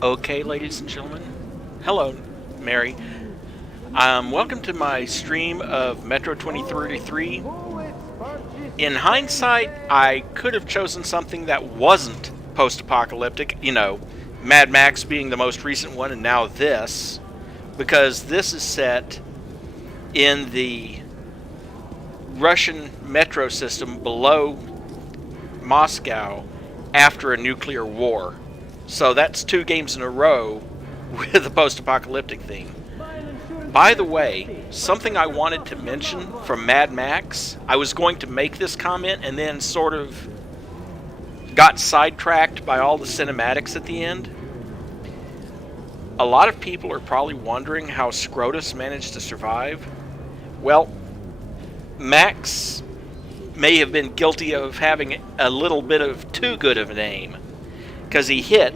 Okay, ladies and gentlemen. Hello, Mary. Welcome to my stream of Metro 2033. In hindsight, I could have chosen something that wasn't post-apocalyptic, Mad Max being the most recent one, and now this, because this is set in the Russian metro system below Moscow after a nuclear war. So that's 2 games in a row with a post-apocalyptic theme. By the way, something I wanted to mention from Mad Max, I was going to make this comment and then sort of got sidetracked by all the cinematics at the end. A lot of people are probably wondering how Scrotus managed to survive. Well, Max may have been guilty of having a little bit of too good of an aim, because he hit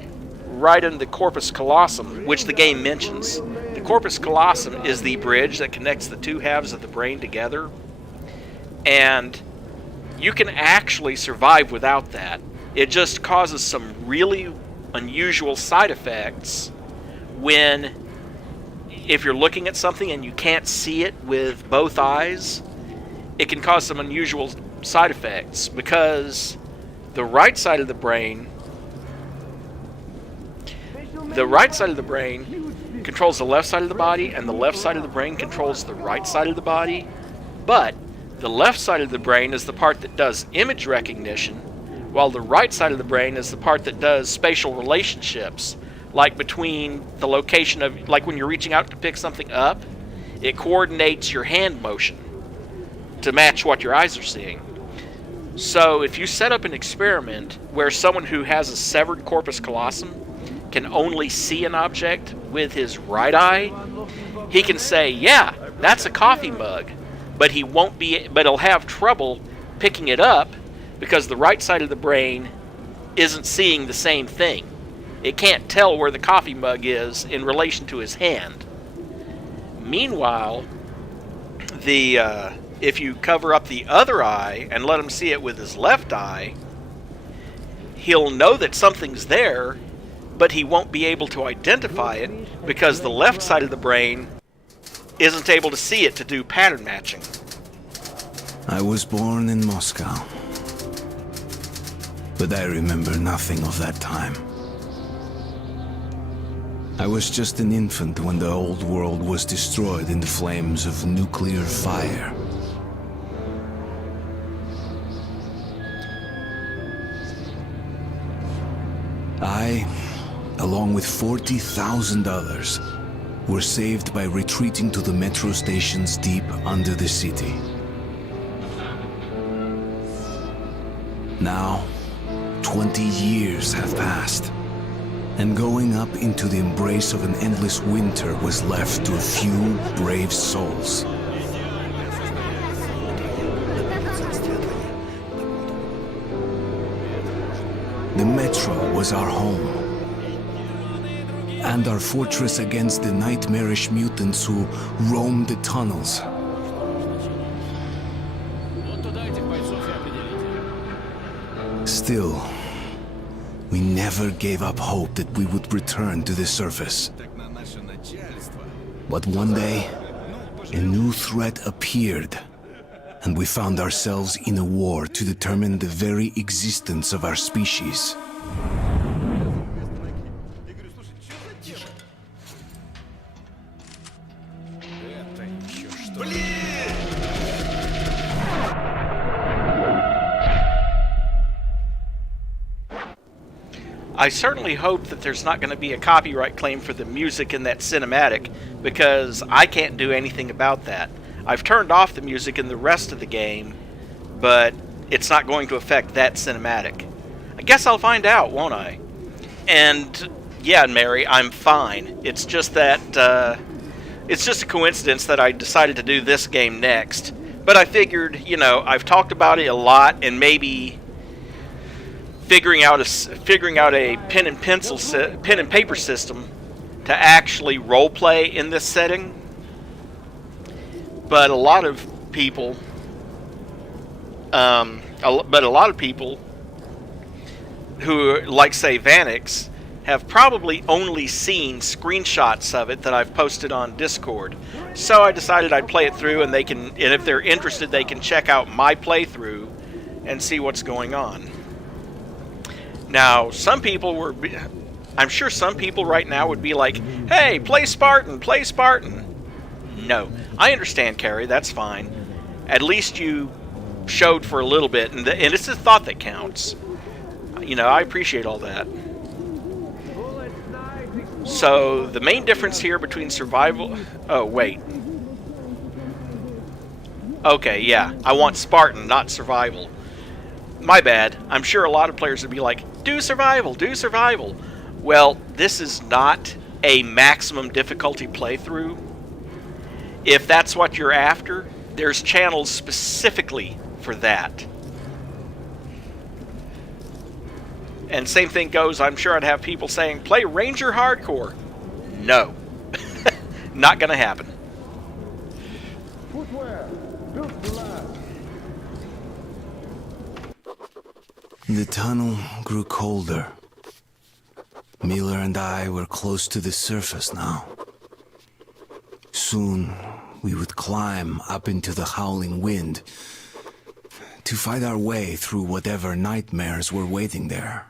right into the corpus callosum, which the game mentions. The corpus callosum is the bridge that connects the 2 halves of the brain together, and you can actually survive without that. It just causes some really unusual side effects if you're looking at something and you can't see it with both eyes. It can cause some unusual side effects because the right side of the brain controls the left side of the body, and the left side of the brain controls the right side of the body. But the left side of the brain is the part that does image recognition, while the right side of the brain is the part that does spatial relationships, like between the location of, like when you're reaching out to pick something up, it coordinates your hand motion to match what your eyes are seeing. So if you set up an experiment where someone who has a severed corpus callosum can only see an object with his right eye, he can say, yeah, that's a coffee mug, but he'll have trouble picking it up because the right side of the brain isn't seeing the same thing. It can't tell where the coffee mug is in relation to his hand. Meanwhile, if you cover up the other eye and let him see it with his left eye, he'll know that something's there, but he won't be able to identify it because the left side of the brain isn't able to see it to do pattern matching. I was born in Moscow, but I remember nothing of that time. I was just an infant when the old world was destroyed in the flames of nuclear fire. I, along with 40,000 others, were saved by retreating to the metro stations deep under the city. Now, 20 years have passed, and going up into the embrace of an endless winter was left to a few brave souls. The metro was our home, and our fortress against the nightmarish mutants who roamed the tunnels. Still, we never gave up hope that we would return to the surface. But one day, a new threat appeared, and we found ourselves in a war to determine the very existence of our species. I certainly hope that there's not going to be a copyright claim for the music in that cinematic, because I can't do anything about that. I've turned off the music in the rest of the game, but it's not going to affect that cinematic. I guess I'll find out, won't I? And yeah, Mary, I'm fine. It's just that, it's just a coincidence that I decided to do this game next. But I figured, I've talked about it a lot, and maybe figuring out a pen and paper system to actually roleplay in this setting. But a lot of people, who, like, say, Vanix, have probably only seen screenshots of it that I've posted on Discord. So I decided I'd play it through, and if they're interested, they can check out my playthrough and see what's going on. Now, I'm sure some people right now would be like, hey, play Spartan, play Spartan. No, I understand, Carrie, that's fine. At least you showed for a little bit, and it's the thought that counts. You know, I appreciate all that. So, the main difference here between survival... Oh, wait. Okay, yeah, I want Spartan, not survival. My bad. I'm sure a lot of players would be like, do survival, do survival. Well, this is not a maximum difficulty playthrough. If that's what you're after, there's channels specifically for that. And same thing goes, I'm sure I'd have people saying, play Ranger Hardcore. No. Not gonna happen. The tunnel grew colder. Miller and I were close to the surface now. Soon, we would climb up into the howling wind to fight our way through whatever nightmares were waiting there.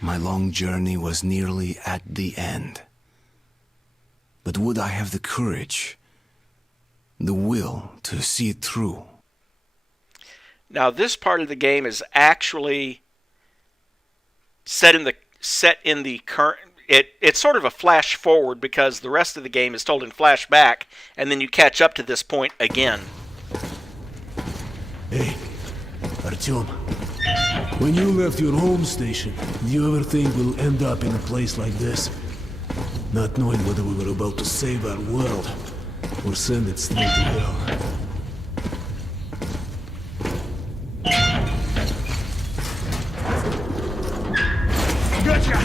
My long journey was nearly at the end. But would I have the courage, the will to see it through? Now, this part of the game is actually set in the current. It's sort of a flash forward because the rest of the game is told in flashback, and then you catch up to this point again. Hey, Artyom. When you left your home station, do you ever think we'll end up in a place like this? Not knowing whether we were about to save our world or send it straight to hell. Gotcha!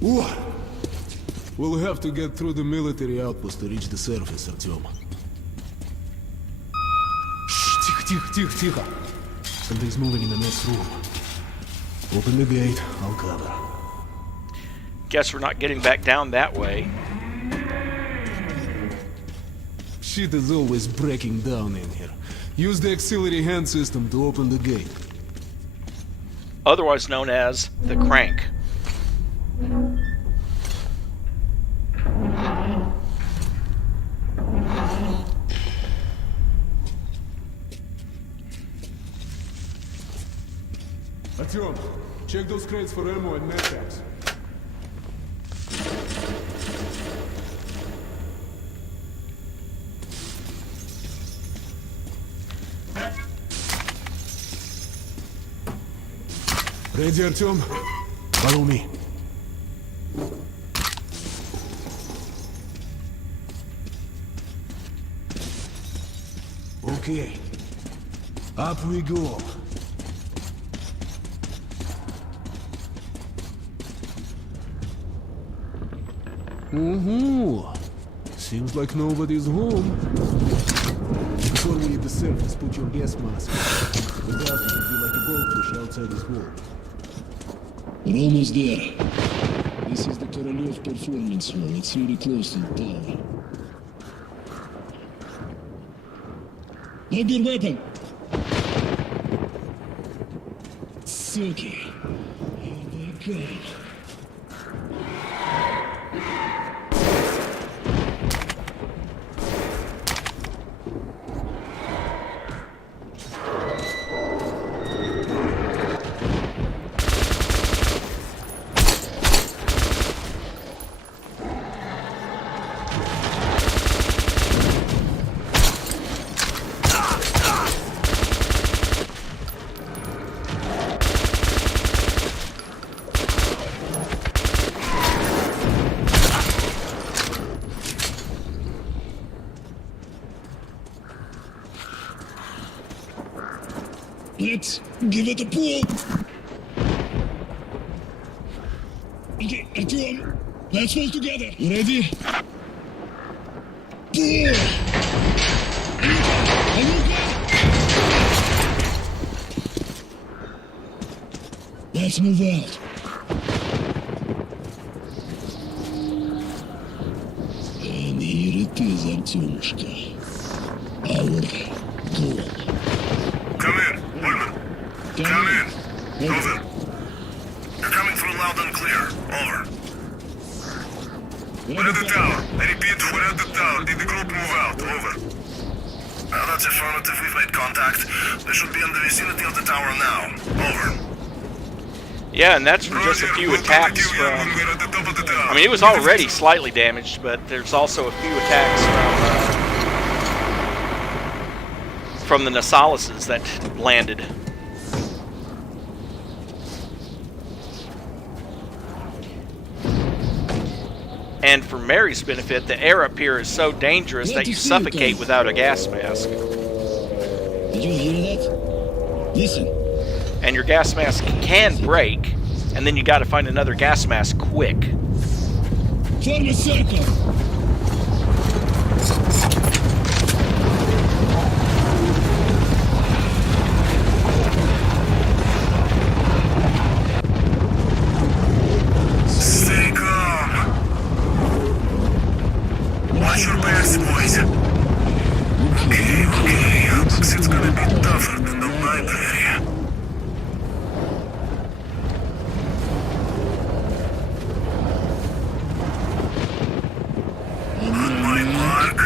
What? We'll have to get through the military outpost to reach the surface, Artyom. Shh, тихо. Something's moving in the next room. Open the gate, I'll cover. Guess we're not getting back down that way. Shit is always breaking down in here. Use the auxiliary hand system to open the gate. Otherwise known as the crank. Artyom, check those crates for ammo and medpacks. Ready, Artyom? Follow me. Okay. Up we go. Seems like nobody's home. Before we hit the surface, put your gas mask on. Without it, you'd be like a goldfish outside this hole. We're almost there. This is the Korolev Performance Hall. It's really close to the tower. Load your weapon! Suki. Here they go. Let's give it a pull. Okay, Artyom, let's pull together. You ready? Pull! Let's move out. And here it is, Artyomушka. Our goal. Come in, Woodman. Come in. Over. You're coming through loud and clear. Over. We're at the tower. I repeat, we're at the tower. Did the group move out? Over. That's affirmative. We've made contact. They should be in the vicinity of the tower now. Over. Yeah, and that's from just a few attacks from... I mean, it was already slightly damaged, but there's also a few attacks from the Nasalises that landed. And for Mary's benefit, the air up here is so dangerous that you suffocate without a gas mask. Did you hear that? Listen. And your gas mask can break, and then you gotta find another gas mask quick. Form a circle. Stay calm. Watch your backs, boys. Okay. Looks it's gonna be tougher than the library. On my mark.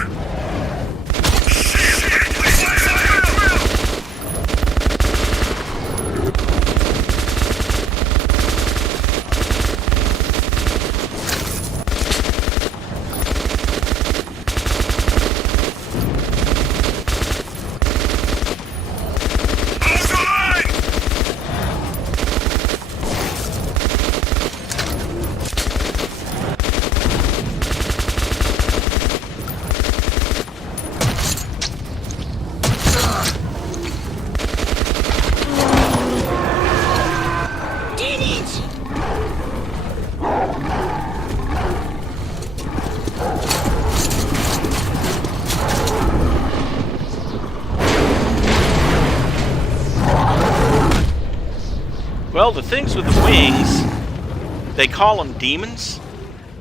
Well, the things with the wings, they call them demons,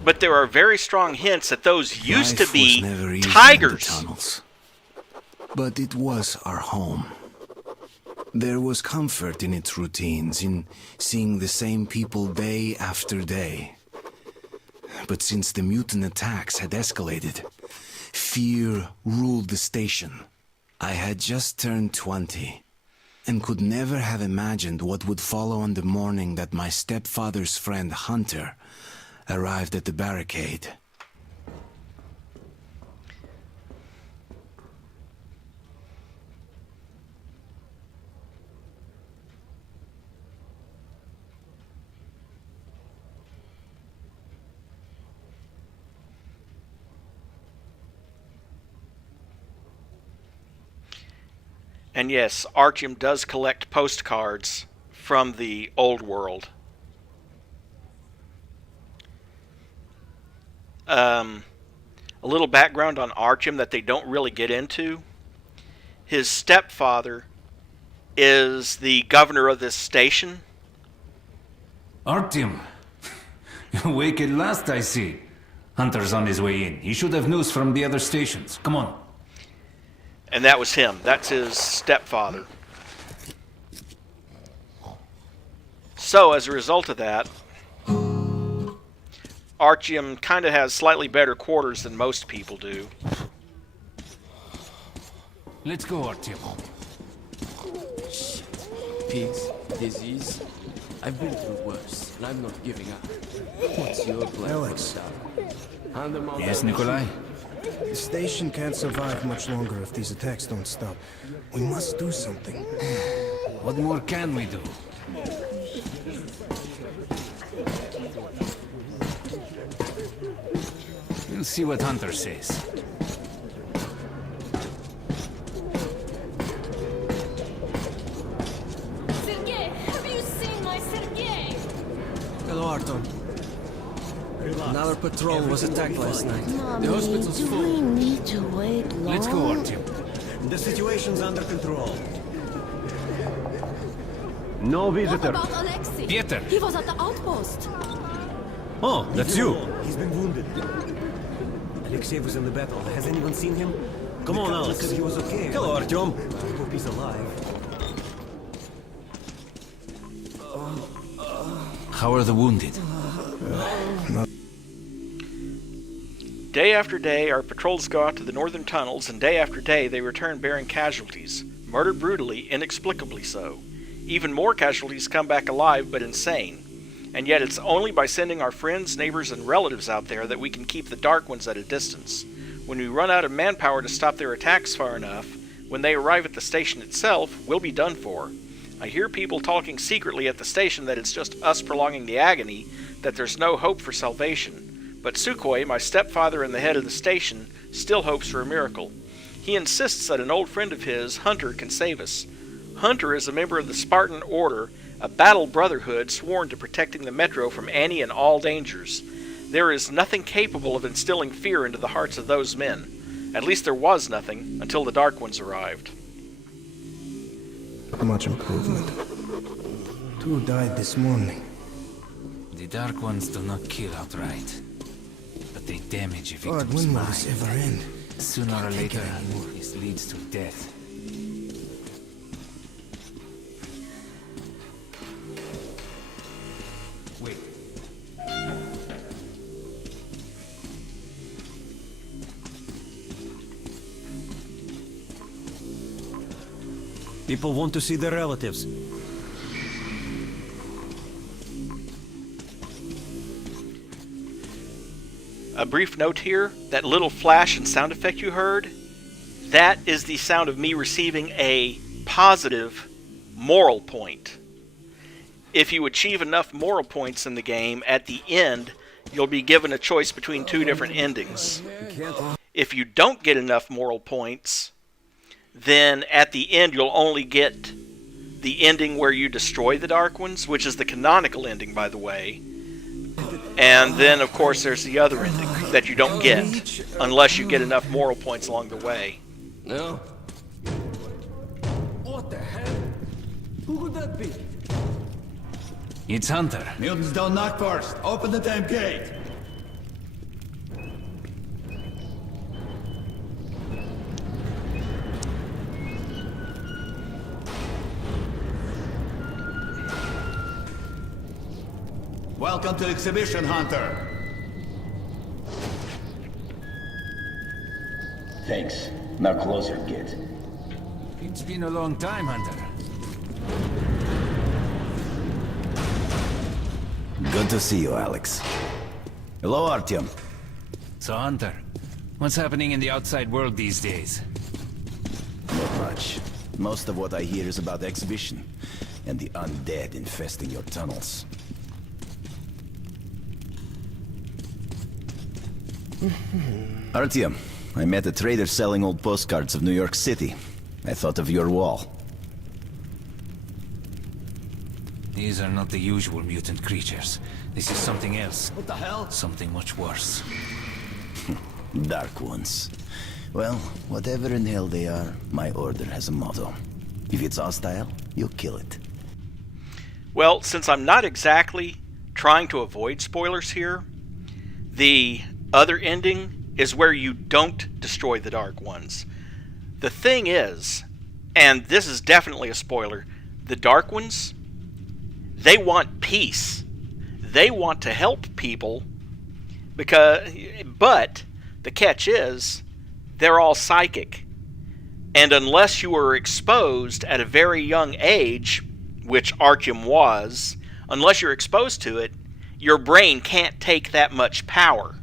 but there are very strong hints that those used to be tigers. Tunnels. But it was our home. There was comfort in its routines, in seeing the same people day after day. But since the mutant attacks had escalated, fear ruled the station. I had just turned 20. And could never have imagined what would follow on the morning that my stepfather's friend Hunter arrived at the barricade. And yes, Artyom does collect postcards from the old world. A little background on Artyom that they don't really get into. His stepfather is the governor of this station. Artyom, awake at last, I see. Hunter's on his way in. He should have news from the other stations. Come on. And that was him. That's his stepfather. So, as a result of that, Artyom kind of has slightly better quarters than most people do. Let's go, Artyom. Pigs, disease. I've been through worse, and I'm not giving up. What's your plan? Alex. Yes, Nikolai? The station can't survive much longer if these attacks don't stop. We must do something. What more can we do? We'll see what Hunter says. Sergei, have you seen my Sergei? Hello, Arton. Another patrol was attacked last night. Mommy, The hospital's do full. we need to wait long? Let's go, Artyom. The situation's under control. No What visitor. about Alexei? Pieter. He was at the outpost. Oh, that's you. He's been wounded. Alexei was in the battle. Has anyone seen him? Come on, The captain Alex. said he was okay. Hello, Artyom. I hope he's alive. How are the wounded? Day after day, our patrols go out to the northern tunnels, and day after day they return bearing casualties, murdered brutally, inexplicably so. Even more casualties come back alive but insane. And yet it's only by sending our friends, neighbors, and relatives out there that we can keep the Dark Ones at a distance. When we run out of manpower to stop their attacks far enough, when they arrive at the station itself, we'll be done for. I hear people talking secretly at the station that it's just us prolonging the agony, that there's no hope for salvation. But Sukhoi, my stepfather and the head of the station, still hopes for a miracle. He insists that an old friend of his, Hunter, can save us. Hunter is a member of the Spartan Order, a battle brotherhood sworn to protecting the Metro from any and all dangers. There is nothing capable of instilling fear into the hearts of those men. At least there was nothing, until the Dark Ones arrived. Much improvement. 2 died this morning. The Dark Ones do not kill outright, but they damage a God, victim's when will mind. this ever end? Sooner or Take later, it anymore. this leads to death. Wait. People want to see their relatives. A brief note here, that little flash and sound effect you heard, that is the sound of me receiving a positive moral point. If you achieve enough moral points in the game, at the end, you'll be given a choice between 2 different endings. If you don't get enough moral points, then at the end you'll only get the ending where you destroy the Dark Ones, which is the canonical ending, by the way. And then, of course, there's the other ending that you don't get unless you get enough moral points along the way. No. What the hell? Who could that be? It's Hunter. Mutants don't knock first. Open the damn gate. Welcome to Exhibition, Hunter. Thanks. Now closer, kid. It's been a long time, Hunter. Good to see you, Alex. Hello, Artyom. So, Hunter, what's happening in the outside world these days? Not much. Most of what I hear is about the exhibition and the undead infesting your tunnels. Artyom, I met a trader selling old postcards of New York City. I thought of your wall. These are not the usual mutant creatures. This is something else. What the hell? Something much worse. Dark Ones. Well, whatever in hell they are, my order has a motto. If it's hostile, you kill it. Well, since I'm not exactly trying to avoid spoilers here, the other ending is where you don't destroy the Dark Ones. The thing is, and this is definitely a spoiler, the Dark Ones, they want peace. They want to help people, but the catch is, they're all psychic. And unless you were exposed at a very young age, which Artyom was, unless you're exposed to it, your brain can't take that much power.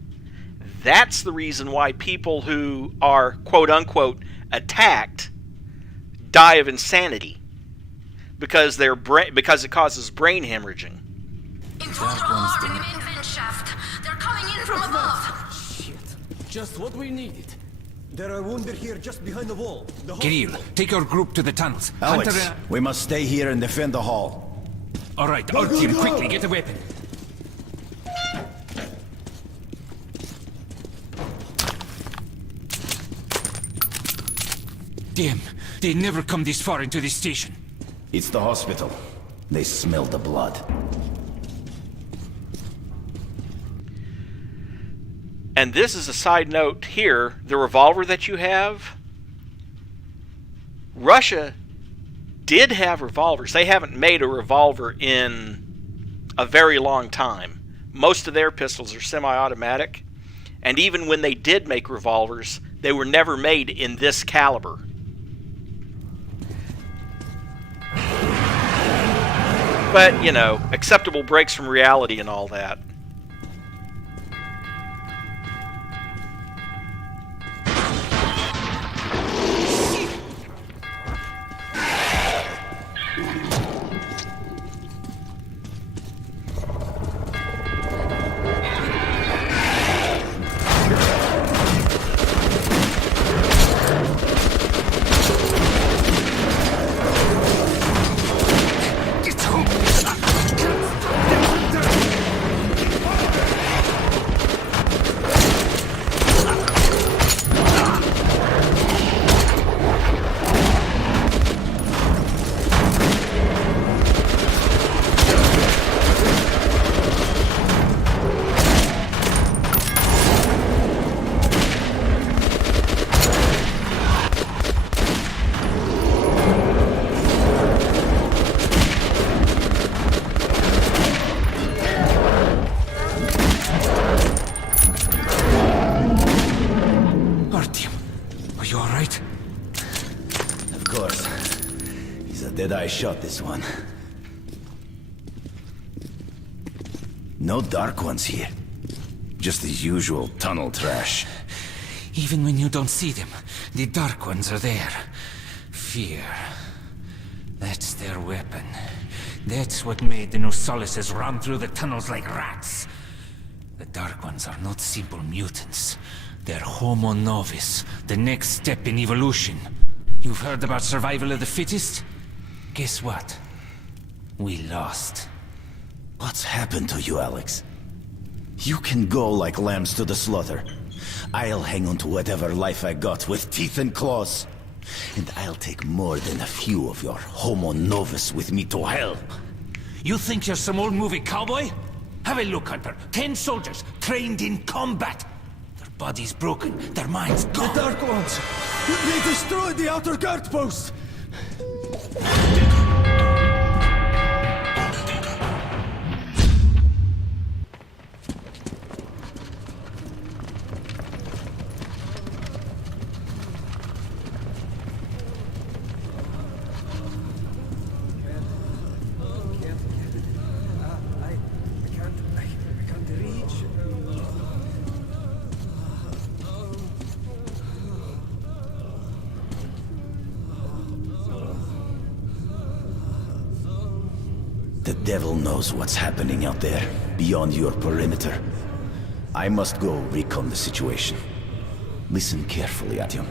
That's the reason why people who are quote-unquote attacked die of insanity. Because because it causes brain hemorrhaging. Intruder alarm in the main vent shaft. They're coming in from above. Shit. Just what we needed. There are wounded here just behind the wall. The Kirill, take your group to the tunnels. Alex, Hunter, we must stay here and defend the hall. all right, Artyom, quickly, get a weapon. Damn, they never come this far into this station. It's the hospital. They smell the blood. And this is a side note here. The revolver that you have, Russia did have revolvers. They haven't made a revolver in a very long time. Most of their pistols are semi-automatic. And even when they did make revolvers, they were never made in this caliber. But, you know, acceptable breaks from reality and all that. I shot this one. No Dark Ones here. Just the usual tunnel trash. Even when you don't see them, the Dark Ones are there. Fear. That's their weapon. That's what made the Nosalises run through the tunnels like rats. The Dark Ones are not simple mutants. They're Homo Novus, the next step in evolution. You've heard about survival of the fittest? Guess what? We lost. What's happened to you, Alex? You can go like lambs to the slaughter. I'll hang on to whatever life I got with teeth and claws. And I'll take more than a few of your Homo Novus with me to hell. You think you're some old movie cowboy? Have a look, Hunter. 10 soldiers, trained in combat. Their bodies broken, their minds gone. The Dark Ones! They destroyed the outer guard post! The devil knows what's happening out there, beyond your perimeter. I must go recon the situation. Listen carefully, Artyom.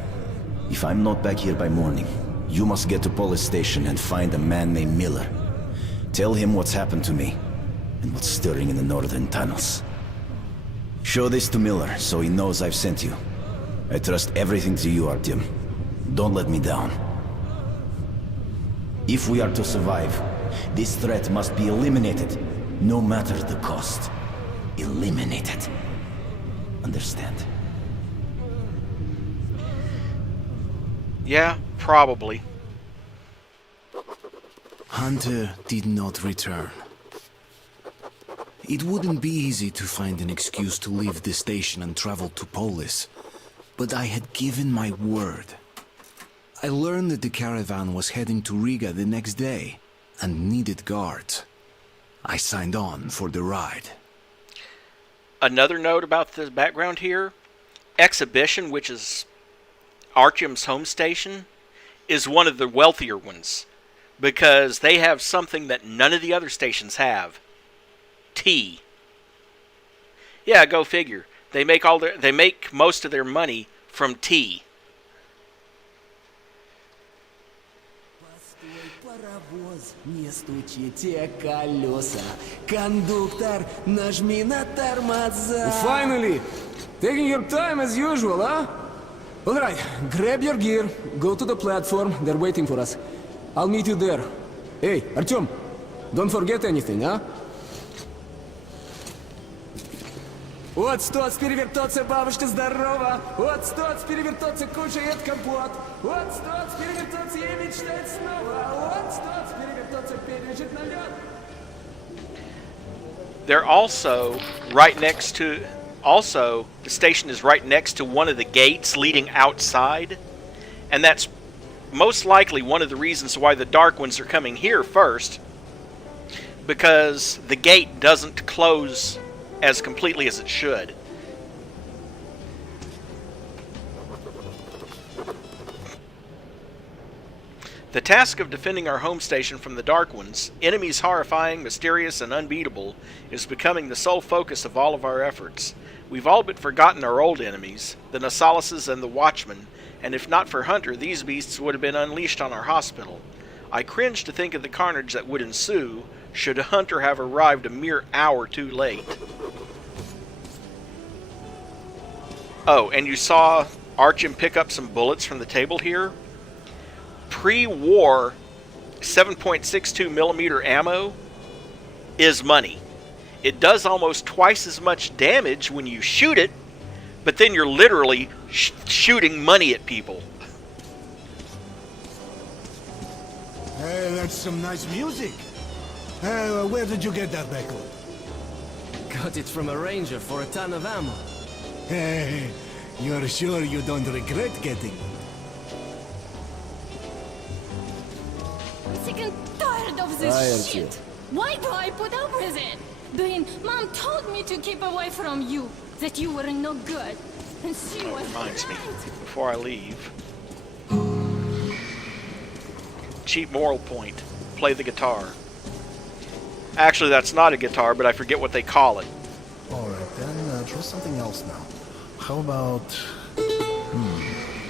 If I'm not back here by morning, you must get to police station and find a man named Miller. Tell him what's happened to me, and what's stirring in the northern tunnels. Show this to Miller, so he knows I've sent you. I trust everything to you, Artyom. Don't let me down. If we are to survive, this threat must be eliminated, no matter the cost. Eliminated. Understand? Yeah, probably. Hunter did not return. It wouldn't be easy to find an excuse to leave the station and travel to Polis, but I had given my word. I learned that the caravan was heading to Riga the next day and needed guards. I signed on for the ride. Another note about the background here, Exhibition, which is Artyom's home station, is one of the wealthier ones because they have something that none of the other stations have. Tea. Yeah, go figure. They make most of their money from tea. Не стучите колеса. Кондуктор, нажми на тормоза. Finally! Taking your time as usual, huh? Alright, grab your gear, go to the platform, they're waiting for us. I'll meet you there. Hey, Artyom, Don't forget anything, huh? Вот стоц перевертоться, бабушка здорова. Вот стоц перевертоться, кушает компот. Вот стоц перевертоться и мечтает снова. Вот стоц перевертоться, пережить налет. They're also right next to. Also, the station is right next to one of the gates leading outside, and that's most likely one of the reasons why the Dark Ones are coming here first, because the gate doesn't close as completely as it should. The task of defending our home station from the Dark Ones, enemies horrifying, mysterious, and unbeatable, is becoming the sole focus of all of our efforts. We've all but forgotten our old enemies, the Nasalises and the Watchmen, and if not for Hunter, these beasts would have been unleashed on our hospital. I cringe to think of the carnage that would ensue should Hunter have arrived a mere hour too late. Oh, and you saw Artyom pick up some bullets from the table here? Pre-war 7.62mm ammo is money. It does almost twice as much damage when you shoot it, but then you're literally shooting money at people. Hey, that's some nice music. Hey, where did you get that, Beckle? Got it from a ranger for a ton of ammo. Hey, you're sure you don't regret getting it? I'm sick and tired of this shit. Why do I put up with it? Bean, Mom told me to keep away from you, that you were no good. And she was reminds me, before I leave. Cheap moral point. Play the guitar. Actually, that's not a guitar, but I forget what they call it. Alright, then try something else now. How about...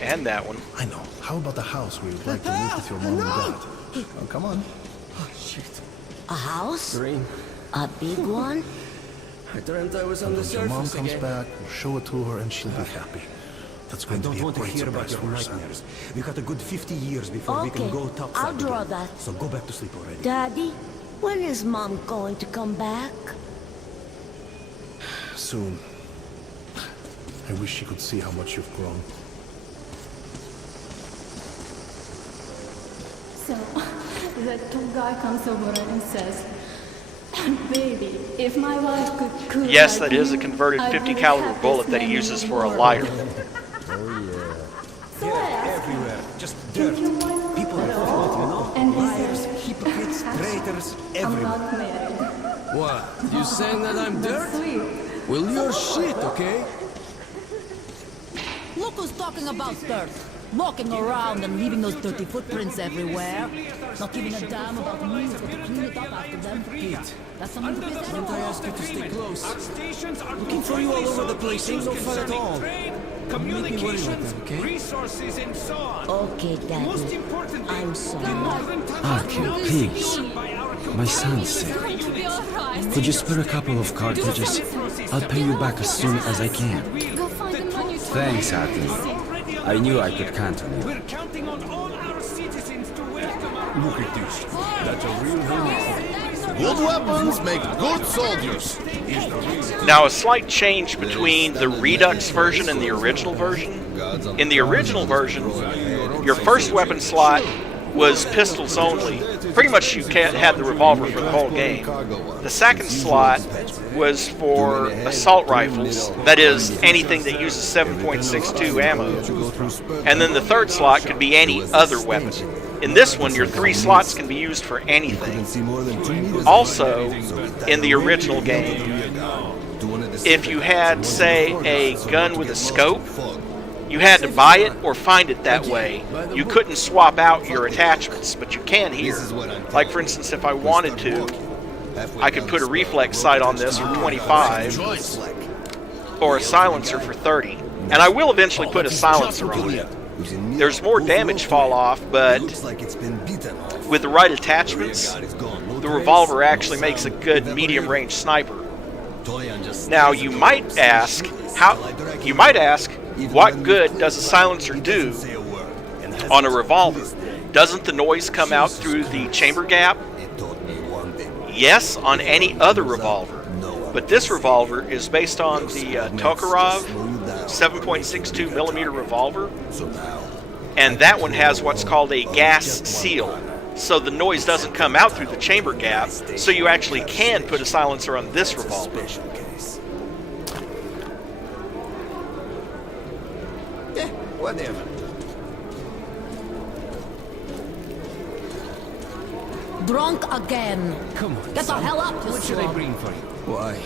And that one. I know. How about the house where you'd like to live with your mom and dad? Oh, come on. Oh, shit. A house? Green. A big one? I dreamt I was on the When your mom surface comes again. back, we'll show it to her and she'll be happy. That's going I to don't be a want to great hear about surprise your for us. nightmares. We got a good 50 years before we can Okay, go topside I'll draw again. that. So go back to sleep already. Daddy, when is Mom going to come back? Soon. I wish she could see how much you've grown. So, the tall guy comes over and says, "Baby, if my wife could Yes, like that is a you, converted I 50 would caliber have bullet this that he many uses for a more." lighter. So I asked him, Everywhere. Just dirt. "Think your wife People would are like flawed, you you?" know? And he Liars, said, hypocrites, traitors, I'm everywhere. not married. What? You saying that I'm dirt? Sweet. Well, you're shit, okay? Look who's talking about dirt. Walking around and leaving those dirty footprints everywhere. Not giving a damn about me or to clean it up after them. Pete, That's something to piss didn't I off. ask you to stay close? Looking for you all over the place ain't no fun at all. Don't make me worry like that, okay? Resources and so on. Okay, Daddy. Most importantly, I'm sorry. Artyom, please. My son's sick. You'll be alright. Could you spare a couple of cartridges? I'll pay you back as soon as I can. Go find the money to Thanks, Artyom. I knew I could count on you. we're counting on all our citizens to welcome our Look at this. That's a real home. Good weapons make good soldiers. Now, a slight change between the Redux version and the original version. In the original version, your first weapon slot was pistols only. Pretty much you had the revolver for the whole game. The second slot was for assault rifles, that is, anything that uses 7.62 ammo. And then the third slot could be any other weapon. In this one, your 3 slots can be used for anything. Also, in the original game, if you had, say, a gun with a scope, you had to buy it or find it that way. You couldn't swap out your attachments, but you can here. Like, for instance, if I wanted to, I could put a reflex sight on this for 25, or a silencer for 30. And I will eventually put a silencer on it. There's more damage fall off, but with the right attachments, the revolver actually makes a good medium-range sniper. Now, you might ask, what good does a silencer do on a revolver? Doesn't the noise come out through the chamber gap? yes, on any other revolver. But this revolver is based on the Tokarev 7.62 millimeter revolver, and that one has what's called a gas seal, so the noise doesn't come out through the chamber gap, so you actually can put a silencer on this revolver. Yeah, whatever. Drunk again. Come on, Get the hell up, you What should I slob. bring for you? Why?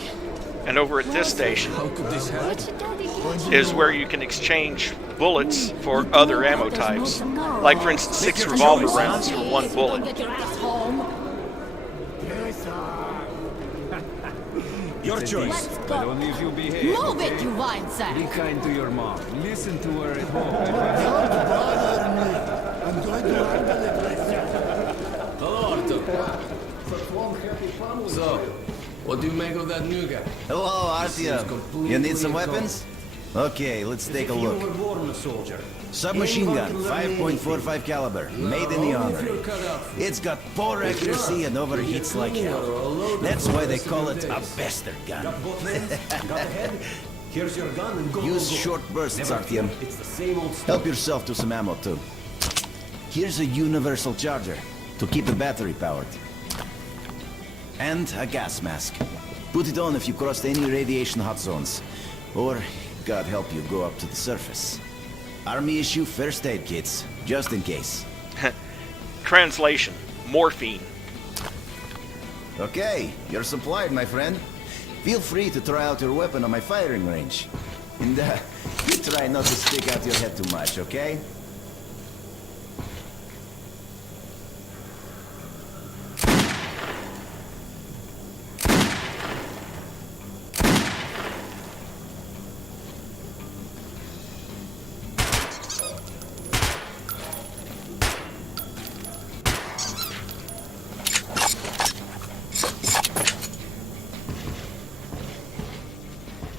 And over at this station How could this happen? is where you can exchange bullets for other ammo types. Like, for instance, 6 revolver rounds for 1 bullet. Get your ass home. Your choice. Let's But go. only if you behave. Move it, you wine sack. Be kind to your mom. Listen to her at home. I'm going to handle it myself. Hello, Arthur. So, what do you make of that new guy? Hello, Artyom. You need some weapons? Okay, let's take a look. Born a soldier. Submachine gun, 5.45 caliber, made in the armory. It's got poor accuracy and overheats like hell. That's why they call it a bastard gun. Got the head? Here's your gun and go. Use go. short bursts, Artyom. It's the same old stuff. Help yourself to some ammo, too. Here's a universal charger to keep the battery powered. And a gas mask. Put it on if you crossed any radiation hot zones. Or, God help you, go up to the surface. Army issue first aid kits, just in case. Translation: morphine. Okay, you're supplied, my friend. Feel free to try out your weapon on my firing range. And, you try not to stick out your head too much, okay?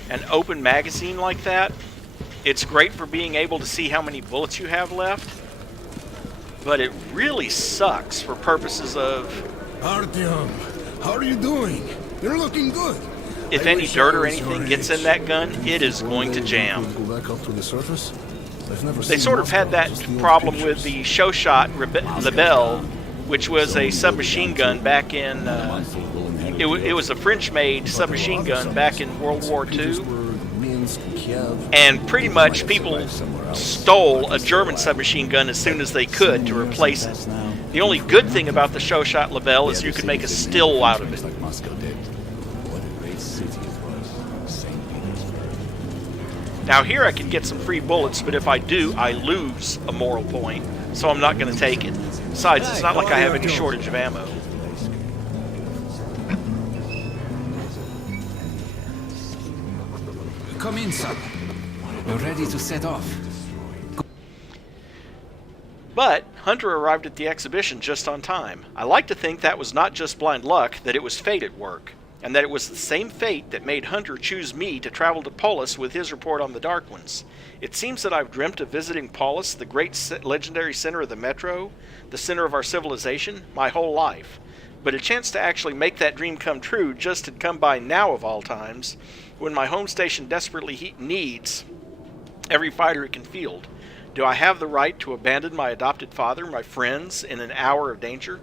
An open magazine like that, it's great for being able to see how many bullets you have left, but it really sucks for purposes of... Artyom, how are you doing? You're looking good. If any dirt or anything gets in that gun, it is going to jam. Go back up to the surface? I've never They seen sort of had that just the old problem pictures. with the show shot Lebel, which was a submachine gun back in... It was a French-made submachine gun back in World War II. And pretty much people stole a German submachine gun as soon as they could to replace it. The only good thing about the show shot Lebel is you could make a still out of it. Now here I can get some free bullets, but if I do, I lose a moral point, so I'm not going to take it. Besides, it's not like I have any shortage of ammo. Come in, son. We're ready to set off. But Hunter arrived at the exhibition just on time. I like to think that was not just blind luck, that it was fate at work, and that it was the same fate that made Hunter choose me to travel to Polis with his report on the Dark Ones. It seems that I've dreamt of visiting Polis, the great legendary center of the Metro, the center of our civilization, my whole life. But a chance to actually make that dream come true just had come by now of all times, when my home station desperately needs every fighter it can field. Do I have the right to abandon my adopted father, my friends, in an hour of danger?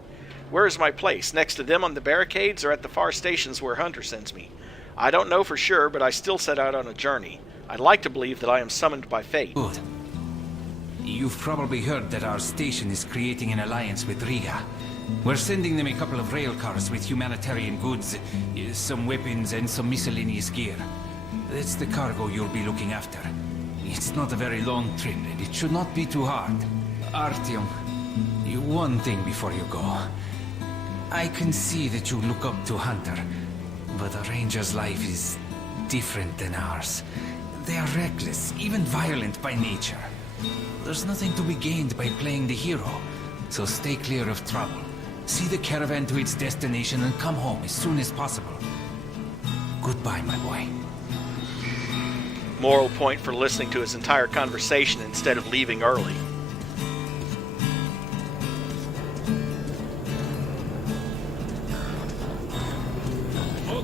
Where is my place? Next to them on the barricades or at the far stations where Hunter sends me? I don't know for sure, but I still set out on a journey. I'd like to believe that I am summoned by fate. Good. You've probably heard that our station is creating an alliance with Riga. We're sending them a couple of rail cars with humanitarian goods, some weapons and some miscellaneous gear. That's the cargo you'll be looking after. It's not a very long trip, and it should not be too hard. Artyom, one thing before you go. I can see that you look up to Hunter, but a ranger's life is different than ours. They are reckless, even violent by nature. There's nothing to be gained by playing the hero, so stay clear of trouble. See the caravan to its destination and come home as soon as possible. Goodbye, my boy. Moral point for listening to his entire conversation instead of leaving early.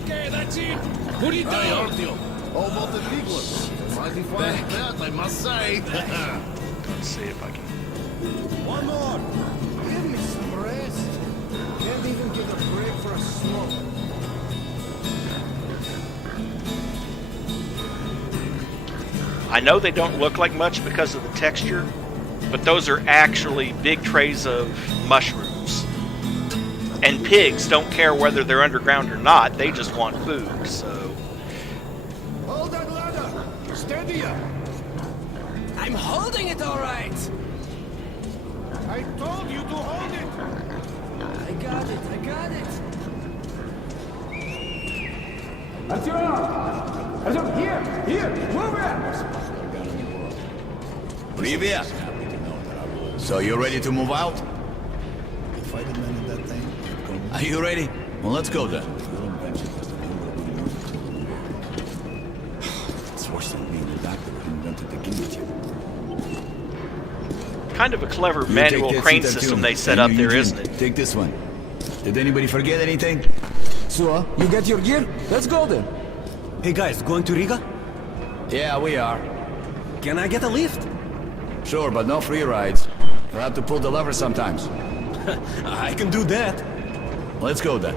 Okay, that's it. Put it Hey, down. Artyom. Oh, about the big one. Mighty fine that, I must say. Let's see if I can. One more. Give me some rest. Can't even get a break for a smoke. I know they don't look like much because of the texture, but those are actually big trays of mushrooms. And pigs don't care whether they're underground or not, they just want food, so... Hold that ladder. Steady up. I'm holding it all right. I told you to hold it. I got it. Artyom, here, move it. Привет! So you ready to move out? If I didn't manage that thing, Are you ready? Well, let's go then. It's worse than being the doctor who invented the guillotine. Kind of a clever You manual take that crane seat, system Artyom. they set And up you, there, Eugene, isn't it? Take this one. Did anybody forget anything? So, you get your gear? Let's go then. Hey guys, going to Riga? Yeah, we are. Can I get a lift? Sure, but no free rides. You'll have to pull the lever sometimes. I can do that. Let's go then.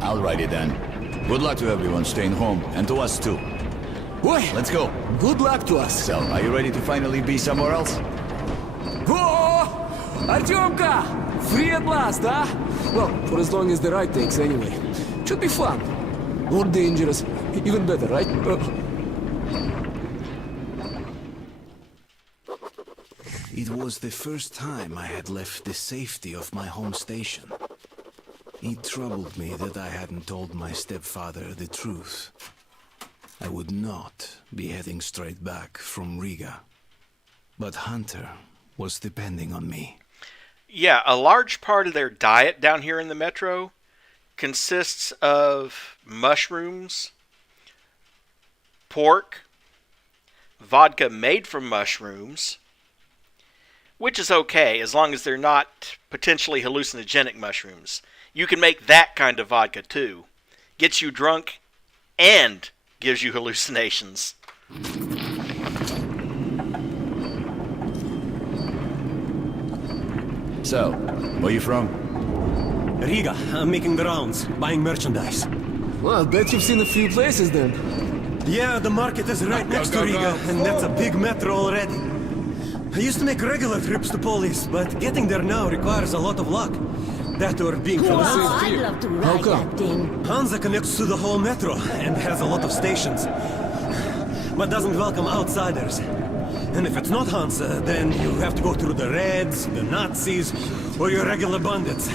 I'll ride it then. Good luck to everyone staying home, and to us too. Boy, Let's go. good luck to us. So, are you ready to finally be somewhere else? Whoa! Artyomka! Free at last, huh? Well, for as long as the ride takes anyway. Should be fun. Or dangerous. Even better, right? It was the first time I had left the safety of my home station. It troubled me that I hadn't told my stepfather the truth. I would not be heading straight back from Riga. But Hunter was depending on me. Yeah, a large part of their diet down here in the metro consists of mushrooms, pork, vodka made from mushrooms, which is okay as long as they're not potentially hallucinogenic mushrooms. You can make that kind of vodka too. Gets you drunk and gives you hallucinations. So, where you from? Riga, I'm making the rounds, buying merchandise. Well, I bet you've seen a few places then. Yeah, the market is right next to Riga, and that's a big metro already. I used to make regular trips to Polis, but getting there now requires a lot of luck. That or being from the Wow, city. I'd love to ride that thing. Hansa connects to the whole metro and has a lot of stations, but doesn't welcome outsiders. And if it's not Hansa, then you have to go through the Reds, the Nazis, or your regular bandits.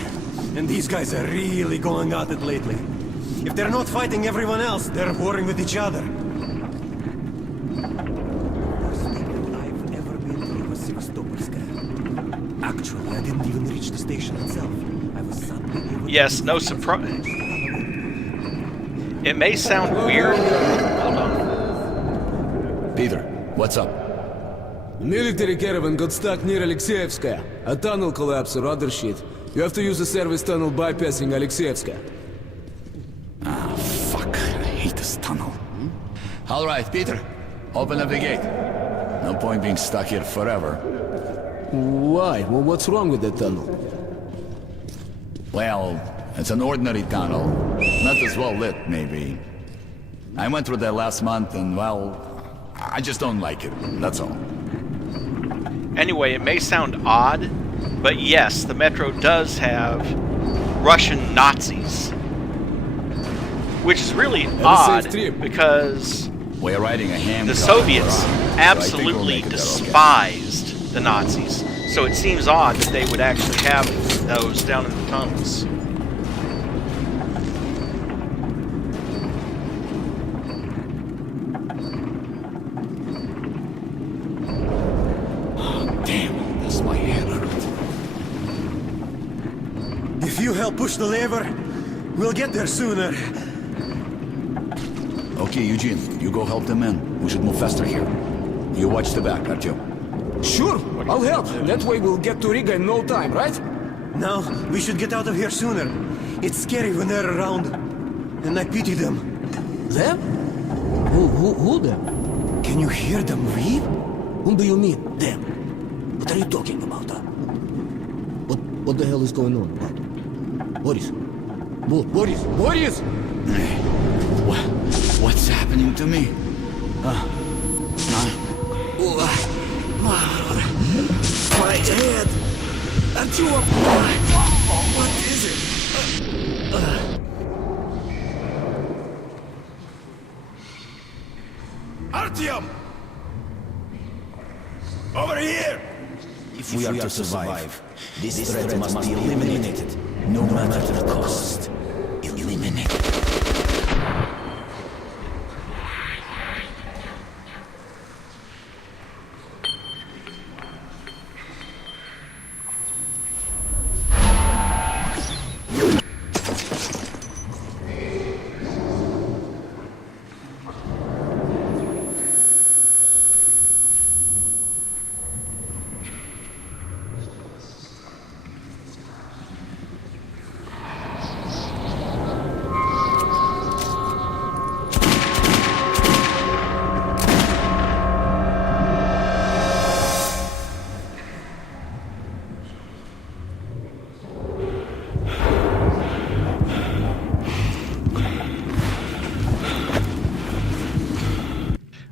And these guys are really going at it lately. If they're not fighting everyone else, they're warring with each other. I've ever been to was Sevastopolska. Actually, I didn't even reach the station itself. I was suddenly able Yes, no surprise. It may sound weird. Hold on. Peter, what's up? Military caravan got stuck near Alexeyevskaya. A tunnel collapsed or other shit. You have to use the service tunnel bypassing Alexeyevskaya. Ah, fuck. I hate this tunnel. All right, Peter. Open up the gate. No point being stuck here forever. Why? Well, what's wrong with that tunnel? Well, it's an ordinary tunnel. Not as well lit, maybe. I went through that last month and, well, I just don't like it. That's all. Anyway, it may sound odd, but yes, the metro does have Russian Nazis. Which is really odd because we're riding a ham the car Soviets around. absolutely despised the Nazis. So it seems odd that they would actually have those down in the tunnels. Damn, that's my head hurt. If you help push the lever, we'll get there sooner. Okay, Eugene, you go help the men. We should move faster here. You watch the back, Artyom. Sure, I'll help. That way we'll get to Riga in no time, right? Now, we should get out of here sooner. It's scary when they're around. And I pity them. Them? Who them? Can you hear them weep? Whom do you mean, them? What are you talking about, huh? What the hell is going on? Boris? Boris! What's happening to me? My head! Artyom! What is it? Artyom! Over here! If we are to survive, this threat must be eliminated, no matter the cost. Eliminated.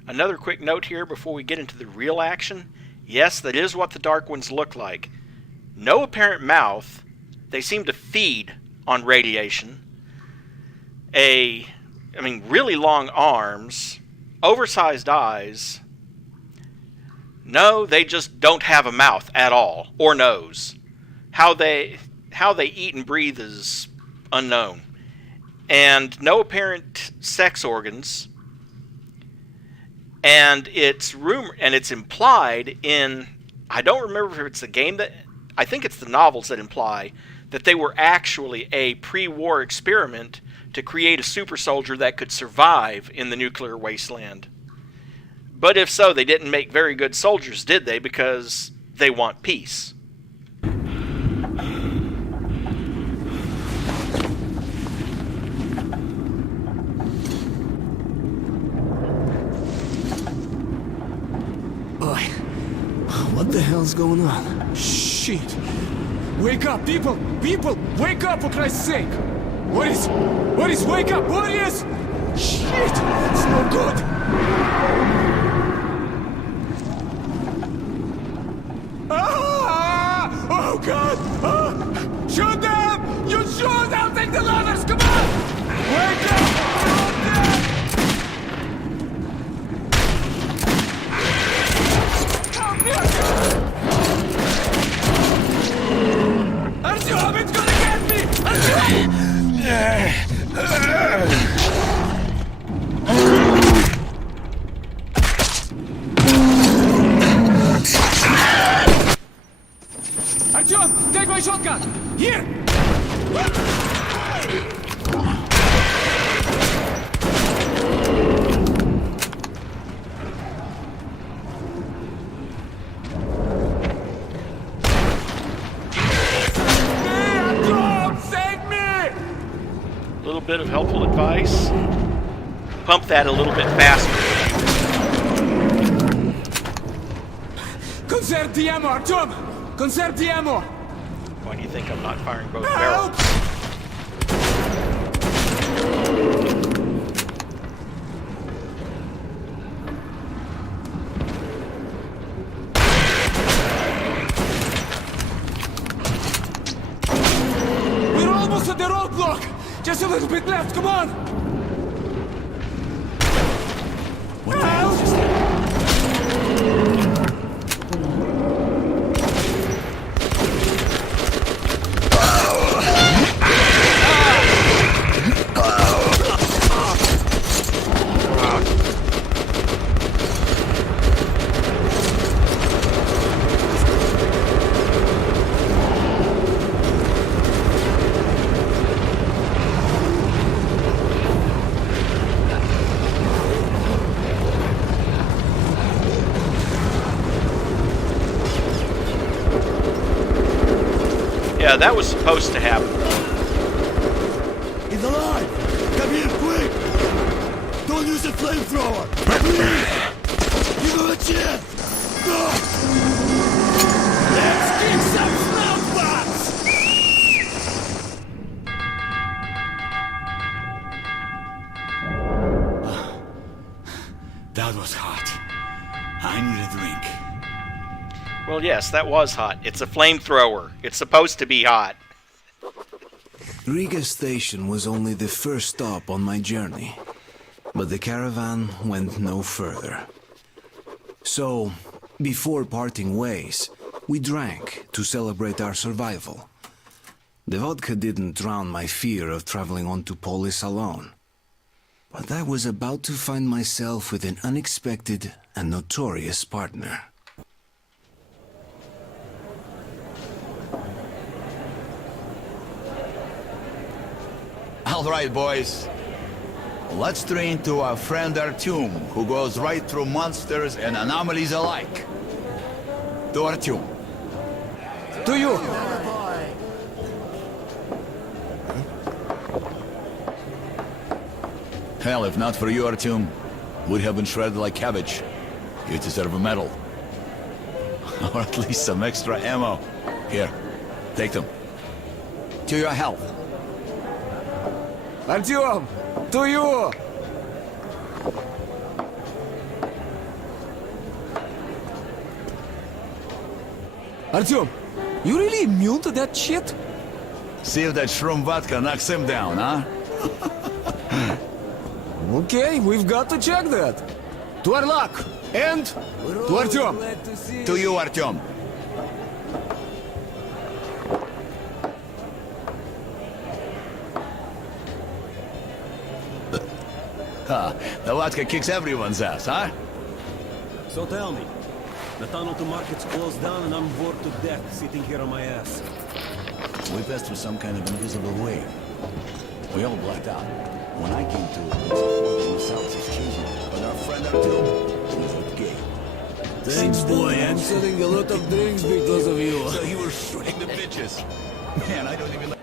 Another quick note here before we get into the real action. Yes, that is what the Dark Ones look like. No apparent mouth. They seem to feed on radiation. Really long arms. Oversized eyes. No, they just don't have a mouth at all. Or nose. How they eat and breathe is unknown. And no apparent sex organs. And it's implied in, I don't remember if it's the game I think it's the novels that imply that they were actually a pre-war experiment to create a super soldier that could survive in the nuclear wasteland. But if so, they didn't make very good soldiers, did they? Because they want peace. What the hell's going on? Shit! Wake up, people! People! Wake up, for Christ's sake! Boris! Boris, wake up! Boris! Shit! It's no good! Ah! Oh, God! Ah! Shoot them! You shoot! I'll take the ladders! Come on! Wake up! Artyom, it's gonna get me! Artyom, take my shotgun! Here! Bit of helpful advice. Pump that a little bit faster. Conserve the ammo, Artyom! Conserve the ammo! Why do you think I'm not firing both barrels? We're almost at the roadblock! Just a little bit left, come on! What the hell is that? that was supposed to happen. He's alive! Come here, quick! Don't use a flamethrower! Please! Give him a chance! Go! Let's kick some snout butts! That was hot. I need a drink. Well, yes, that was hot. It's a flamethrower. It's supposed to be hot. Riga Station was only the first stop on my journey, but the caravan went no further. So, before parting ways, we drank to celebrate our survival. The vodka didn't drown my fear of traveling on to Polis alone. But I was about to find myself with an unexpected and notorious partner. All right, boys. Let's drink to our friend Artyom, who goes right through monsters and anomalies alike. To Artyom. To you! Hell, if not for you, Artyom, we'd have been shredded like cabbage. You deserve a medal. Or at least some extra ammo. Here, take them. To your health. Артем! To you! Артем, you really immune to that shit? See if that shroom vodka knocks him down, huh? Okay, we've got to check that. To our luck. And to Artyom. To you, Artyom. The vodka kicks everyone's ass, huh? So tell me, the tunnel to market's closed down and I'm bored to death sitting here on my ass. We passed through some kind of invisible way. We all blacked out. When I came to, it was themselves as choosing. But our friend Artyom was a gay. Thanks, boy. I'm selling a lot of drinks because of you. So you were shooting the bitches. Man, I don't even...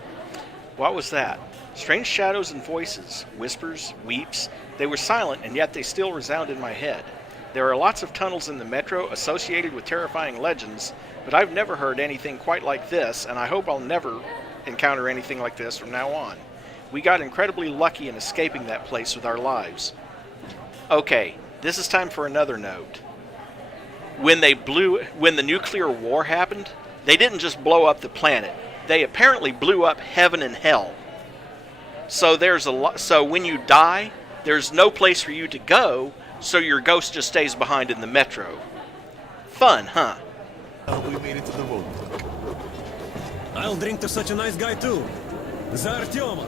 What was that? Strange shadows and voices, whispers, weeps. They were silent, and yet they still resound in my head. There are lots of tunnels in the metro associated with terrifying legends, but I've never heard anything quite like this, and I hope I'll never encounter anything like this from now on. We got incredibly lucky in escaping that place with our lives. Okay, this is time for another note. When the nuclear war happened, they didn't just blow up the planet. They apparently blew up heaven and hell. So so when you die, there's no place for you to go, so your ghost just stays behind in the metro. Fun, huh? We made it to the moon. I'll drink to such a nice guy too. За Артема.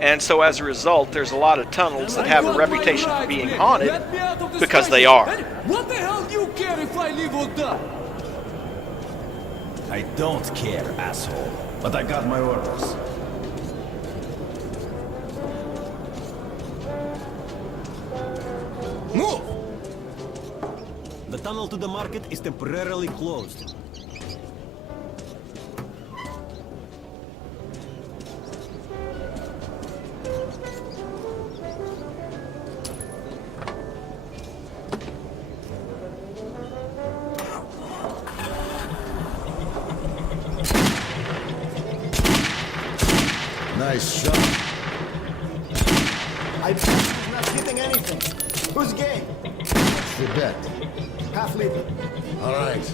And so as a result, there's a lot of tunnels that have a reputation for being haunted because they are. What the hell do you care if I live or die? I don't care, asshole. But I got my orders. Move! The tunnel to the market is temporarily closed. Nice shot. I bet he's not hitting anything. Who's gay? What's the bet? Half liter. All right.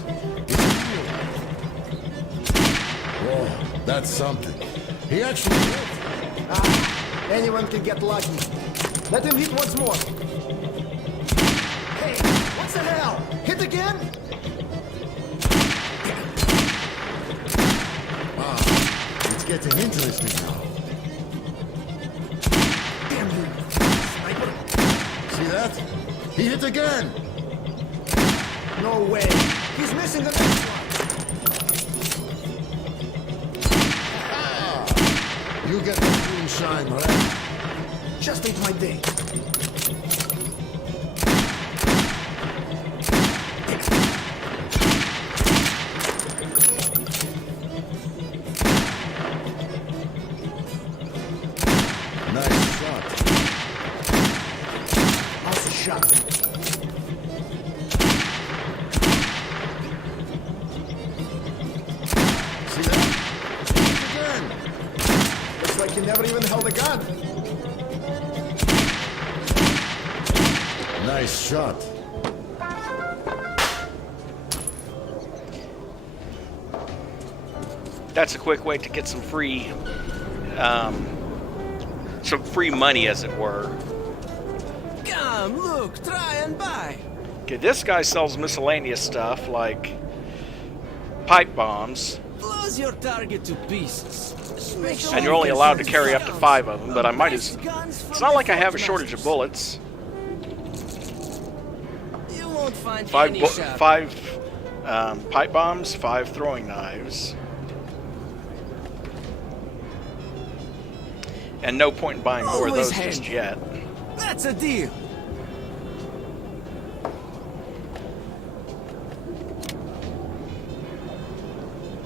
Whoa, that's something. He actually hit. Ah, anyone can get lucky. Let him hit once more. Hey, what the hell? Hit again? Wow, it's getting interesting now. Damn you, sniper. See that? He hit again! No way. He's missing the next one. Ah, you get the green shine, right? Just ate my day. like you never even held a gun. Nice shot. That's a quick way to get some free money, as it were. Come, look, try and buy. Okay, this guy sells miscellaneous stuff like pipe bombs. Blows your target to pieces. And you're only allowed to carry up to 5 of them, but I might as... It's not like I have a shortage of bullets. You won't find Five any shop. pipe bombs, 5 throwing knives. And no point in buying more of Always those just handy. yet. That's a deal.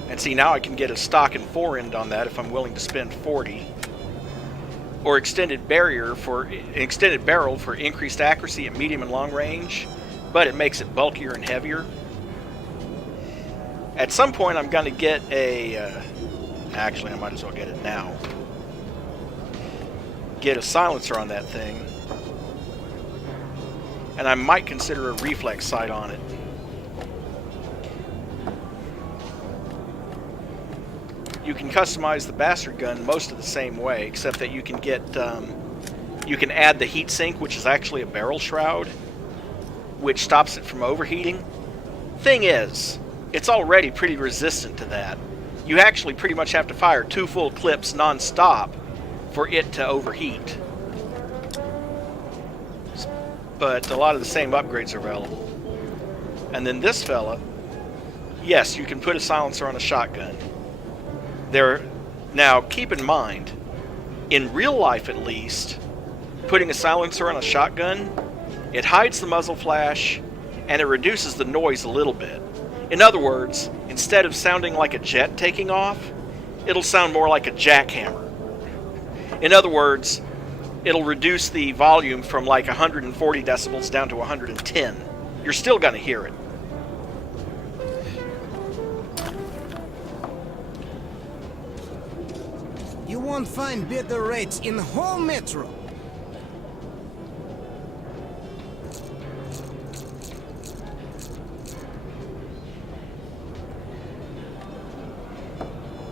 And see, now I can get a stock and forend on that if I'm willing to spend 40. Or extended barrel for increased accuracy at medium and long range, but it makes it bulkier and heavier. At some point I'm going to get a... actually, I might as well get it now. Get a silencer on that thing. And I might consider a reflex sight on it. You can customize the bastard gun most of the same way, except that you can get, you can add the heat sink, which is actually a barrel shroud, which stops it from overheating. Thing is, it's already pretty resistant to that. You actually pretty much have to fire 2 full clips non-stop for it to overheat. But a lot of the same upgrades are available. And then this fella, yes, you can put a silencer on a shotgun. Now, keep in mind, in real life at least, putting a silencer on a shotgun, it hides the muzzle flash, and it reduces the noise a little bit. In other words, instead of sounding like a jet taking off, it'll sound more like a jackhammer. In other words, it'll reduce the volume from like 140 decibels down to 110. You're still going to hear it. You won't find better rates in the whole metro.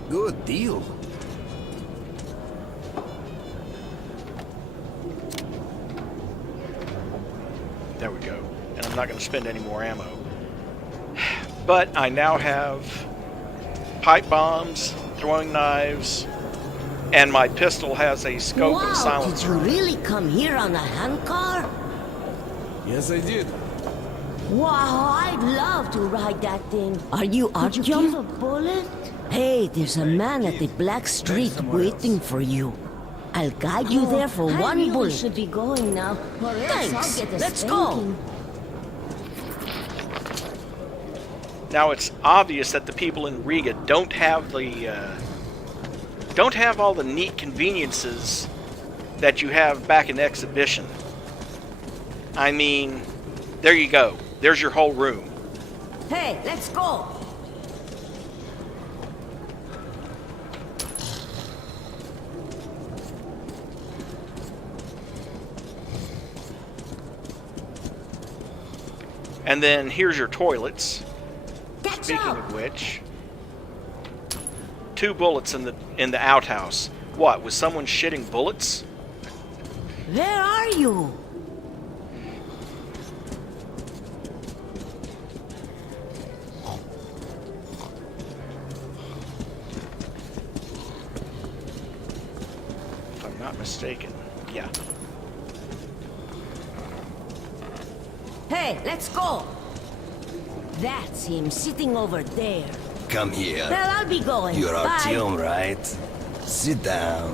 Good deal. There we go. And I'm not going to spend any more ammo. But I now have pipe bombs, throwing knives, and my pistol has a scope and silencer. Did you really come here on a handcar? Yes, I did. Wow, I'd love to ride that thing. Are you Artyom? Did you give a bullet? Hey, there's a man at the Black Street waiting for you. I'll guide you there for one bullet. Should be going now. Thanks. Let's go. Now it's obvious that the people in Riga don't have all the neat conveniences that you have back in the exhibition. I mean, there you go. There's your whole room. Hey, let's go. And then here's your toilets. Speaking of which, 2 bullets in the outhouse. What, was someone shitting bullets? Where are you? If I'm not mistaken. Yeah. Hey, let's go. That's him sitting over there. Come here. Well, I'll be going. You're Bye. Artyom, right? Sit down.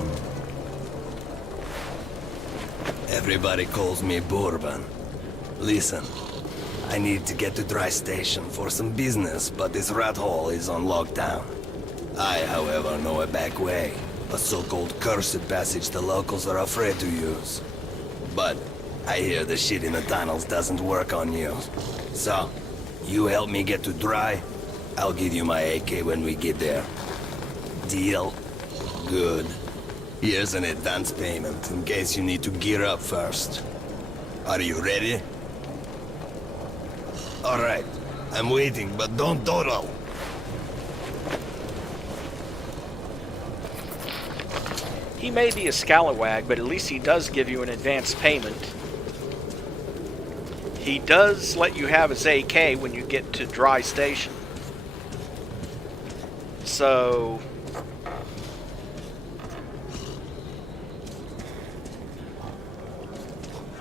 Everybody calls me Bourbon. Listen, I need to get to Dry Station for some business, but this rat hole is on lockdown. I, however, know a back way. A so-called cursed passage the locals are afraid to use. But I hear the shit in the tunnels doesn't work on you. So, you help me get to Dry, I'll give you my AK when we get there. Deal? Good. Here's an advance payment in case you need to gear up first. Are you ready? Alright, I'm waiting, but don't dawdle. He may be a scalawag, but at least he does give you an advance payment. He does let you have his AK when you get to Dry Station. So...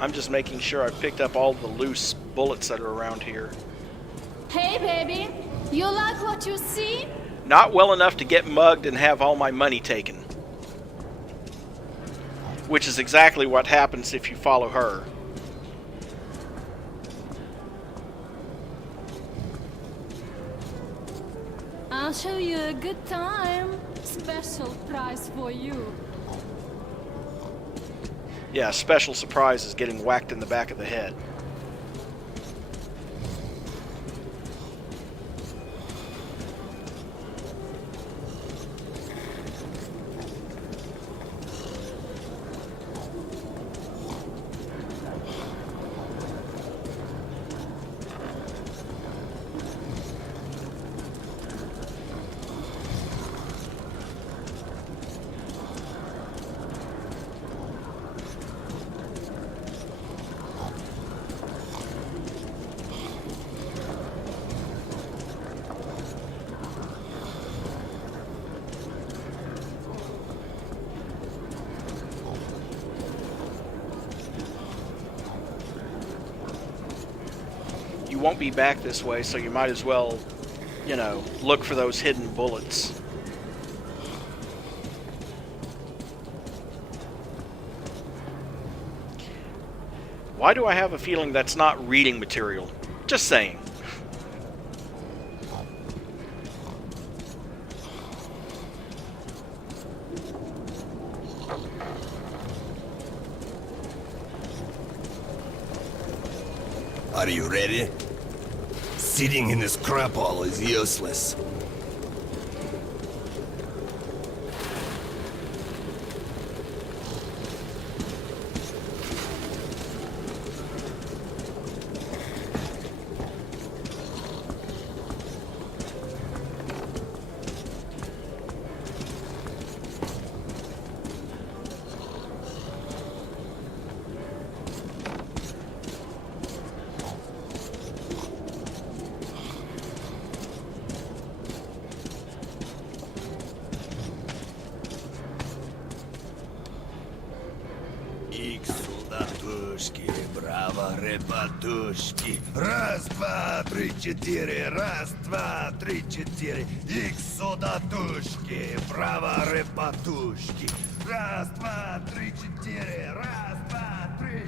I'm just making sure I've picked up all the loose bullets that are around here. Hey, baby. You like what you see? Not well enough to get mugged and have all my money taken. Which is exactly what happens if you follow her. I'll show you a good time. Special price for you. Yeah, special surprise is getting whacked in the back of the head. You won't be back this way, so you might as well, you know, look for those hidden bullets. Why do I have a feeling that's not reading material? Just saying. Are you ready? Sitting in this crap hole is useless. Браво, ребятушки! Раз, два, три, четыре! Раз, два, три, четыре! Икс сюда, тушки! Браво, ребятушки! Раз, два, три, четыре! Раз, два, три!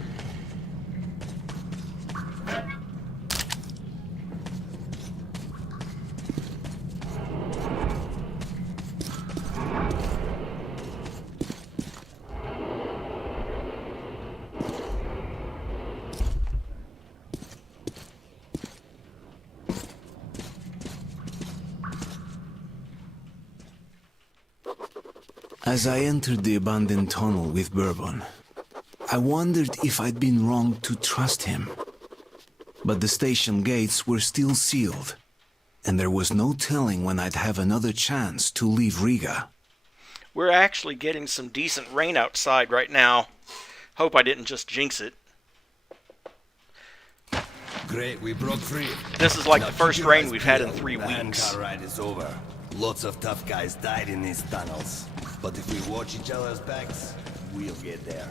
As I entered the abandoned tunnel with Bourbon, I wondered if I'd been wrong to trust him. But the station gates were still sealed, and there was no telling when I'd have another chance to leave Riga. We're actually getting some decent rain outside right now. Hope I didn't just jinx it. Great, we broke free. This is like Now the first keep your rain eyes we've had in peeled. 3 The weeks. handcar ride is over. Lots of tough guys died in these tunnels. But if we watch each other's backs, we'll get there.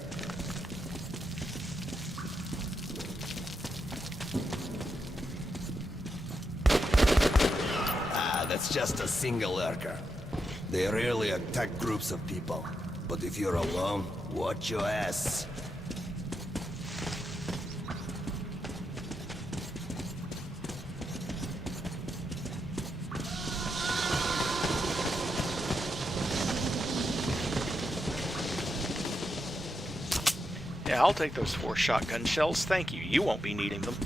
Ah, that's just a single lurker. They rarely attack groups of people. But if you're alone, watch your ass. Yeah, I'll take those 4 shotgun shells. Thank you. You won't be needing them.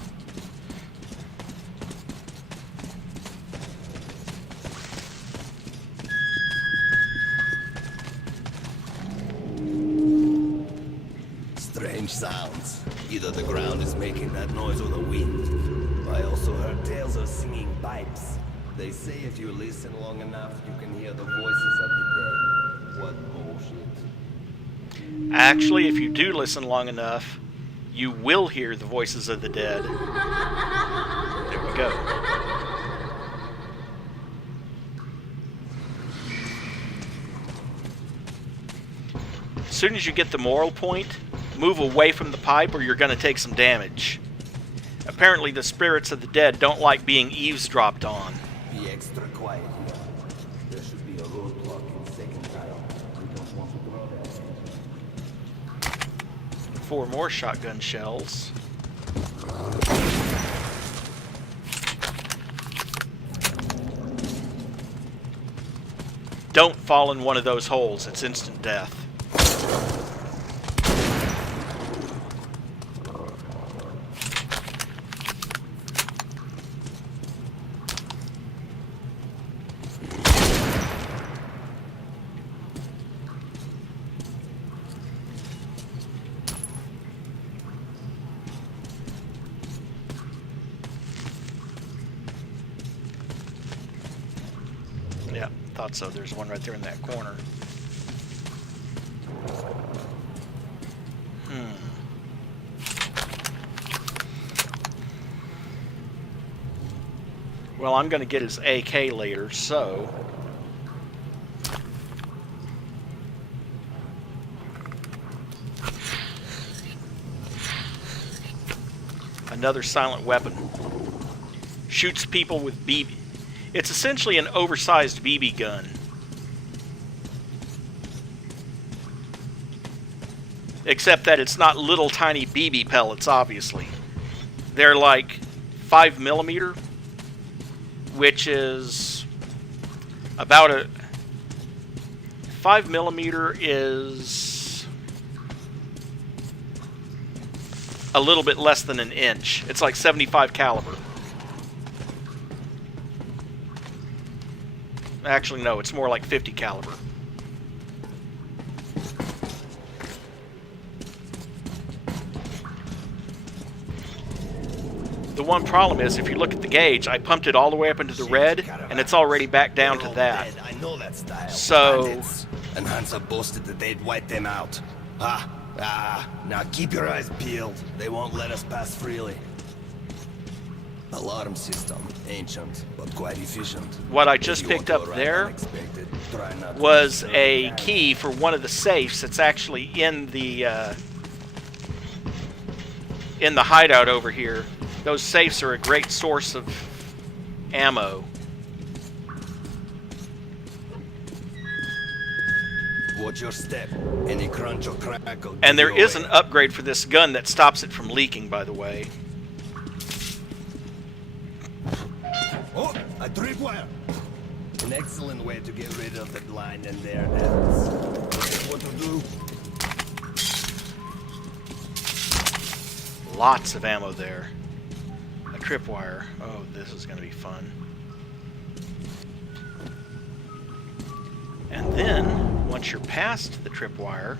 sounds. Either the ground is making that noise or the wind. I also heard tales of singing pipes. They say if you listen long enough, you can hear the voices of the dead. What bullshit. Actually, if you do listen long enough, you will hear the voices of the dead. There we go. As soon as you get the moral point, move away from the pipe or you're going to take some damage. Apparently the spirits of the dead don't like being eavesdropped on. Be extra quiet here. There should be a roadblock in second tile. We don't want to go there. 4 more shotgun shells. Don't fall in one of those holes. It's instant death. Yeah, thought so. There's one right there in that corner. Well, I'm going to get his AK later, so... Another silent weapon. Shoots people with BB. It's essentially an oversized BB gun. Except that it's not little tiny BB pellets, obviously. They're like 5mm, which is about a... 5mm is a little bit less than an inch. It's like 75 caliber. Actually, no, it's more like 50 caliber. The one problem is, if you look at the gauge, I pumped it all the way up into the red, and it's already back down to that. I know that style. So... Bandits. And Hansa boasted that they'd wipe them out. Now keep your eyes peeled. They won't let us pass freely. Alarm system. Ancient, but quite efficient. What I just picked up there was a key for one of the safes that's actually in the hideout over here. Those safes are a great source of ammo. Watch your step. Any crunch or crackle. And there is an upgrade for this gun that stops it from leaking, by the way. Oh, a tripwire! An excellent way to get rid of the blind and their devils. What to do? Lots of ammo there. A tripwire. Oh, this is going to be fun. And then, once you're past the tripwire,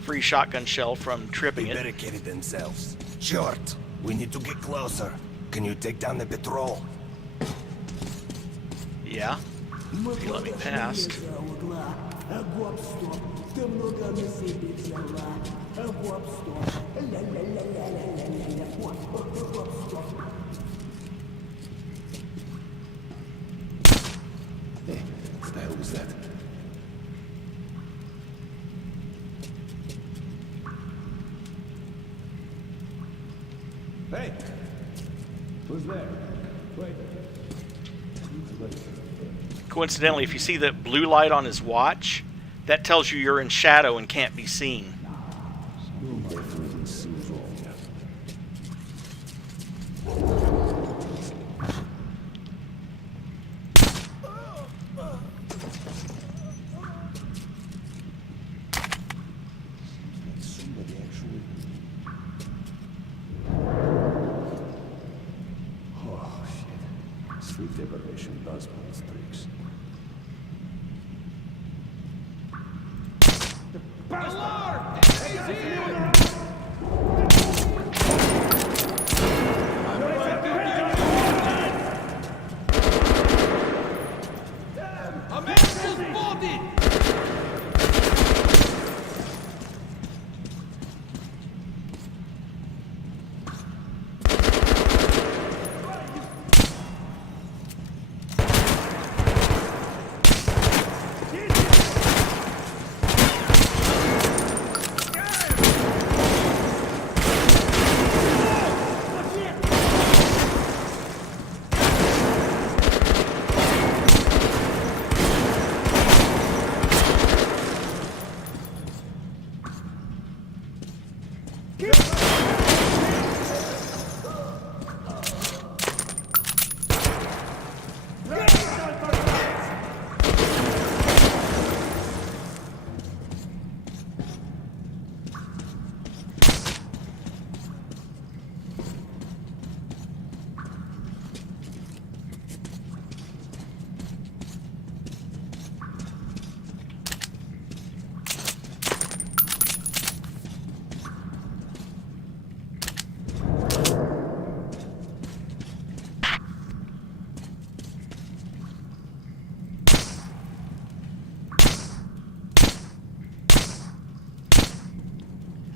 free shotgun shell from tripping it. They barricaded themselves. Short, we need to get closer. Can you take down the patrol? Yeah. If you let me past. Hey, what the hell was that? Hey! Who's there? Wait. Coincidentally, if you see that blue light on his watch, that tells you you're in shadow and can't be seen. Oh, shit. separation does know its tricks.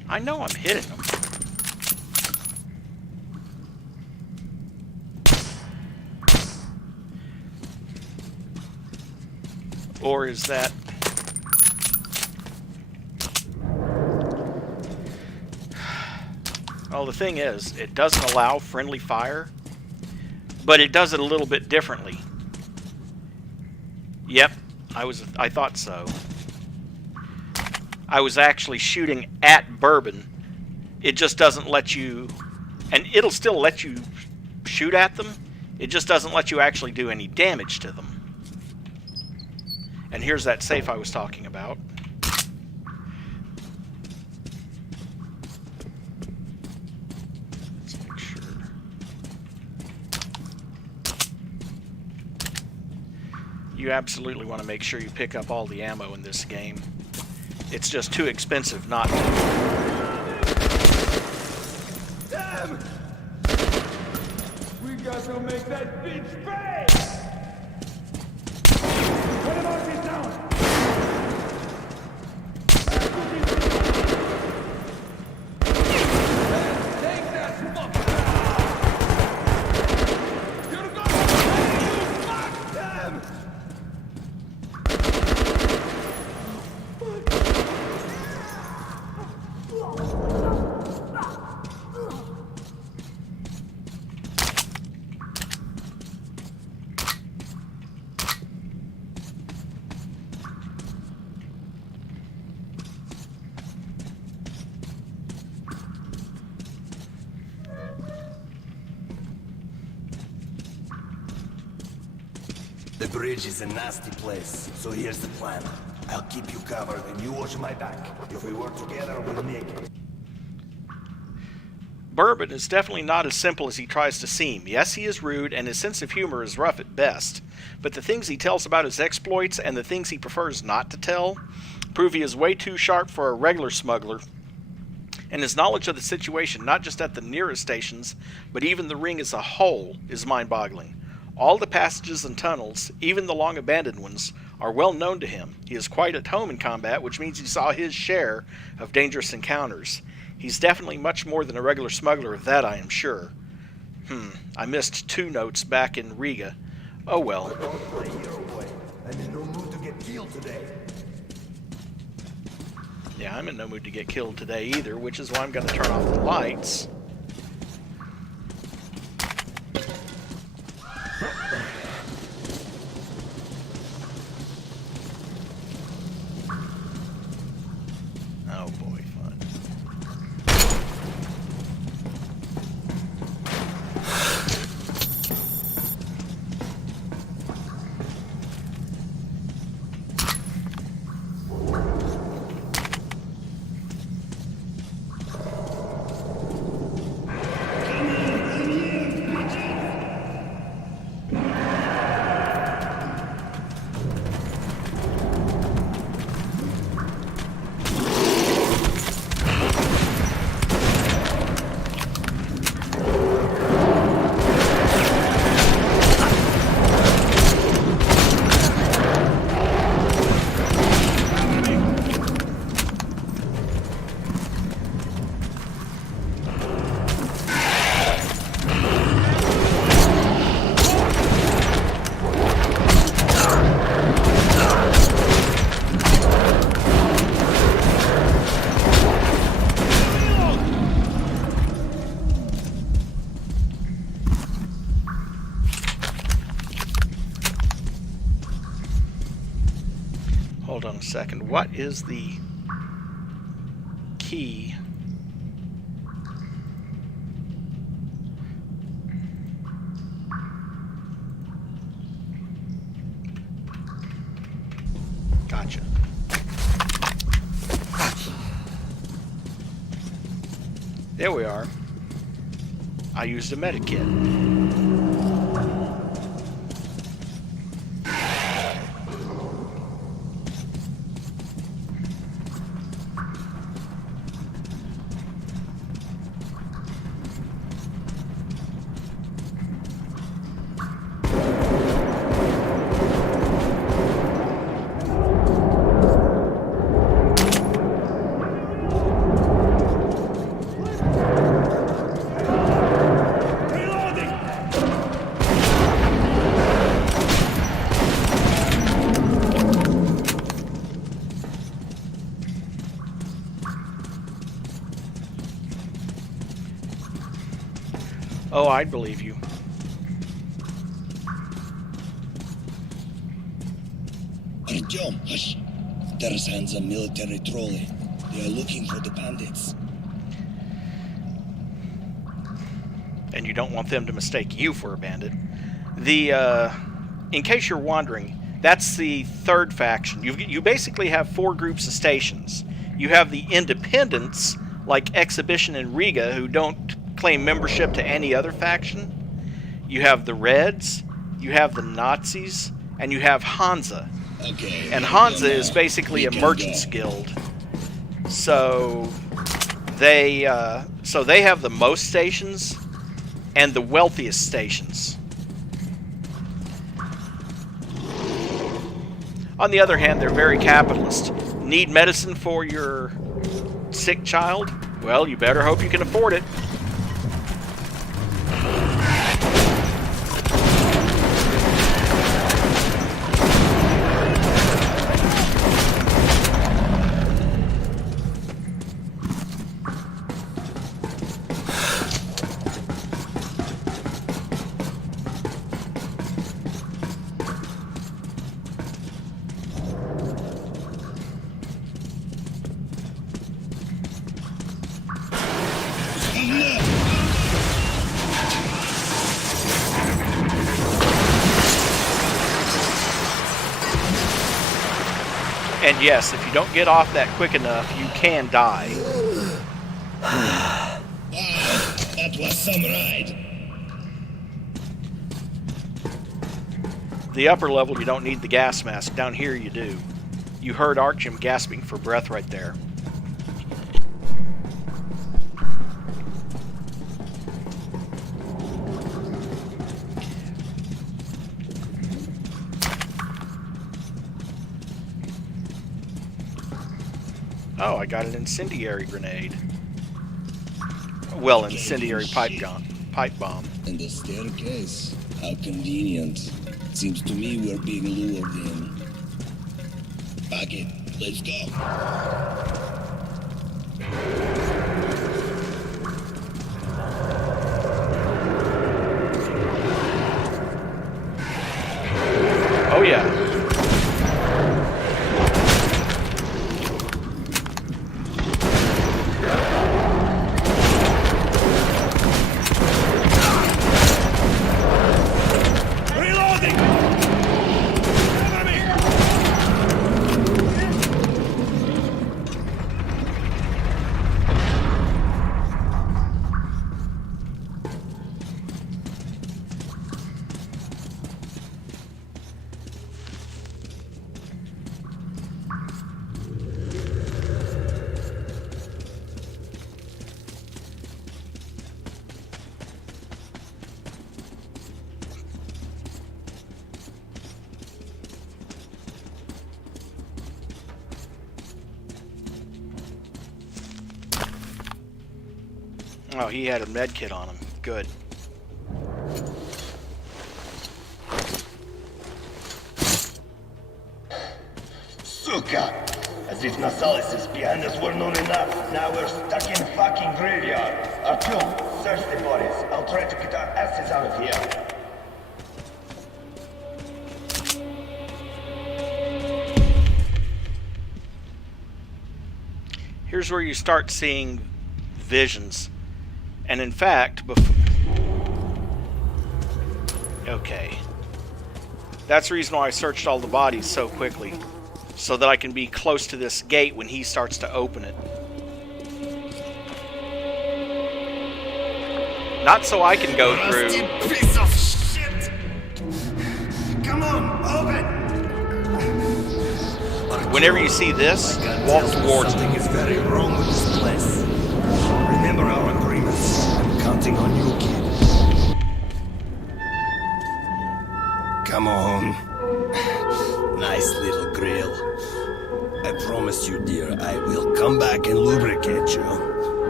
I know I'm hitting them. Or is that... Well, the thing is, it doesn't allow friendly fire, but it does it a little bit differently. Yep, I thought so. I was actually shooting at Bourbon. It just doesn't let you, and it'll still let you shoot at them. It just doesn't let you actually do any damage to them. And here's that safe I was talking about. Let's make sure. You absolutely want to make sure you pick up all the ammo in this game. It's just too expensive not to. Damn! We got to make that bitch pay! What about this down? Take that fucker! You're gonna pay, you fuck! Damn! The bridge is a nasty place, so here's the plan. I'll keep you covered and you watch my back. If we work together, we'll make it. Bourbon is definitely not as simple as he tries to seem. Yes, he is rude, and his sense of humor is rough at best, but the things he tells about his exploits and the things he prefers not to tell prove he is way too sharp for a regular smuggler, and his knowledge of the situation, not just at the nearest stations, but even the ring as a whole, is mind-boggling. All the passages and tunnels, even the long-abandoned ones, are well known to him. He is quite at home in combat, which means he saw his share of dangerous encounters. He's definitely much more than a regular smuggler, of that I am sure. I missed 2 notes back in Riga. Oh well. I'm in no mood to get killed today. Yeah, I'm in no mood to get killed today either, which is why I'm going to turn off the lights. Oh boy, fun. second. What is the key? Gotcha. There we are. I used a medikit. Oh, I'd believe you. Artyom, hush. There's hands a military trolley. They are looking for the bandits. And you don't want them to mistake you for a bandit. In case you're wondering, that's the third faction. You basically have 4 groups of stations. You have the independents, like Exhibition and Riga, who don't claim membership to any other faction. You have the Reds, you have the Nazis, and you have Hansa. Okay. And Hansa is basically a merchant's guild. So they have the most stations and the wealthiest stations. On the other hand, they're very capitalist. Need medicine for your sick child? Well, you better hope you can afford it. And yes, if you don't get off that quick enough, you can die. Wow, that was some ride. The upper level, you don't need the gas mask. Down here, you do. You heard Artyom gasping for breath right there. Oh, I got an incendiary grenade. Well, incendiary pipe bomb. And the staircase. How convenient. Seems to me we're being lured in. Pack it. Let's go. Oh yeah. Oh, he had a med kit on him. Good. Suka! As if Nasalis' behind us were known enough. Now we're stuck in a fucking graveyard. Artyom, search the bodies. I'll try to get our asses out of here. Here's where you start seeing visions. And in fact, okay. That's the reason why I searched all the bodies so quickly. So that I can be close to this gate when he starts to open it. Not so I can go through. Piece of shit! Come on, open! Whenever you see this, walk towards it. Something is very wrong with this place. Remember our agreements. I'm counting on you, kid. Come on. Nice little grill. I promise you, dear, I will come back and lubricate you.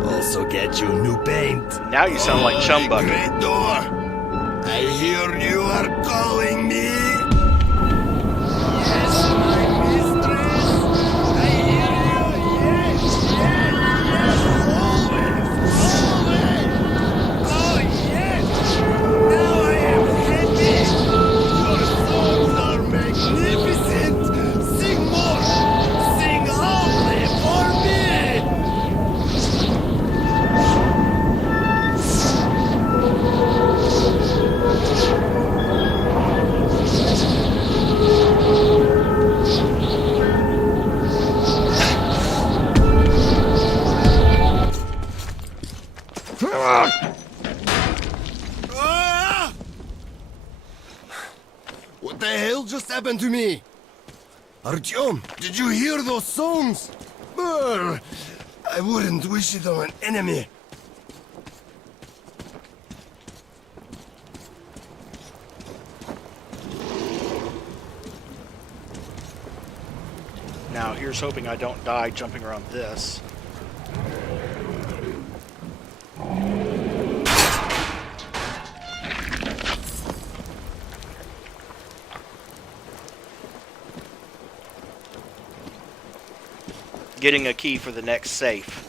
Also get you new paint. Now you sound like Chum Bucket. Great door. I hear you are calling me. Yes, my mistress. I hear you. Yes, always. Oh, yes. Now I am happy. Your songs are magnificent. Sing more. Sing only for me. What the hell just happened to me? Artyom, did you hear those songs? Brr, I wouldn't wish it on an enemy. Now, here's hoping I don't die jumping around this. Getting a key for the next safe.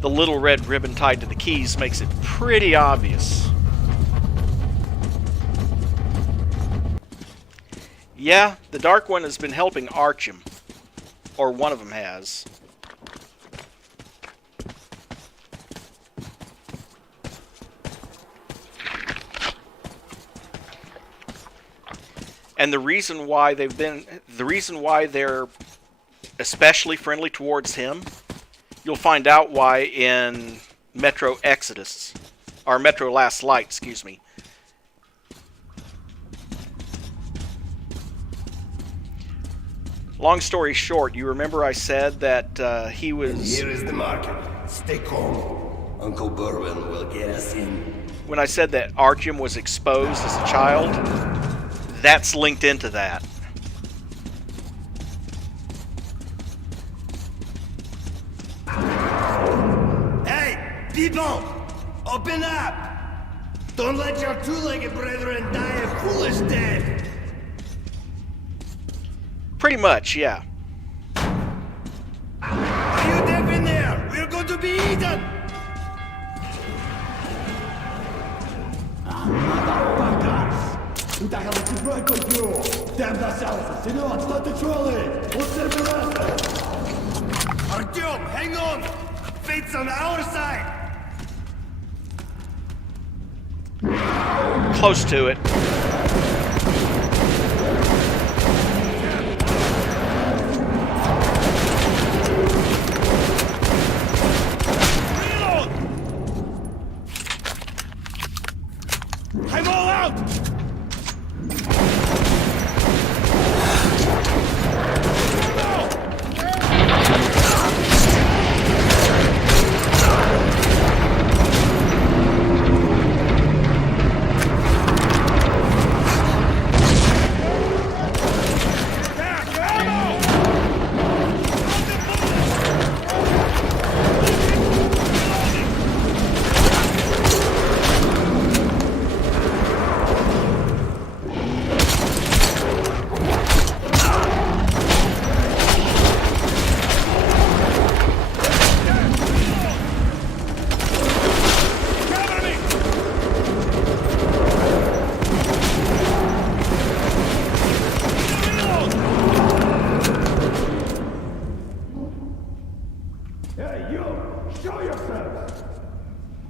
The little red ribbon tied to the keys makes it pretty obvious. Yeah, the Dark One has been helping Artyom. Or one of them has. And the reason why they're especially friendly towards him, you'll find out why in Metro Exodus, or Metro Last Light, excuse me. Long story short, you remember I said that he was... And here is the market. Stay calm. Uncle Berwin will get us in. When I said that Artyom was exposed as a child, that's linked into that. Hey, people! Open up! Don't let your two-legged brethren die a foolish death! Pretty much, yeah. Are you deaf in there? We're going to be eaten! Who the hell is right with you? Damn that Alice! You know, start the trolley! What's the rest? Artyom, hang on! Fate's on our side! Close to it. I'm all out!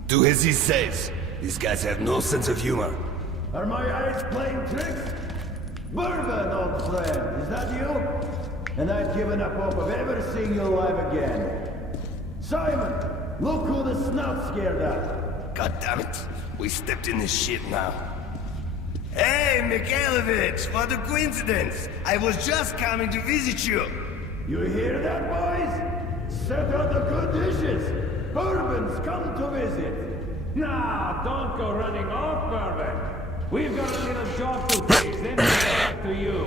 Do as he says. These guys have no sense of humor. Are my eyes playing tricks? Bourbon, old friend, is that you? And I've given up hope of ever seeing you alive again. Simon, look who the snout scared up. God damn it. We stepped in this shit now. Hey, Mikhailovich, what a coincidence. I was just coming to visit you. You hear that, boys? Set out the good dishes. Bourbon's come to visit. Nah, don't go running off, Bourbon. We've got a little job to fix, then we'll get back to you.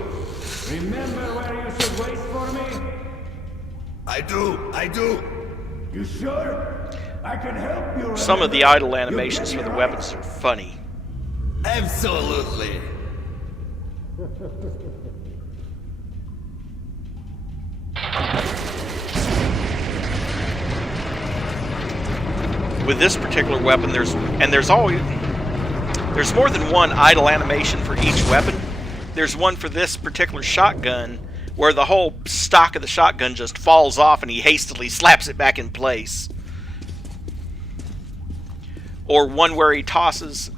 Remember where you should wait for me? I do. You sure? I can help you. Some of the idle animations for the weapons are funny. Absolutely. With this particular weapon, there's more than one idle animation for each weapon. There's one for this particular shotgun where the whole stock of the shotgun just falls off and he hastily slaps it back in place. Or one where he tosses...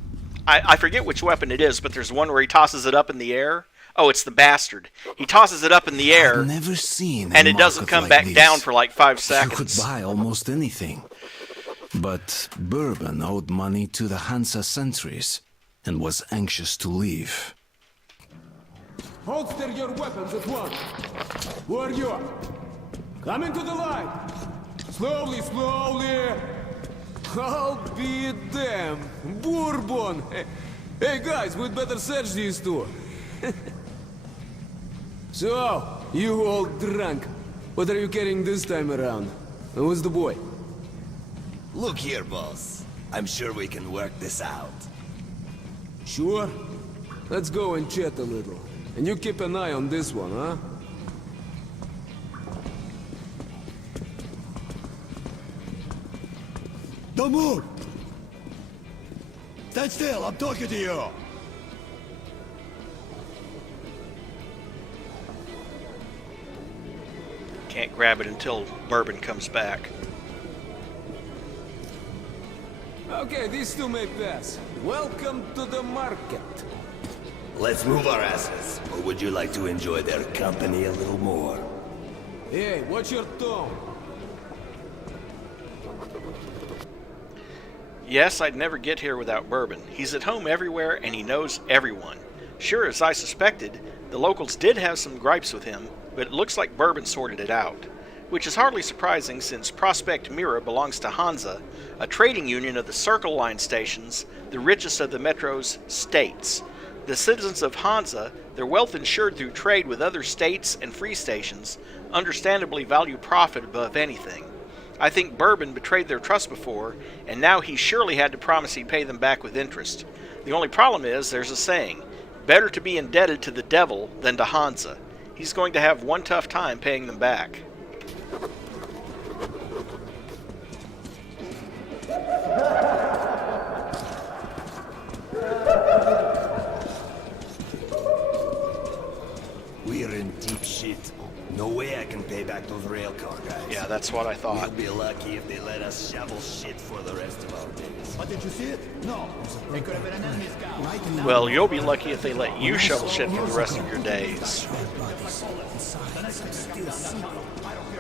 I forget which weapon it is, but there's one where he tosses it up in the air. Oh, it's the bastard. He tosses it up in the air, I've never seen and it doesn't come back down for like 5 seconds. You could buy almost anything. But Bourbon owed money to the Hansa sentries and was anxious to leave. Holster your weapons at once. Who are you? Come into the light. Slowly. I'll be damned. Bourbon. Hey guys, we'd better search these two. So, you all drunk. What are you carrying this time around? And who's the boy? Look here, boss. I'm sure we can work this out. Sure? Let's go and chat a little. And you keep an eye on this one, huh? Don't move! Stand still, I'm talking to you! Can't grab it until Bourbon comes back. Okay, these two may pass. Welcome to the market. Let's move our asses. Or would you like to enjoy their company a little more? Hey, watch your tone. Yes, I'd never get here without Bourbon. He's at home everywhere and he knows everyone. Sure, as I suspected, the locals did have some gripes with him, but it looks like Bourbon sorted it out. Which is hardly surprising since Prospect Mira belongs to Hansa, a trading union of the Circle Line stations, the richest of the Metro's states. The citizens of Hansa, their wealth ensured through trade with other states and free stations, understandably value profit above anything. I think Bourbon betrayed their trust before, and now he surely had to promise he'd pay them back with interest. The only problem is, there's a saying, better to be indebted to the devil than to Hansa. He's going to have one tough time paying them back. We're in deep shit. No way I can pay back those railcar guys. Yeah, that's what I thought. We'll be lucky if they let us shovel shit for the rest of our days. But did you see it? No. They could have been an enemy scout. Well, you'll be lucky if they let you shovel shit for the rest of your days.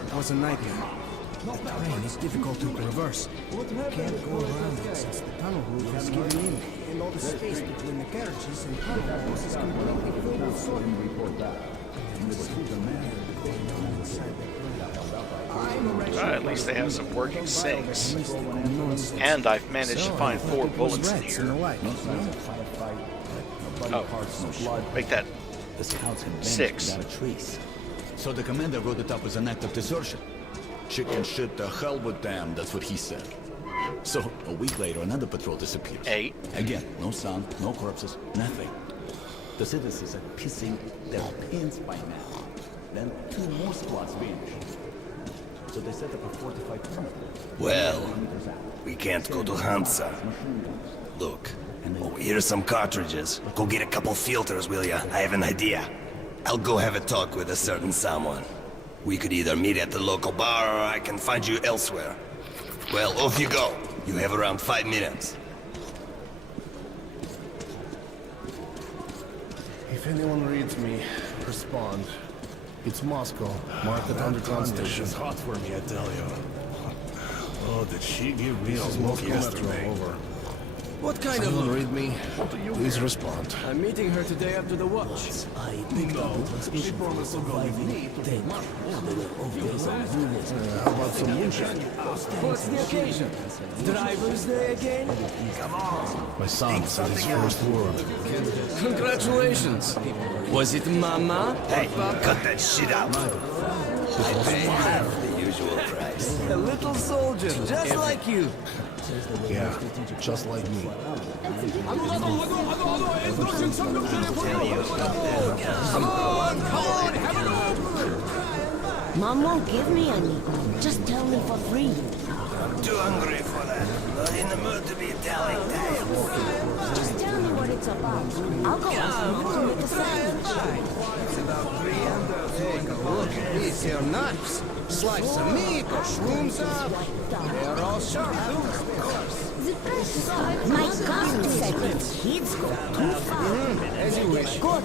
That was a nightmare. The terrain is difficult to traverse. You can't go around it since the tunnel roof is giving in, and all the space between the carriages and tunnel walls is completely filled with soil. At least they have some working sinks. And I've managed to find 4 bullets in here. Oh, make that 6. So the commander wrote it up as an act of desertion. Chicken shit to hell with them, that's what he said. So, a week later, another patrol disappears. 8. Again, no sound, no corpses, nothing. The citizens are pissing their pants by now. Then 2 more squads vanish. So they set up a fortified perimeter. Well, we can't go to Hansa. Look, here's some cartridges. Go get a couple filters, will ya? I have an idea. I'll go have a talk with a certain someone. We could either meet at the local bar or I can find you elsewhere. Well, off you go. You have around 5 minutes. If anyone reads me, respond. It's Moscow. Market underground station. It's hot for me, I tell you. Oh, did she give me a This is look Moscow Metro. yesterday? Over. What kind Anyone of... read me? Please respond. I'm meeting her today after the watch. No, she promised to go with me to How about some moonshine? What's the occasion? Driver's Day again? Come on. My son said his first word. Congratulations. Was it Mama? Hey, cut that shit out. I pay half the usual price. A little soldier, just like you. Yeah, just like me. Mom won't give me any. Just tell me for free. I'm too hungry for that. Not in the mood to be telling tales. Just tell me what it's about. I'll go ask Mom to make a sandwich. It's about 300. Take a look at these here knives. Slice of meat or shrooms up. They're all sharp, of course. My cousin said that kids go too far. As you wish. Good.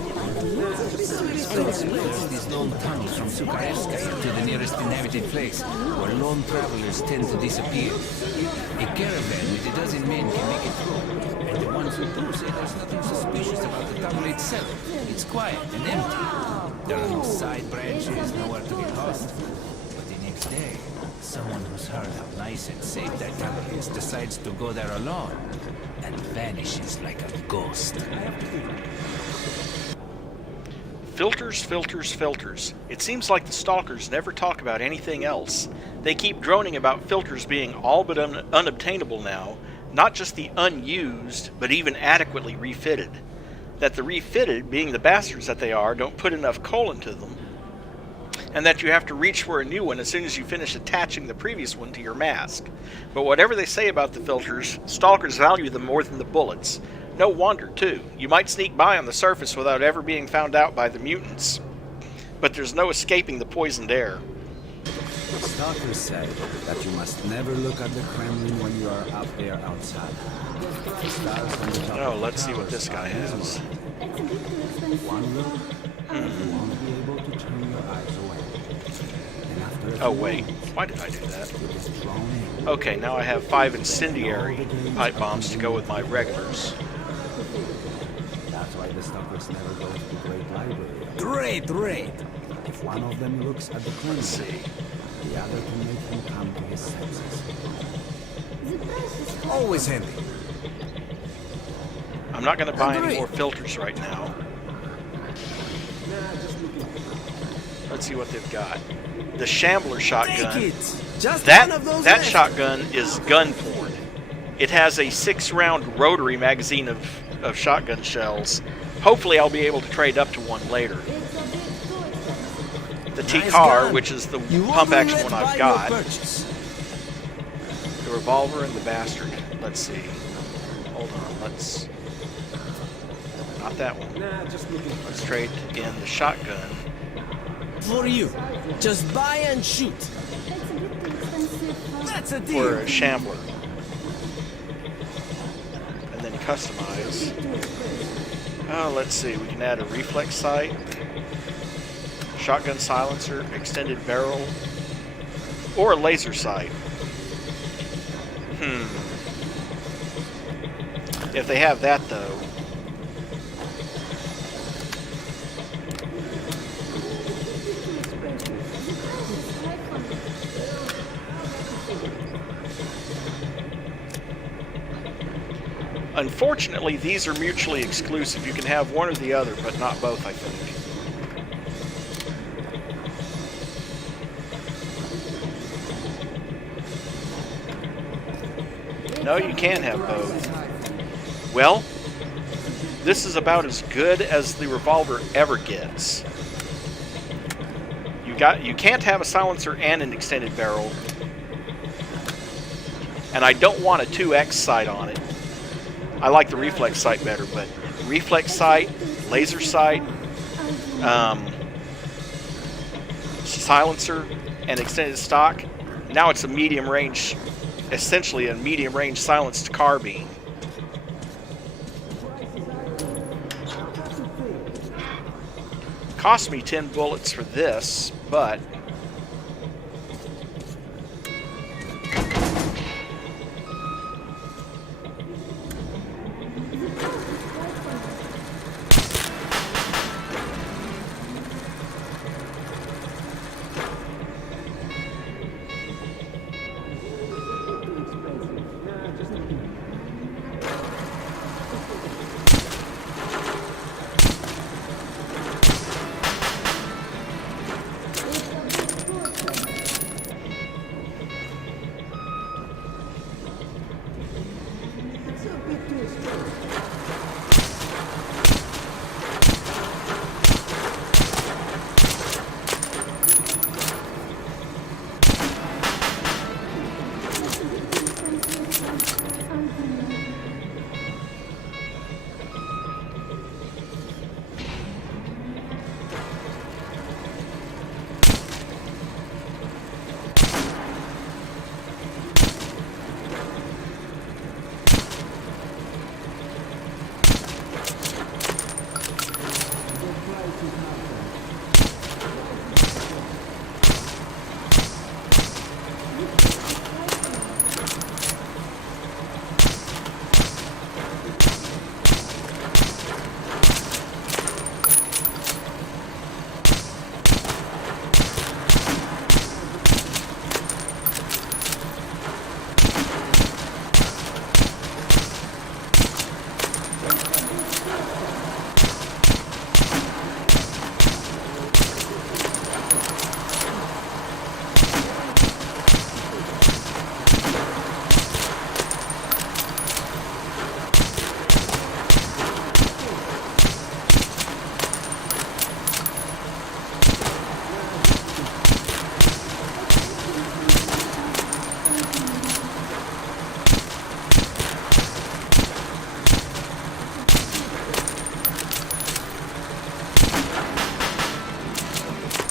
There's these long tunnels from Sukharevskaya to the nearest inhabited place, where lone travelers tend to disappear. A caravan with a dozen men can make it through, and the ones who do say there's nothing suspicious about the tunnel itself. It's quiet and empty. There are no side branches, nowhere to get lost. But the next day, someone who's heard how nice and safe that tunnel is decides to go there alone, and vanishes like a ghost. Filters, filters, filters. It seems like the stalkers never talk about anything else. They keep droning about filters being all but unobtainable now, not just the unused, but even adequately refitted. That the refitted, being the bastards that they are, don't put enough coal into them, and that you have to reach for a new one as soon as you finish attaching the previous one to your mask. But whatever they say about the filters, stalkers value them more than the bullets. No wonder, too. You might sneak by on the surface without ever being found out by the mutants. But there's no escaping the poisoned air. Stalkers say that you must never look at the Kremlin when you are up there outside. Oh, let's see what this guy has. One look, you won't be able to turn your eyes away. And after Oh, wait. Why did I do that? Okay, now I have 5 incendiary pipe bombs to go with my regulars. That's why the stalkers never go to the Great Library. Great raid! If one of them looks at the Kremlin, the other can make him come to his senses. Always handy. I'm not going to buy any more filters right now. Let's see what they've got. The Shambler shotgun. Take it! Just That one of those that left. shotgun is gun porn. It has a 6-round rotary magazine of shotgun shells. Hopefully I'll be able to trade up to one later. The T-Car, gun. which is the You pump only action let one buy I've your got. purchase. The revolver and the bastard. Let's see. Hold on, let's... Not that one. Let's trade in the shotgun. For you. Just buy and shoot. That's a deal. For a Shambler. And then customize. Let's see, we can add a reflex sight, shotgun silencer, extended barrel, or a laser sight. If they have that, though, unfortunately, these are mutually exclusive. You can have one or the other, but not both, I think. No, you can't have both. Well, this is about as good as the revolver ever gets. You can't have a silencer and an extended barrel. And I don't want a 2x sight on it. I like the reflex sight better, but reflex sight, laser sight, silencer, and extended stock. Now it's a medium range essentially a medium-range silenced carbine. Cost me 10 bullets for this, but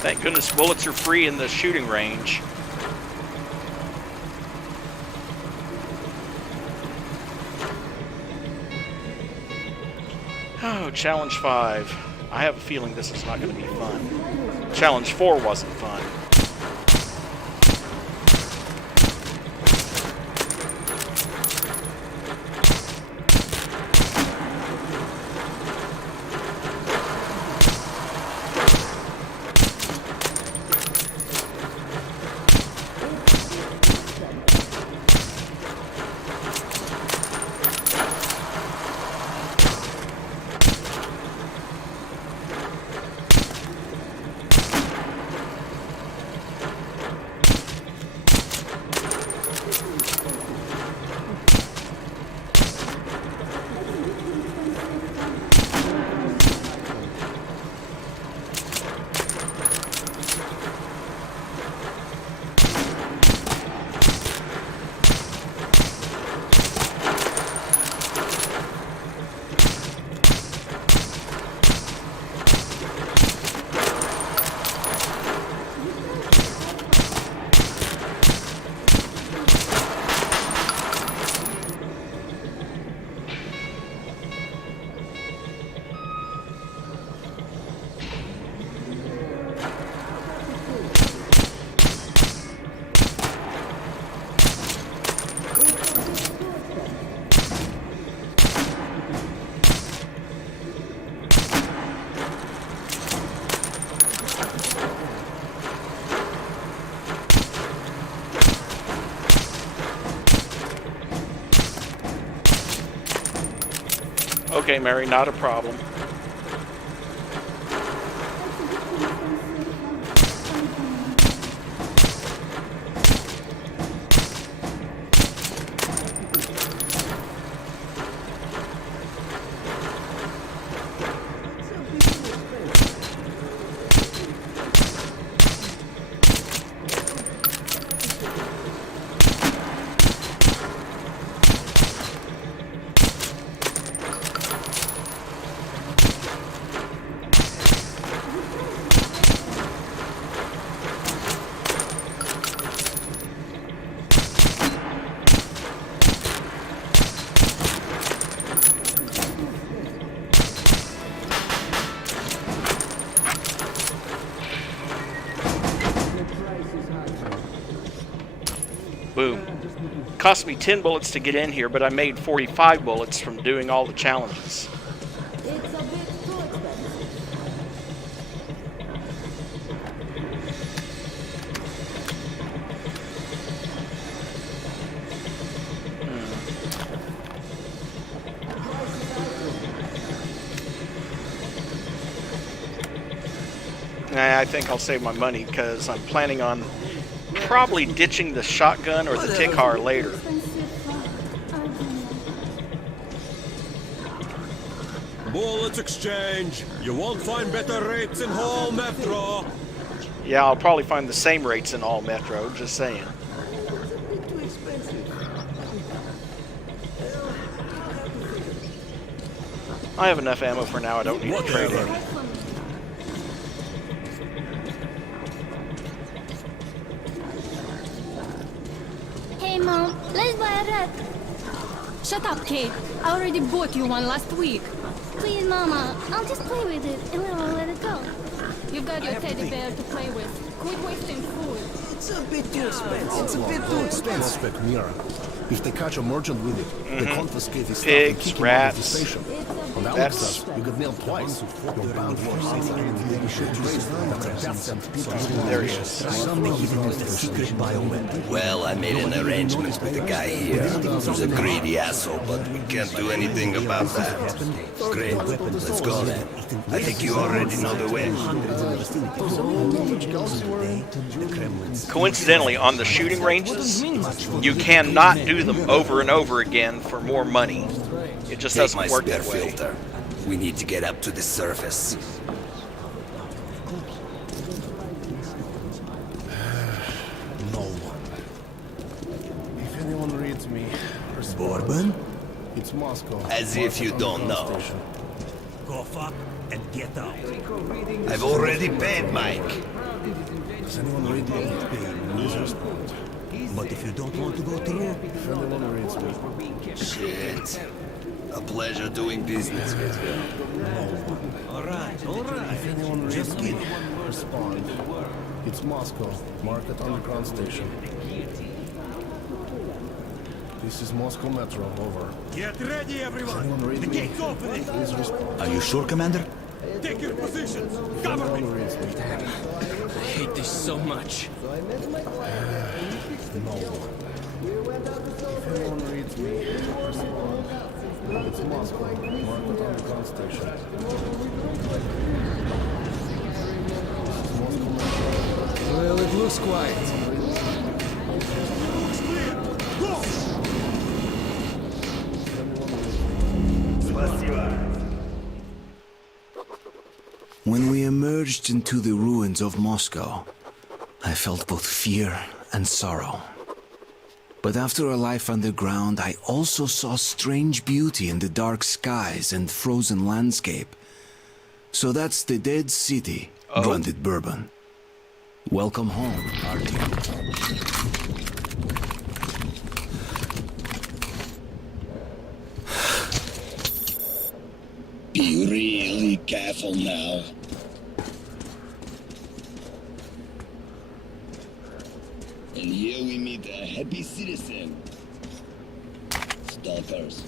thank goodness bullets are free in the shooting range. Oh, Challenge 5. I have a feeling this is not going to be fun. Challenge 4 wasn't fun. Okay, Mary, not a problem. Boom. Cost me 10 bullets to get in here, but I made 45 bullets from doing all the challenges. It's a bit too expensive. I think I'll save my money because I'm planning on probably ditching the shotgun or the Tikhar later. Bullets exchange. You won't find better rates in whole Metro. Yeah, I'll probably find the same rates in all Metro, just saying. Too expensive. I have enough ammo for now, I don't need to trade any. Hey, Mom, let's buy a rat. Shut up, Kate. I already bought you one last week. Please, Mama, I'll just play with it and then I'll let it go. You've got your teddy bear to play with. Quit wasting food. It's a bit too expensive. It's a bit too expensive. Prospect Mira. If they catch a merchant with it, they confiscate his stuff and Pigs, kick him out of the rats. station. On the That's- Alexas, you get nailed twice. You're bound for you should trace There he is. Well, I made an arrangement with the guy here. He's a greedy asshole, but we can't do anything about that. Great. Let's go then. I think you already know the way. Coincidentally, on the shooting ranges, you cannot do them over and over again for more money. It just Take my doesn't work spare that way. filter. We need to get up to the surface. no one. If anyone reads me, Bourbon? it's Moscow. As if you don't know. Station. Go fuck and get out. I've already paid Mike. Does anyone read me? Please respond. But if you don't want to go through, If anyone reads me, Shit. A pleasure doing business with you. alright. if anyone reads Just me, kidding. respond. It's Moscow, Market Underground Station. This is Moscow Metro, over. Get ready, everyone. Anyone read The me? gate's opening. Please respond. Are you sure, Commander? Take your positions. Cover me. Anyone reads me, I hate this so much. no one. If anyone reads me, respond. It's Moscow, Market Underground Station. Well, it looks quiet. When we emerged into the ruins of Moscow, I felt both fear and sorrow. But after a life underground, I also saw strange beauty in the dark skies and frozen landscape. So that's the dead city, grunted Bourbon. Welcome home, Artyom. Be really careful now. And here we meet a happy citizen. Stalkers.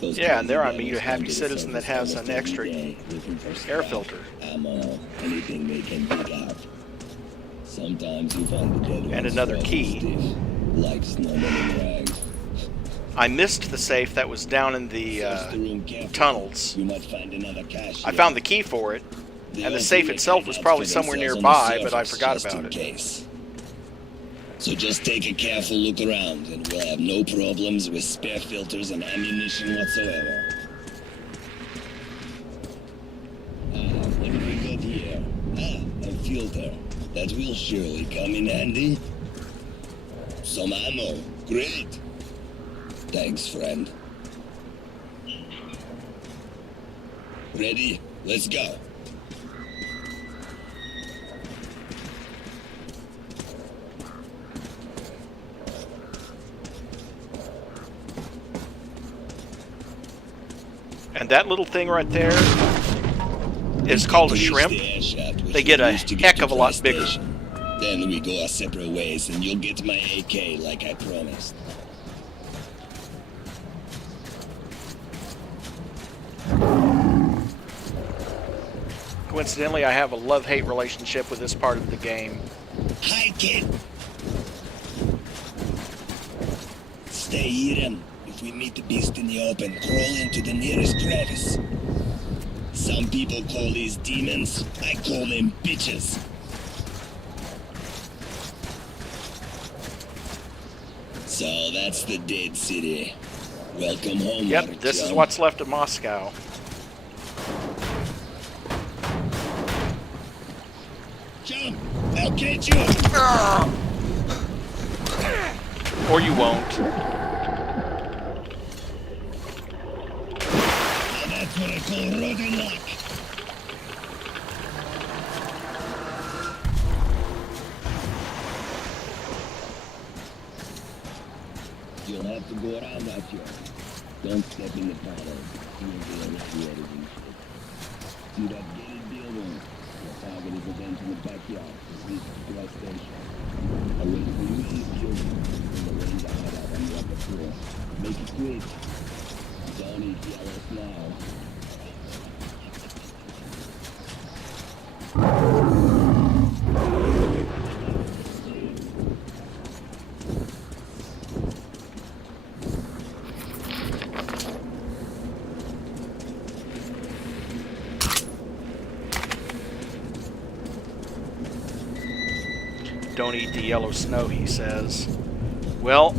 Those Yeah, and there I crazy meet a devils happy come to the citizen that surface has an almost every extra day, looking for air scrap, filter. ammo, anything they can pick up. Sometimes you find the dead And ones another frozen key. stiff, like snowmen in rags. I missed the safe that was down in the Search the room carefully. tunnels. You might find another cache I here. found the key for it, They and the also safe make itself was hideouts probably for somewhere themselves on nearby, the but I surface, forgot just about in it. case. So just take a careful look around, and we'll have no problems with spare filters and ammunition whatsoever. What do we got here? A filter. That will surely come in handy. Some ammo. Great. Thanks, friend. Ready? Let's go. And that little thing right there is called a shrimp. They get a heck of a lot bigger. Then we go our separate ways and you'll get my AK like I promised. Coincidentally, I have a love-hate relationship with this part of the game. Hi, kid! Stay hidden. If we meet the beast in the open, crawl into the nearest crevice. Some people call these demons. I call them bitches. So that's the dead city. Welcome home. Yep, this is what's left of Moscow. Jump! I'll get you! Or you won't. Now that's what I call rotten luck. You'll have to go around out here. Don't step in the tunnel. You'll be irradiated and shit. See that gated building? The target is a vent in the backyard. This is the gas station. I wait for you in the building. When the rains are hot out on the upper floor. Make it quick. Don't eat yellows now. Don't eat the yellow snow, he says. Well,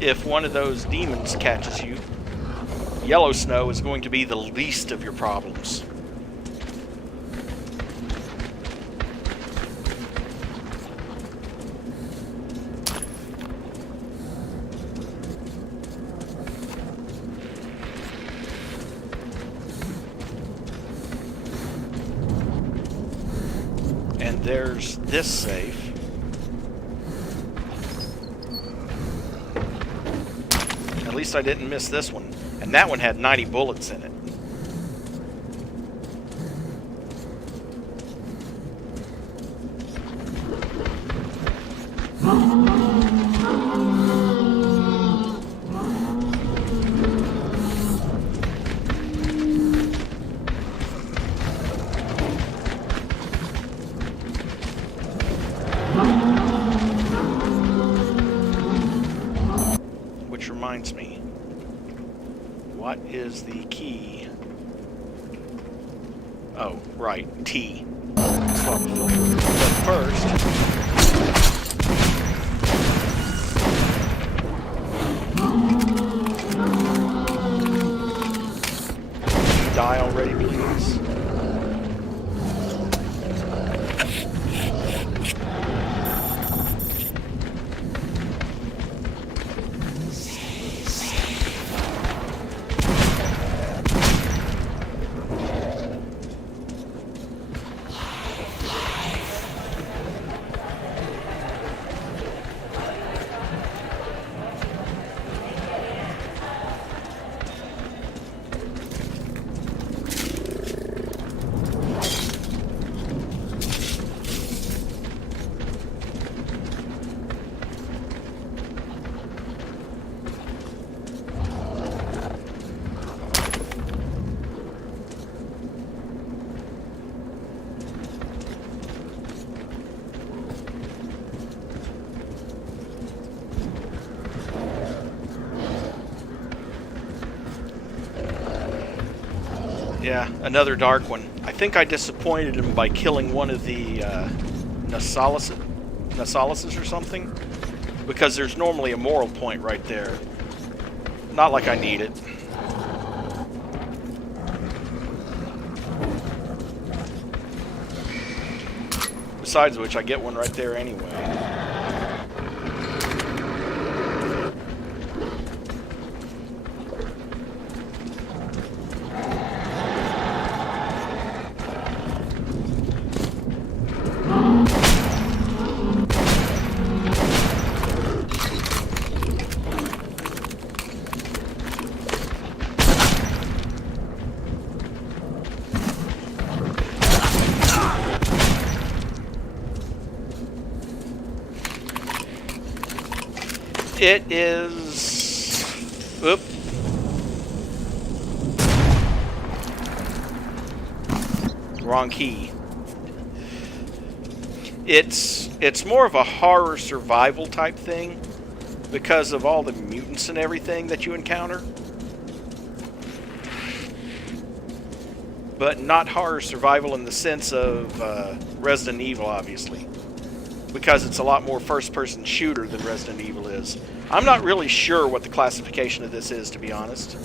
if one of those demons catches you, yellow snow is going to be the least of your problems. And there's this safe. At least I didn't miss this one. And that one had 90 bullets in it. Which reminds me, what is the key? Oh, right, T. But first, die already, please. Yeah, another dark one. I think I disappointed him by killing one of the Nasalises or something, because there's normally a moral point right there. Not like I need it. Besides which, I get one right there anyway. It is... Oop. Wrong key. It's more of a horror survival type thing because of all the mutants and everything that you encounter. But not horror survival in the sense of Resident Evil, obviously. Because it's a lot more first-person shooter than Resident Evil is. I'm not really sure what the classification of this is, to be honest.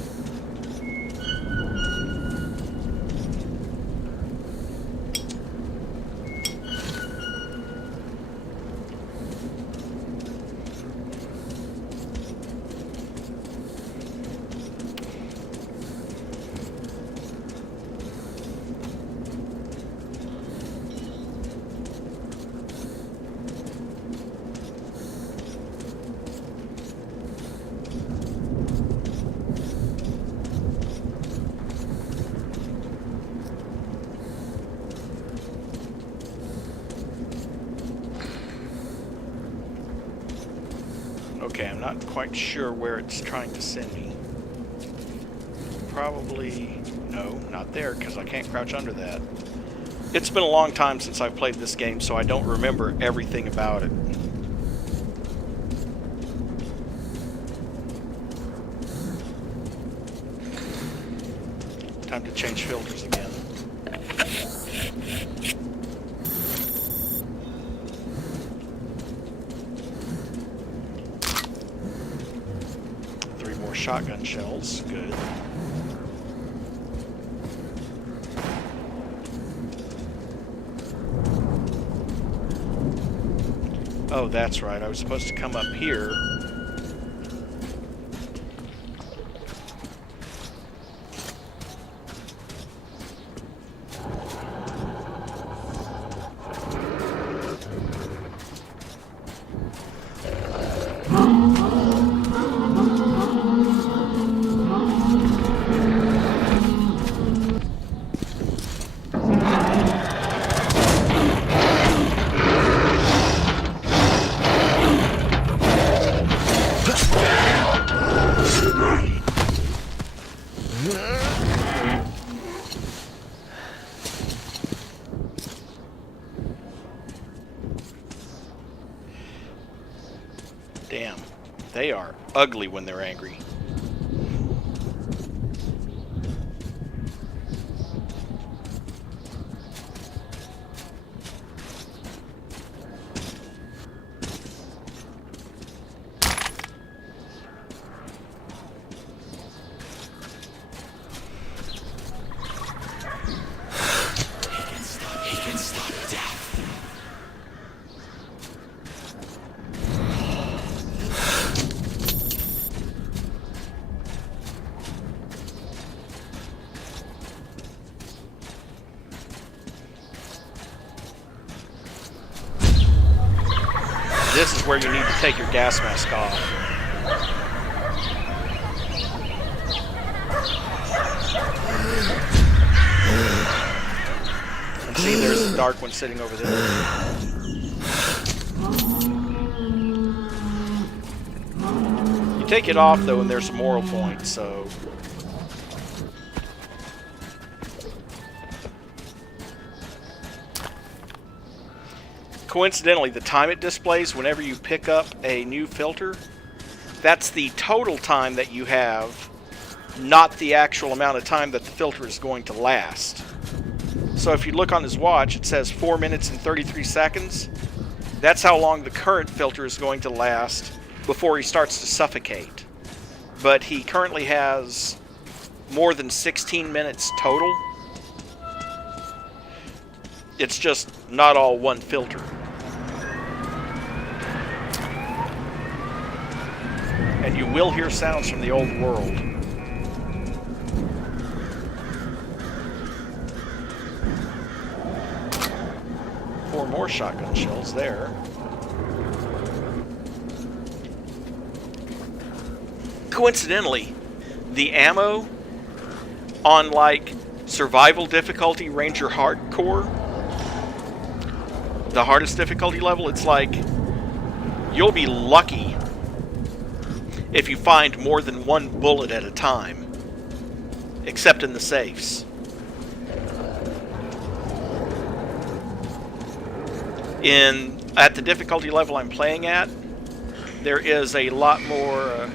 Okay, I'm not quite sure where it's trying to send me. Probably... no, not there, because I can't crouch under that. It's been a long time since I've played this game, so I don't remember everything about it. Time to change filters again. Shotgun shells, good. Oh, that's right. I was supposed to come up here. Damn, they are ugly when they're angry. He can stop death. This is where you need to take your gas mask off. And see, there's a dark one sitting over there. You take it off, though, and there's a moral point, so... Coincidentally, the time it displays whenever you pick up a new filter, that's the total time that you have, not the actual amount of time that the filter is going to last. So if you look on his watch, it says 4 minutes and 33 seconds. That's how long the current filter is going to last before he starts to suffocate. But he currently has more than 16 minutes total. It's just not all one filter. And you will hear sounds from the old world. Four more shotgun shells there. Coincidentally, the ammo on like survival difficulty Ranger Hardcore, the hardest difficulty level, it's like you'll be lucky if you find more than one bullet at a time, except in the safes. At the difficulty level I'm playing at, there is a lot more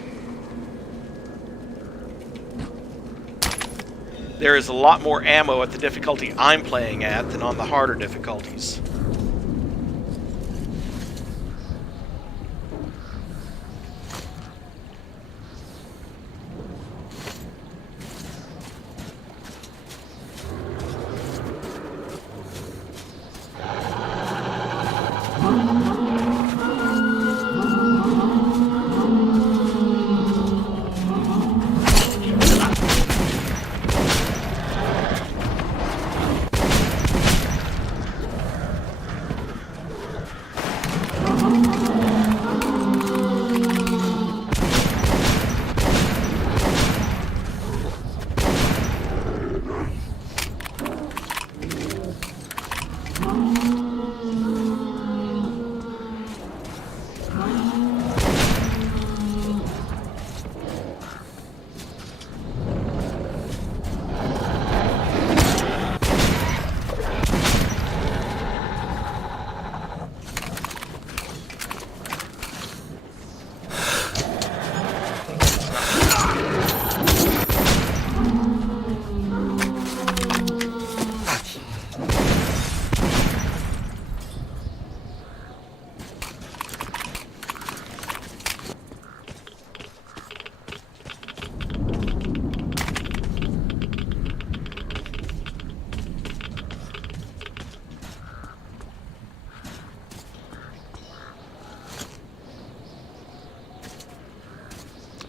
ammo at the difficulty I'm playing at than on the harder difficulties.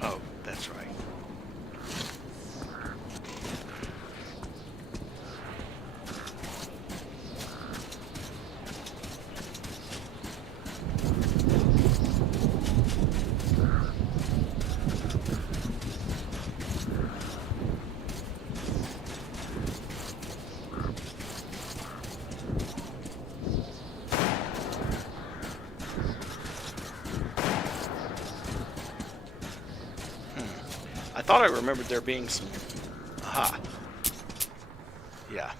Oh, that's right. I thought I remembered there being some... Aha. Yeah.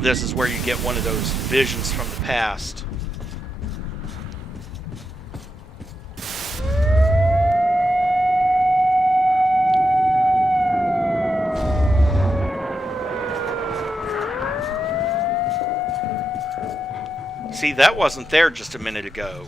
This is where you get one of those visions from the past. See, that wasn't there just a minute ago.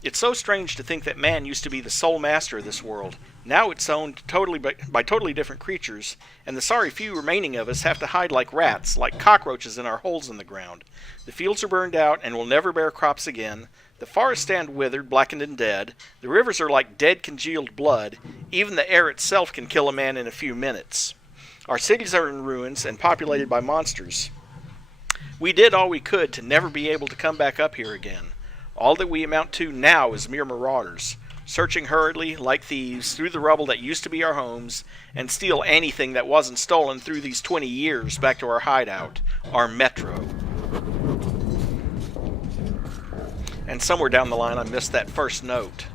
It's so strange to think that man used to be the sole master of this world. Now it's owned totally by totally different creatures, and the sorry few remaining of us have to hide like rats, like cockroaches in our holes in the ground. The fields are burned out and will never bear crops again. The forests stand withered, blackened, and dead. The rivers are like dead, congealed blood. Even the air itself can kill a man in a few minutes. Our cities are in ruins and populated by monsters. We did all we could to never be able to come back up here again. All that we amount to now is mere marauders, searching hurriedly, like thieves, through the rubble that used to be our homes, and steal anything that wasn't stolen through these 20 years back to our hideout, our metro. And somewhere down the line I missed that first note.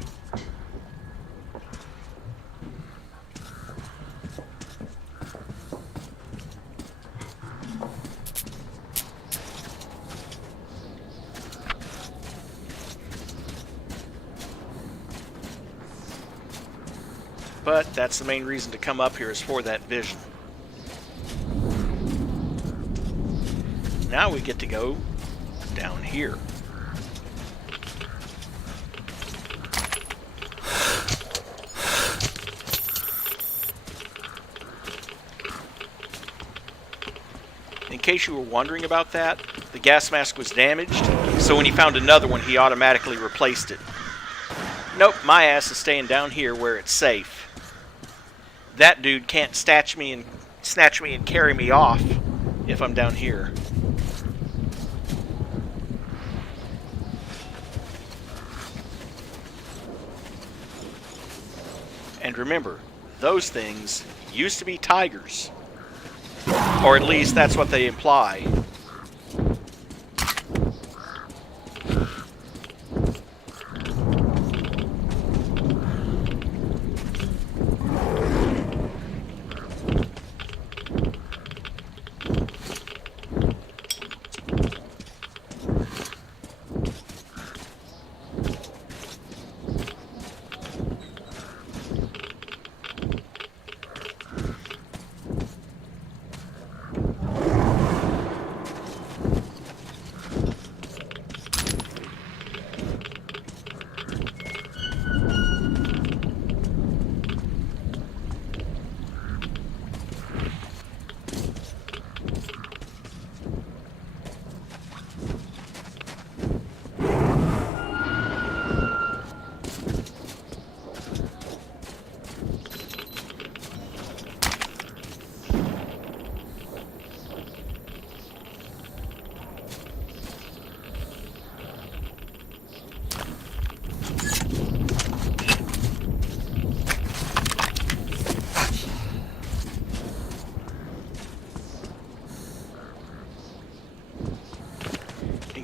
But that's the main reason to come up here, is for that vision. Now we get to go down here. In case you were wondering about that, the gas mask was damaged, so when he found another one, he automatically replaced it. Nope, my ass is staying down here where it's safe. That dude can't snatch me and carry me off if I'm down here. And remember, those things used to be tigers. Or at least that's what they imply.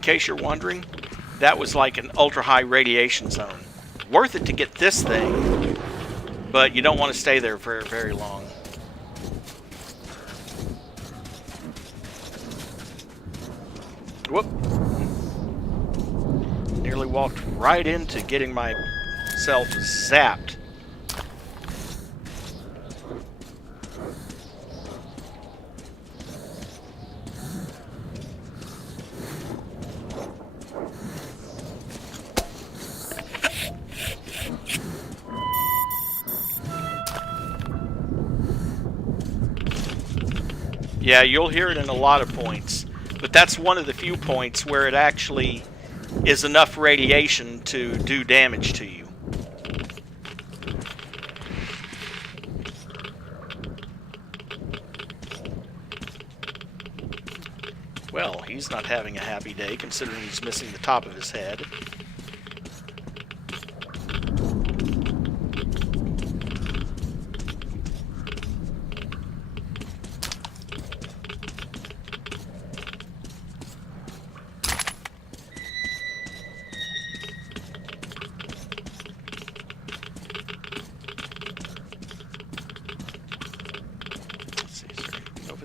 case you're wondering, that was like an ultra-high radiation zone. Worth it to get this thing, but you don't want to stay there for very long. Whoop. Nearly walked right into getting myself zapped. Yeah, you'll hear it in a lot of points, but that's one of the few points where it actually is enough radiation to do damage to you. Well, he's not having a happy day considering he's missing the top of his head.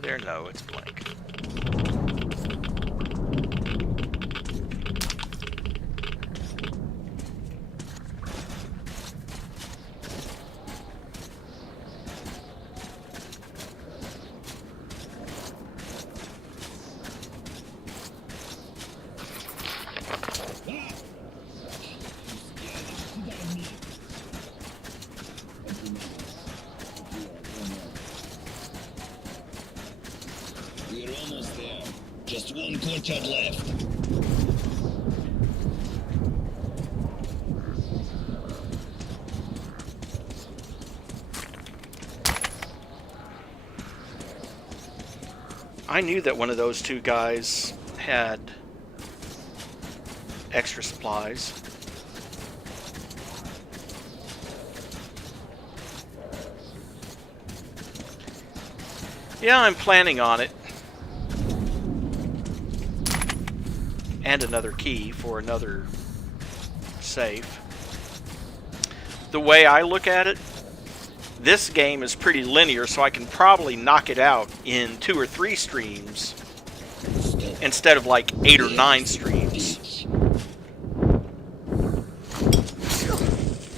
There, no, it's blank. We're almost there. Just one courtyard left. I knew that one of those two guys had extra supplies. Yeah, I'm planning on it. And another key for another safe. The way I look at it, this game is pretty linear, so I can probably knock it out in 2 or 3 streams instead of like 8 or 9 streams.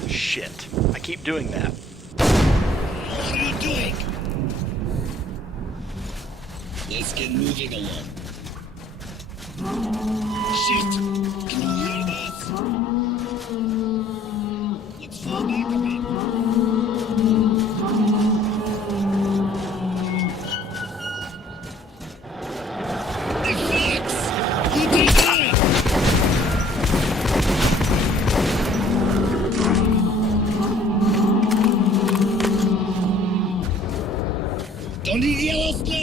Shit. I keep doing that. What are you doing? Let's get moving along. Shit! Can you hear this? Let's fall back a bit. The fox! You did that! Don't need yellow snow!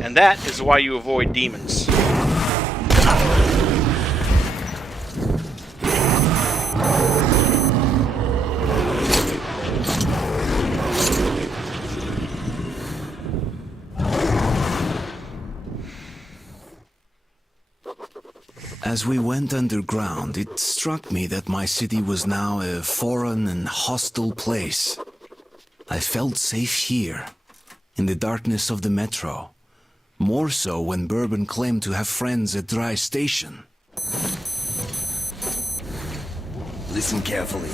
And that is why you avoid demons. As we went underground, it struck me that my city was now a foreign and hostile place. I felt safe here, in the darkness of the metro. More so when Bourbon claimed to have friends at Dry Station. Listen carefully.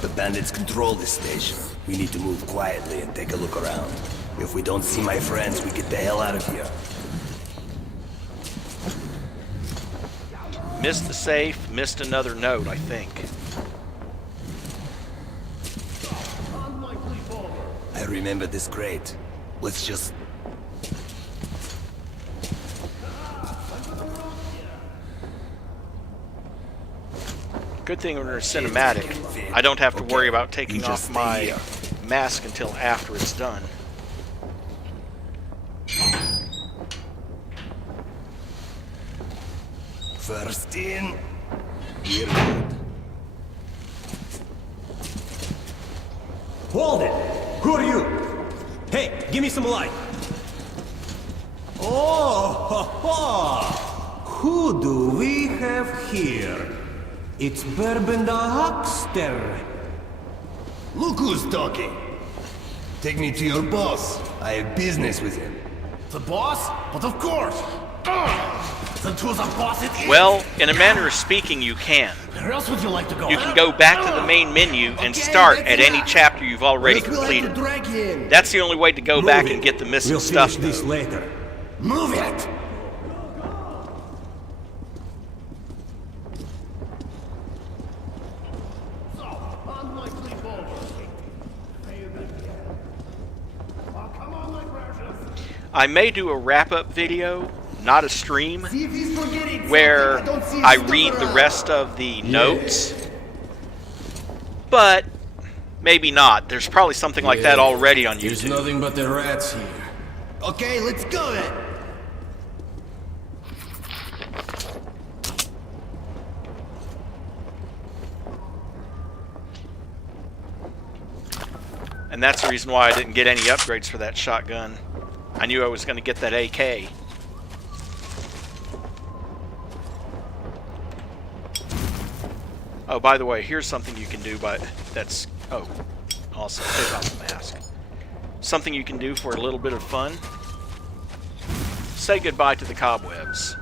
The bandits control this station. We need to move quietly and take a look around. If we don't see my friends, we get the hell out of here. Missed the safe, missed another note, I think. I remember this crate. Let's just... Good thing when it's cinematic, I don't have to worry about taking off my mask until after it's done. First in, we're good. Hold it! Who are you? Hey, give me some light. Oh, ha, ha. Who do we have here? It's Bourbon the Huckster. Look who's talking. Take me to your boss. I have business with him. The boss? But of course. Then to the boss it is. Well, in a manner of speaking, you can. Where else would you like to go? You can go back to the main menu and start at any chapter you've already completed. That's the only way to go back and get the missing stuff. We'll finish this later. Move it! I may do a wrap-up video, not a stream, where I read the rest of the notes, but maybe not. There's probably something like that already on YouTube. There's nothing but the rats here. Okay, let's go then. And that's the reason why I didn't get any upgrades for that shotgun. I knew I was going to get that AK. Oh, by the way, here's something you can do, but that's... Oh, also, take off the mask. Something you can do for a little bit of fun. Say goodbye to the cobwebs.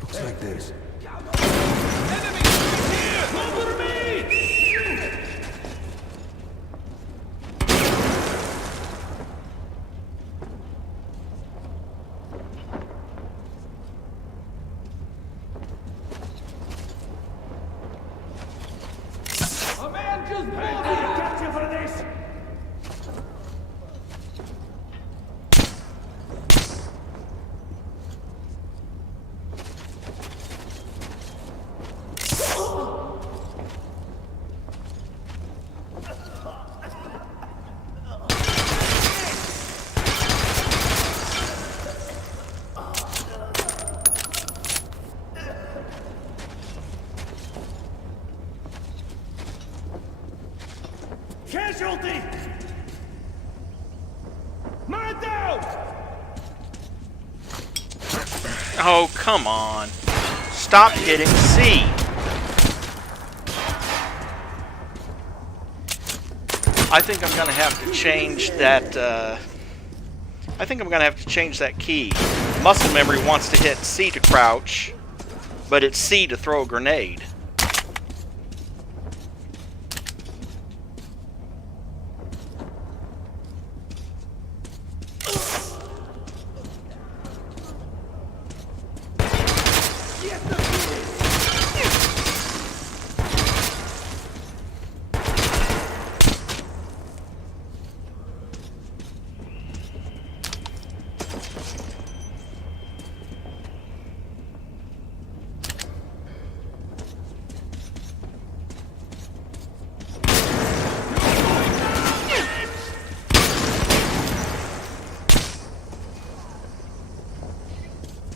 Looks like this. A man just built it! Got you for this! Casualty! Man down! Oh, come on. Stop hitting C. I think I'm going to have to change that, I think I'm going to have to change that key. Muscle memory wants to hit C to crouch, but it's C to throw a grenade.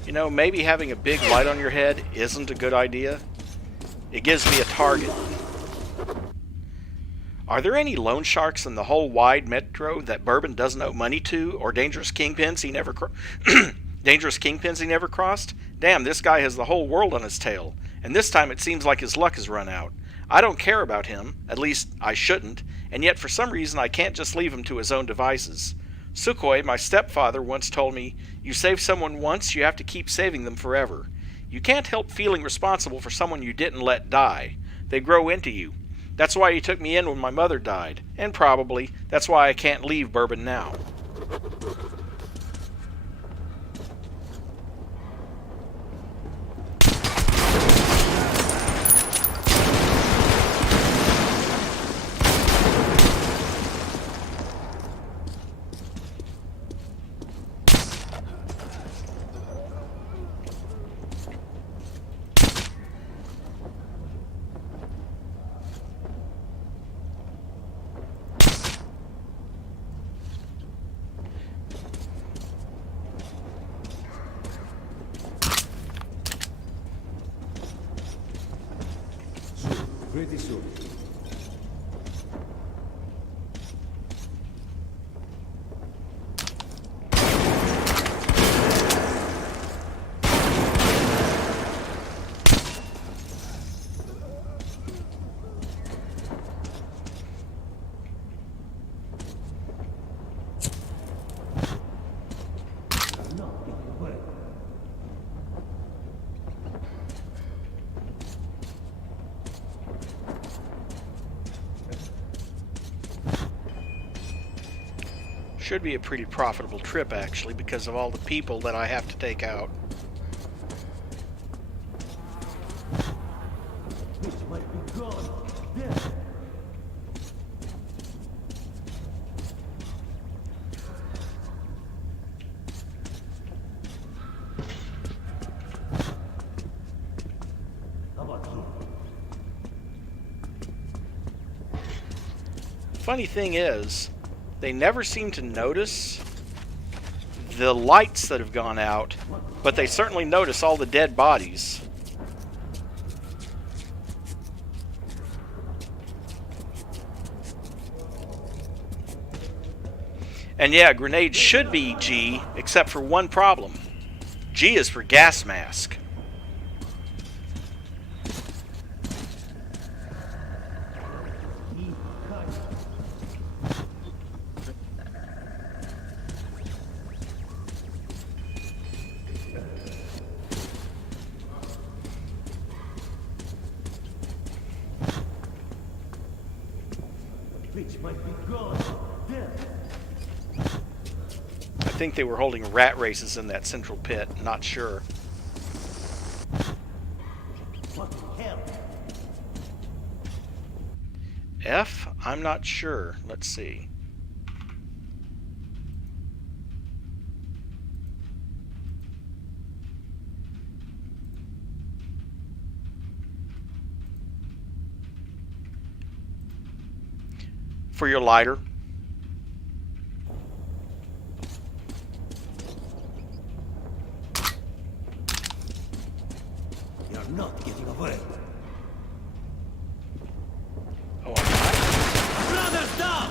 You know, maybe having a big light on your head isn't a good idea. It gives me a target. Are there any loan sharks in the whole wide metro that Bourbon doesn't owe money to, or dangerous kingpins he never crossed? Damn, this guy has the whole world on his tail, and this time it seems like his luck has run out. I don't care about him, at least I shouldn't, and yet for some reason I can't just leave him to his own devices. Sukhoi, my stepfather, once told me, you save someone once, you have to keep saving them forever. You can't help feeling responsible for someone you didn't let die. They grow into you. That's why he took me in when my mother died, and probably that's why I can't leave Bourbon now. Pretty soon. Should be a pretty profitable trip, actually, because of all the people that I have to take out. This might be gone. Dead. How about you? Funny thing is, they never seem to notice the lights that have gone out, but they certainly notice all the dead bodies. And yeah, grenade should be G, except for one problem. G is for gas mask. Bitch might be gone. Dead. I think they were holding rat races in that central pit, not sure. What the hell? F? I'm not sure. Let's see. For your lighter. You're not getting away. Oh, I'm not. Brothers down!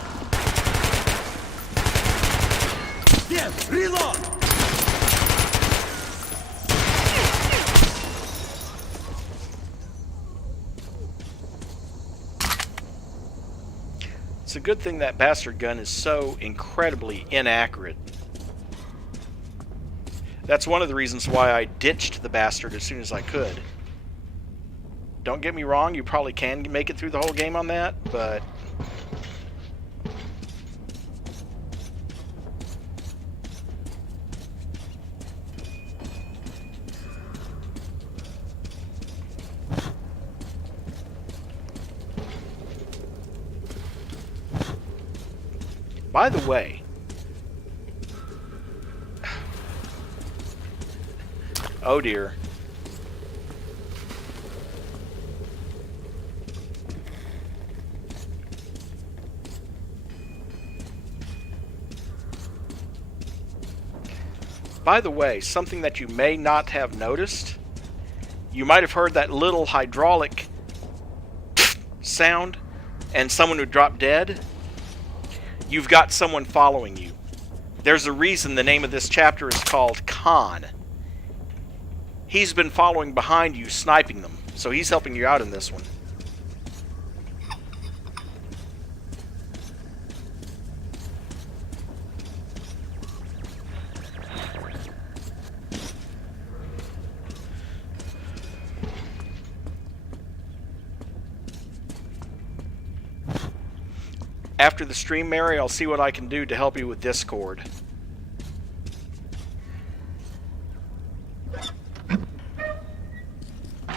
Yes, reload! It's a good thing that bastard gun is so incredibly inaccurate. That's one of the reasons why I ditched the bastard as soon as I could. Don't get me wrong, you probably can make it through the whole game on that, but... By the way, oh dear. By the way, something that you may not have noticed, you might have heard that little hydraulic sound and someone would drop dead. You've got someone following you. There's a reason the name of this chapter is called Khan. He's been following behind you, sniping them. So he's helping you out in this one. After the stream, Mary, I'll see what I can do to help you with Discord.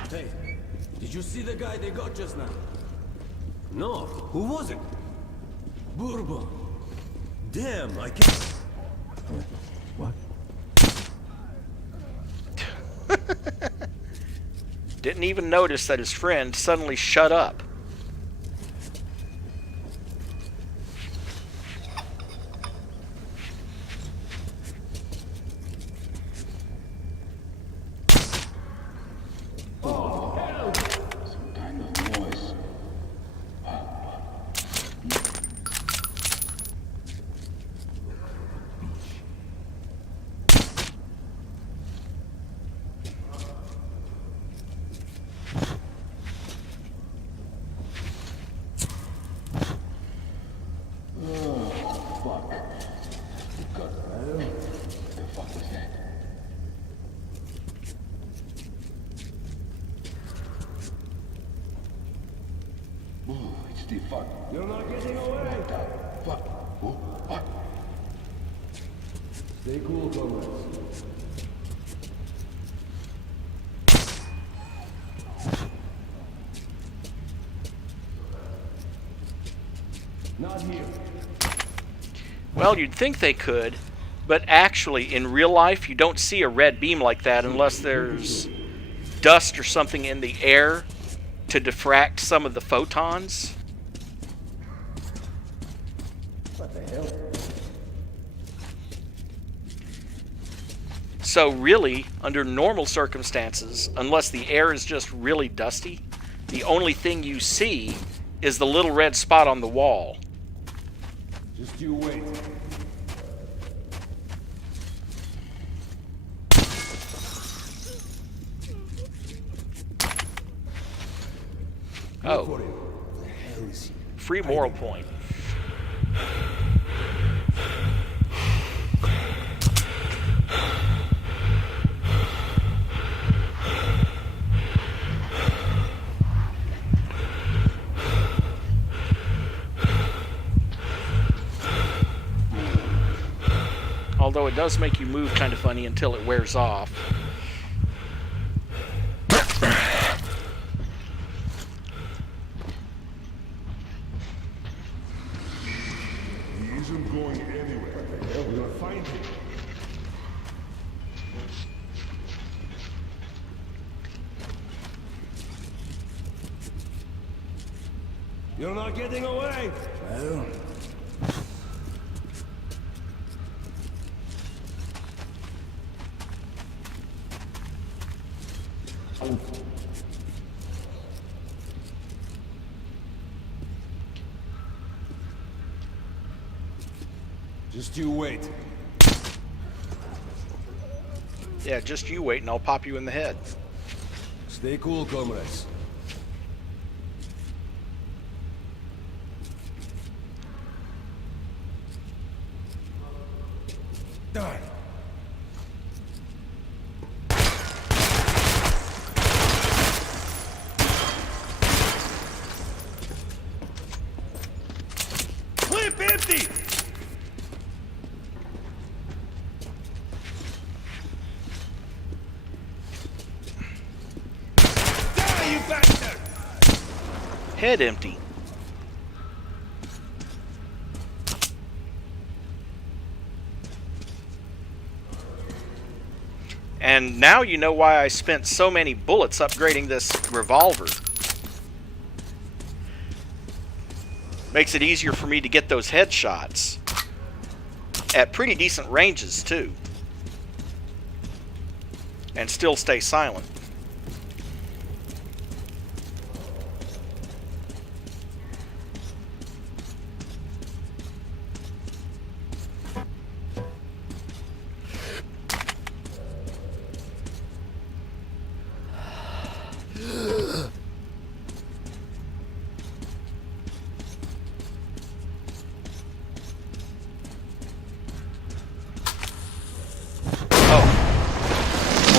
Hey, did you see the guy they got just now? No, who was it? Bourbon. Damn, I can't... What? Didn't even notice that his friend suddenly shut up. You're not getting away! Fuck. Oh, what? Stay cool, comrades. Not here. Well, you'd think they could, but actually, in real life, you don't see a red beam like that unless there's dust or something in the air to diffract some of the photons. What the hell? So really, under normal circumstances, unless the air is just really dusty, the only thing you see is the little red spot on the wall. Just you wait. Oh. Free moral point. Although it does make you move kind of funny until it wears off. He isn't going anywhere. What the hell? We're gonna find him. You're not getting away! Well... Just you wait. Yeah, just you wait and I'll pop you in the head. Stay cool, comrades. Darn. Clip empty! Die, you bastard! Head empty. And now you know why I spent so many bullets upgrading this revolver. Makes it easier for me to get those headshots. At pretty decent ranges, too. And still stay silent.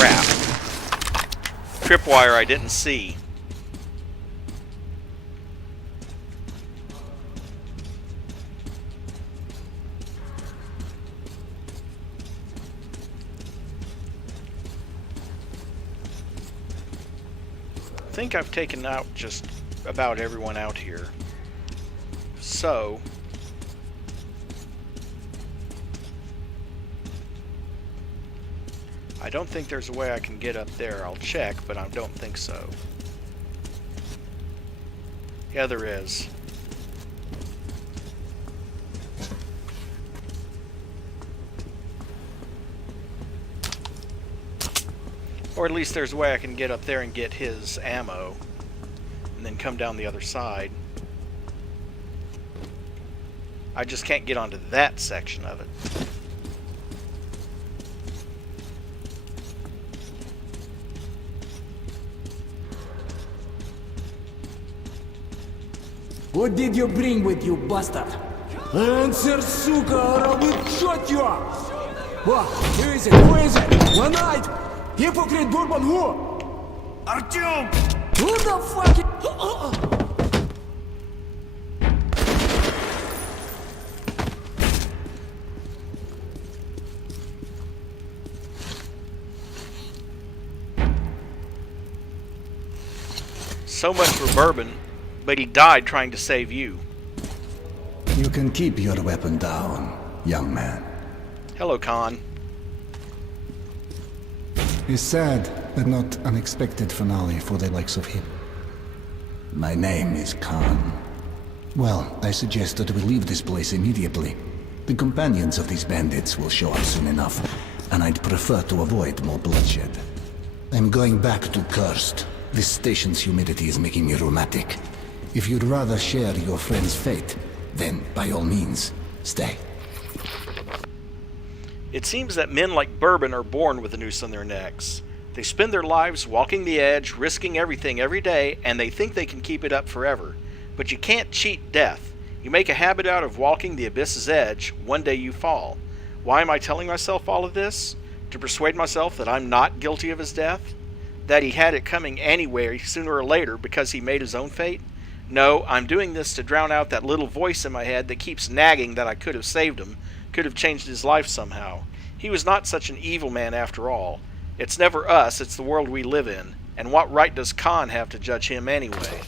crap. Tripwire I didn't see. I think I've taken out just about everyone out here. So, I don't think there's a way I can get up there. I'll check, but I don't think so. Yeah, there is. Or at least there's a way I can get up there and get his ammo, and then come down the other side. I just can't get onto that section of it. What did you bring with you, bastard? Answer, сука, or I will shot you! What? Who is it? Who is it? One night! Hypocrite Bourbon who? Artyom! Who the fuck? So much for Bourbon, but he died trying to save you. You can keep your weapon down, young man. Hello, Khan. A sad, but not unexpected finale for the likes of him. My name is Khan. Well, I suggest that we leave this place immediately. The companions of these bandits will show up soon enough, and I'd prefer to avoid more bloodshed. I'm going back to Cursed. This station's humidity is making me rheumatic. If you'd rather share your friend's fate, then by all means, stay. It seems that men like Bourbon are born with a noose on their necks. They spend their lives walking the edge, risking everything every day, and they think they can keep it up forever. But you can't cheat death. You make a habit out of walking the abyss's edge, one day you fall. Why am I telling myself all of this? To persuade myself that I'm not guilty of his death? That he had it coming anyway, sooner or later, because he made his own fate? No, I'm doing this to drown out that little voice in my head that keeps nagging that I could have saved him, could have changed his life somehow. He was not such an evil man after all. It's never us, it's the world we live in. And what right does Khan have to judge him anyway?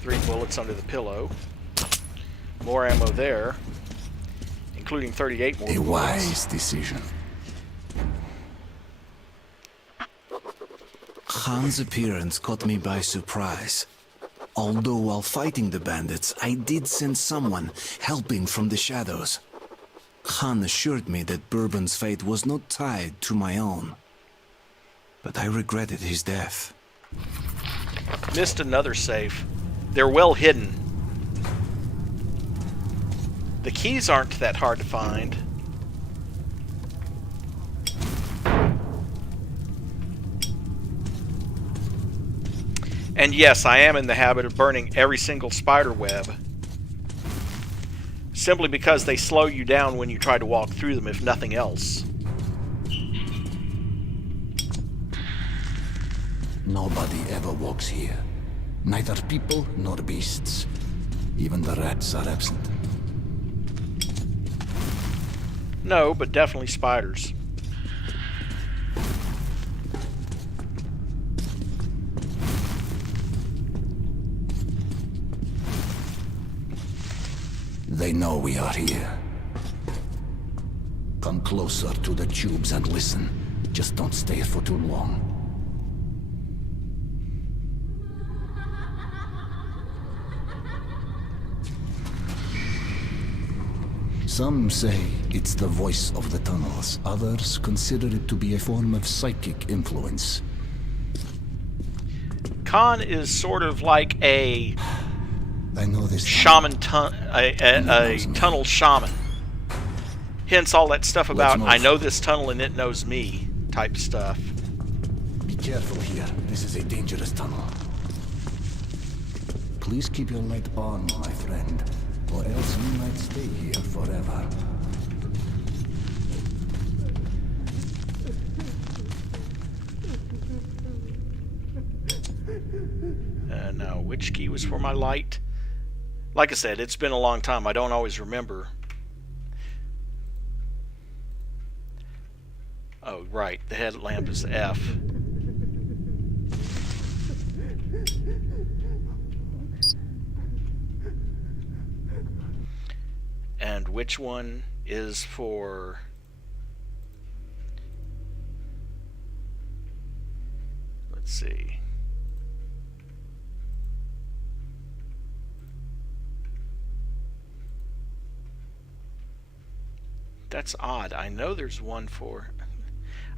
Three bullets under the pillow. More ammo there, including 38 more bullets. A wise decision. Khan's appearance caught me by surprise. Although while fighting the bandits, I did sense someone helping from the shadows. Khan assured me that Bourbon's fate was not tied to my own. But I regretted his death. Missed another safe. They're well hidden. The keys aren't that hard to find. And yes, I am in the habit of burning every single spider web. Simply because they slow you down when you try to walk through them, if nothing else. Nobody ever walks here. Neither people nor beasts. Even the rats are absent. No, but definitely spiders. They know we are here. Come closer to the tubes and listen. Just don't stay for too long. Some say it's the voice of the tunnels. Others consider it to be a form of psychic influence. Khan is sort of like a I know this shaman, a tunnel shaman. Hence all that stuff about I know this tunnel and it knows me type stuff. Be careful here. This is a dangerous tunnel. Please keep your light on, my friend, or else you might stay here forever. Now, which key was for my light? Like I said, it's been a long time. I don't always remember. Oh, right. The headlamp is F. And which one is for... Let's see. That's odd. I know there's one for...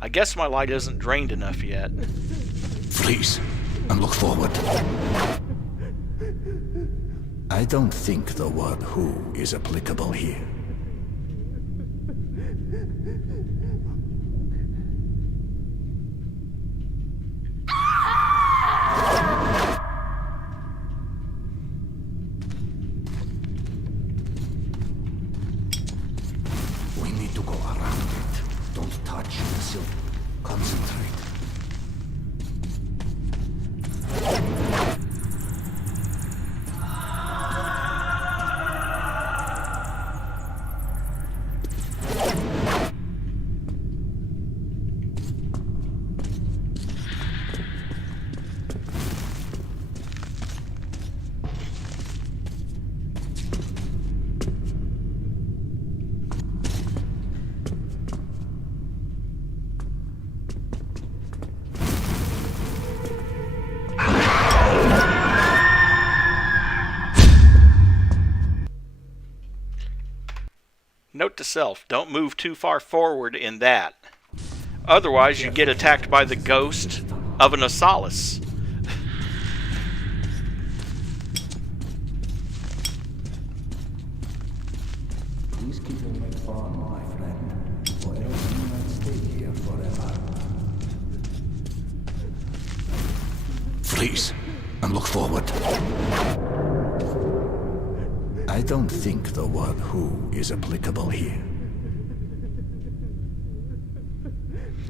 I guess my light isn't drained enough yet. Freeze and look forward. I don't think the word who is applicable here. We need to go around it. Don't touch the silk. Concentrate. Note to self, don't move too far forward in that. Otherwise, you get attacked by the ghost of an Osalis. Please keep your light on, my friend, or else you might stay here forever. Freeze and look forward. I don't think the word who is applicable here.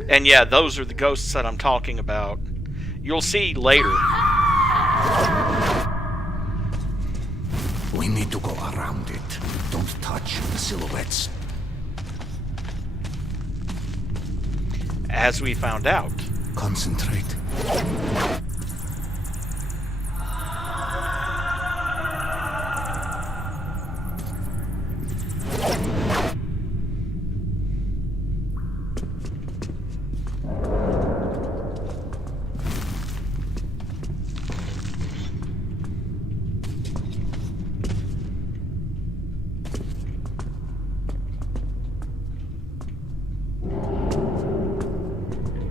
And yeah, those are the ghosts that I'm talking about. You'll see later. We need to go around it. Don't touch the silhouettes. As we found out. Concentrate.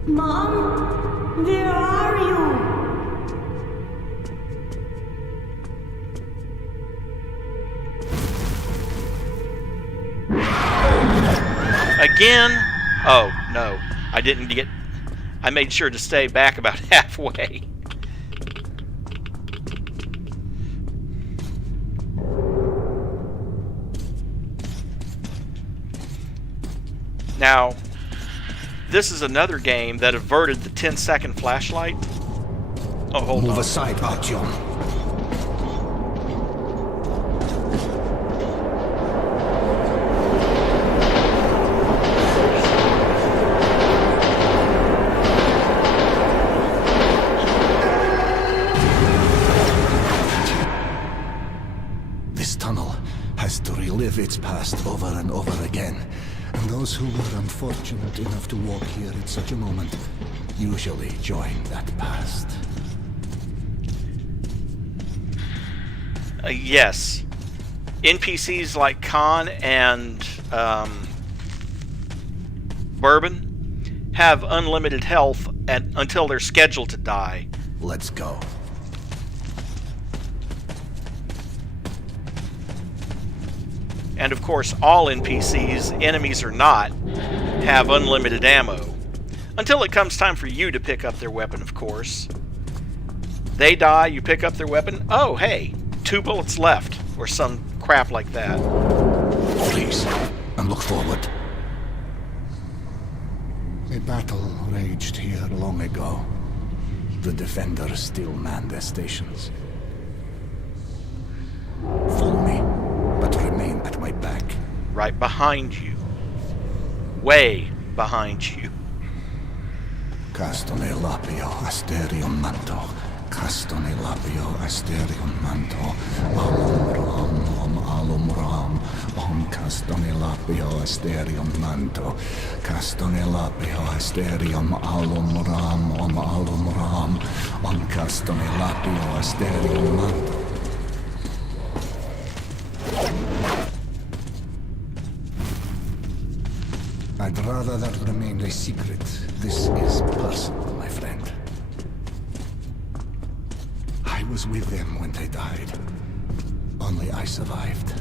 Mom, where are you? Again? Oh, no. I didn't get... I made sure to stay back about halfway. Now, this is another game that averted the 10-second flashlight. Oh, hold on. Move aside, Artyom. This tunnel has to relive its past over and over again. And those who were unfortunate enough to walk here at such a moment usually join that past. Yes. NPCs like Khan and Bourbon have unlimited health until they're scheduled to die. Let's go. And of course, all NPCs, enemies or not, have unlimited ammo. Until it comes time for you to pick up their weapon, of course. They die, you pick up their weapon. Oh, hey, 2 bullets left, or some crap like that. Please, and look forward. A battle raged here long ago. The defenders still man their stations. Follow me, but remain at my back. Right behind you. Way behind you. Castone lapio asterium manto. Castone lapio asterium manto. Alum ram, alum ram. Castone lapio asterium manto. Castone lapio asterium alum ram, alum ram. Castone lapio asterium manto. I'd rather that remained a secret. This is personal, my friend. I was with them when they died. Only I survived.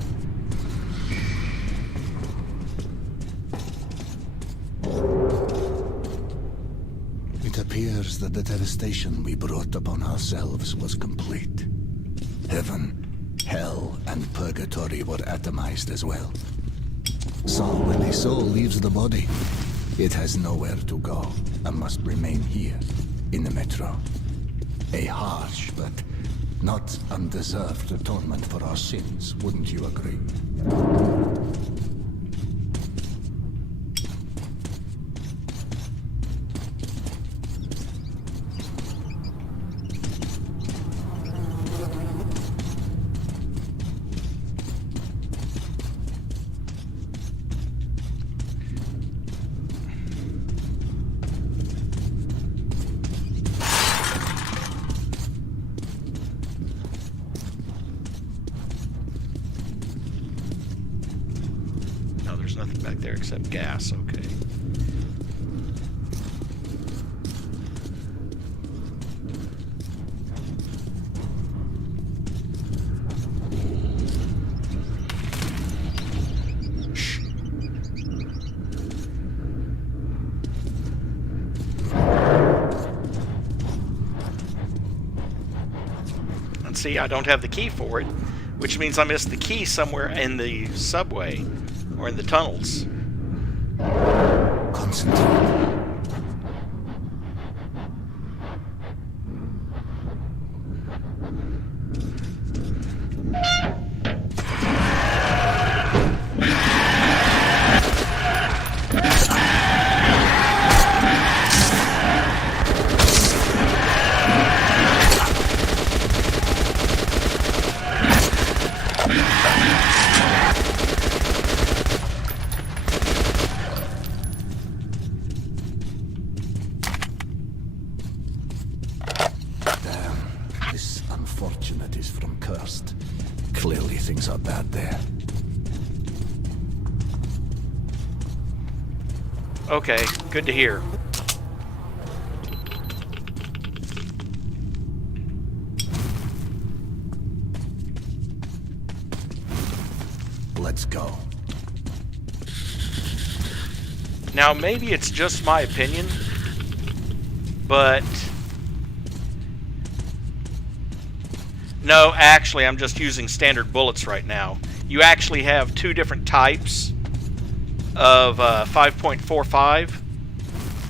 It appears that the devastation we brought upon ourselves was complete. Heaven, hell, and purgatory were atomized as well. So when a soul leaves the body, it has nowhere to go and must remain here, in the metro. A harsh but not undeserved atonement for our sins, wouldn't you agree? Nothing back there except gas, okay. Shh. And see, I don't have the key for it, which means I missed the key somewhere in the subway. Or in the tunnels. Concentrate. Unfortunate is from Cursed. Clearly things are bad there. Okay, good to hear. Let's go. Now, maybe it's just my opinion, but... No, actually, I'm just using standard bullets right now. You actually have 2 different types of 5.45.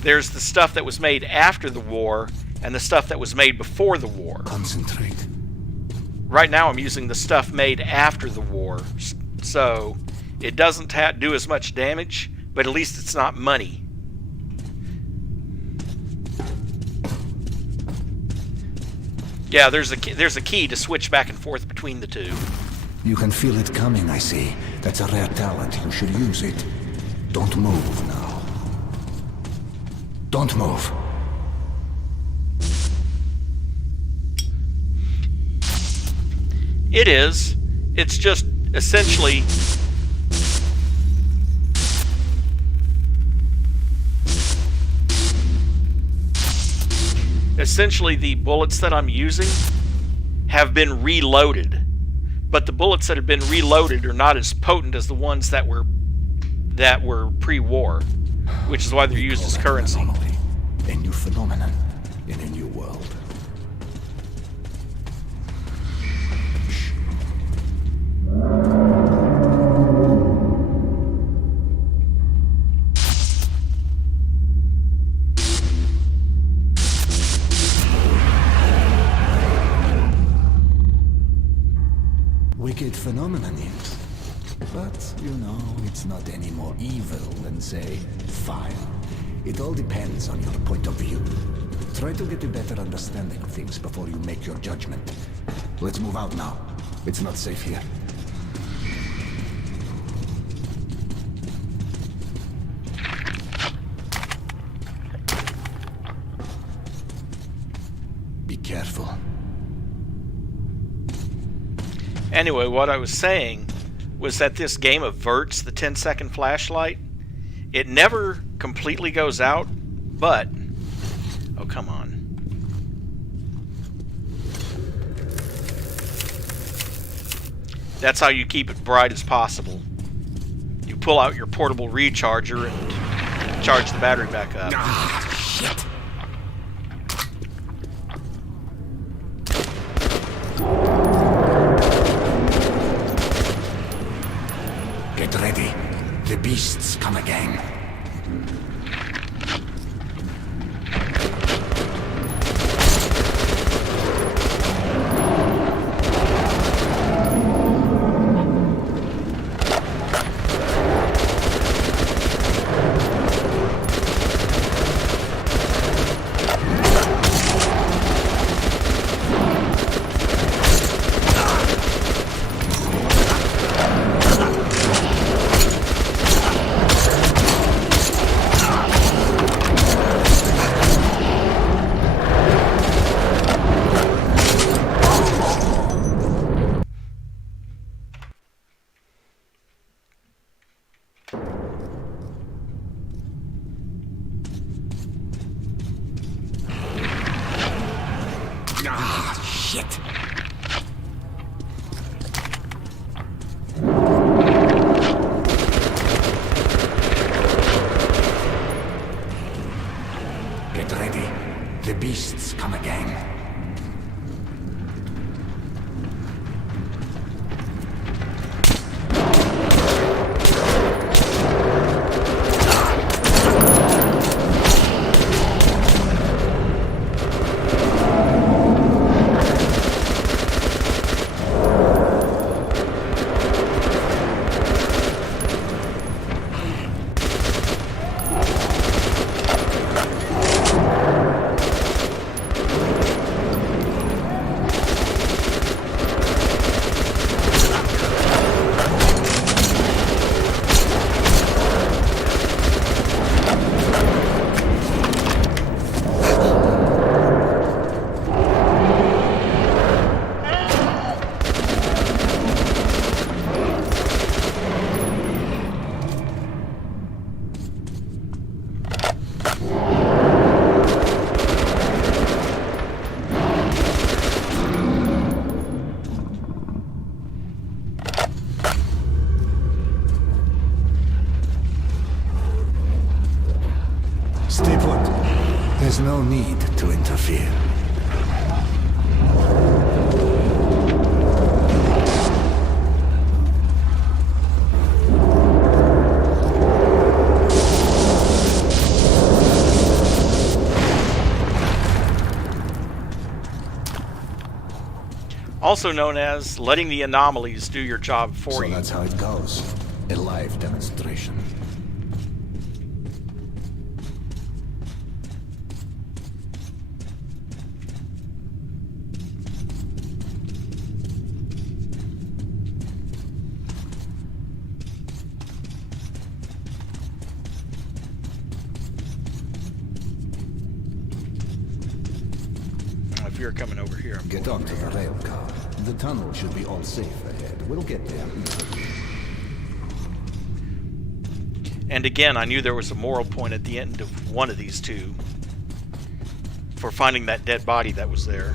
There's the stuff that was made after the war, and the stuff that was made before the war. Concentrate. Right now, I'm using the stuff made after the war, so it doesn't do as much damage, but at least it's not money. Yeah, there's a key to switch back and forth between the 2. You can feel it coming, I see. That's a rare talent. You should use it. Don't move now. Don't move. It is. It's just essentially... Essentially, the bullets that I'm using have been reloaded, but the bullets that have been reloaded are not as potent as the ones that were pre-war, which is why they're used as currency. A new phenomenon in a new world. Shh. wicked phenomenon is. But, you know, it's not any more evil than, say, fire. It all depends on your point of view. Try to get a better understanding of things before you make your judgment. Let's move out now. It's not safe here. Be careful. Anyway, what I was saying was that this game averts the 10-second flashlight. It never completely goes out, but... Oh, come on. That's how you keep it bright as possible. You pull out your portable recharger and charge the battery back up. Ah, shit! Get ready. The beasts come again. Ah, shit! Get ready. The beasts come again. Stay put. There's no need to interfere. Also known as letting the anomalies do your job for you. So that's how it goes. A live demonstration. If you're coming over here, Get onto the rail car. The tunnel should be all safe ahead. We'll get there. And again, I knew there was a moral point at the end of one of these two for finding that dead body that was there.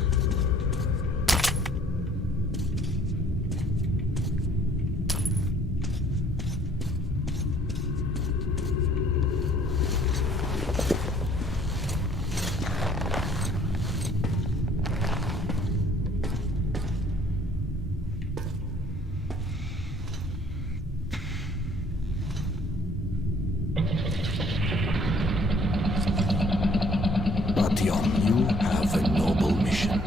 You have a noble mission.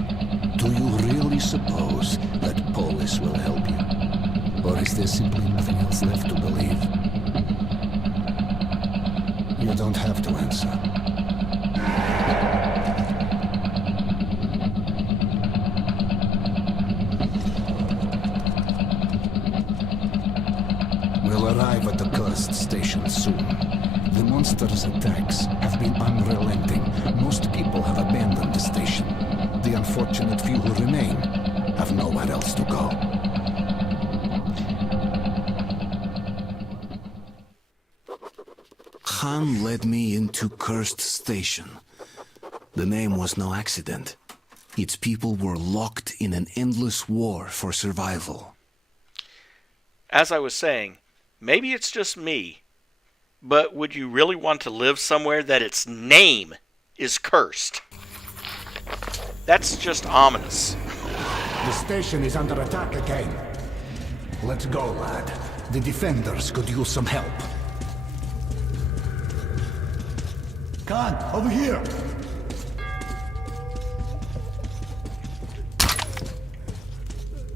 Do you really suppose that Polis will help you? Or is there simply nothing else left to believe? You don't have to answer. We'll arrive at the cursed station soon. The monster's attacks have been unrelenting. Most people have abandoned the station. The unfortunate few who remain have nowhere else to go. Han led me into Cursed Station. The name was no accident. Its people were locked in an endless war for survival. As I was saying, maybe it's just me, but would you really want to live somewhere that its name is cursed? That's just ominous. The station is under attack again. Let's go, lad. The defenders could use some help. Khan, over here!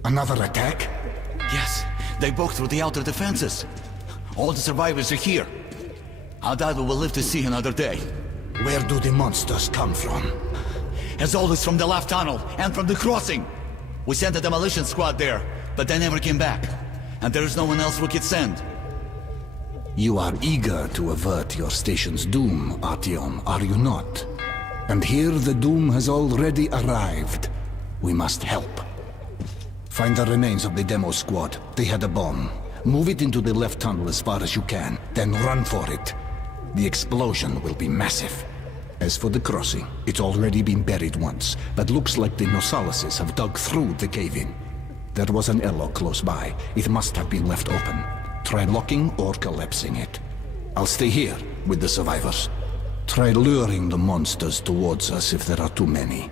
Another attack? Yes, they broke through the outer defenses. All the survivors are here. I doubt we will live to see another day. Where do the monsters come from? As always, from the left tunnel and from the crossing. We sent a demolition squad there, but they never came back. And there is no one else we could send. You are eager to avert your station's doom, Artyom, are you not? And here the doom has already arrived. We must help. Find the remains of the demo squad. They had a bomb. Move it into the left tunnel as far as you can, then run for it. The explosion will be massive. As for the crossing, it's already been buried once, but looks like the Nosalises have dug through the cave-in. There was an airlock close by. It must have been left open. Try locking or collapsing it. I'll stay here with the survivors. Try luring the monsters towards us if there are too many.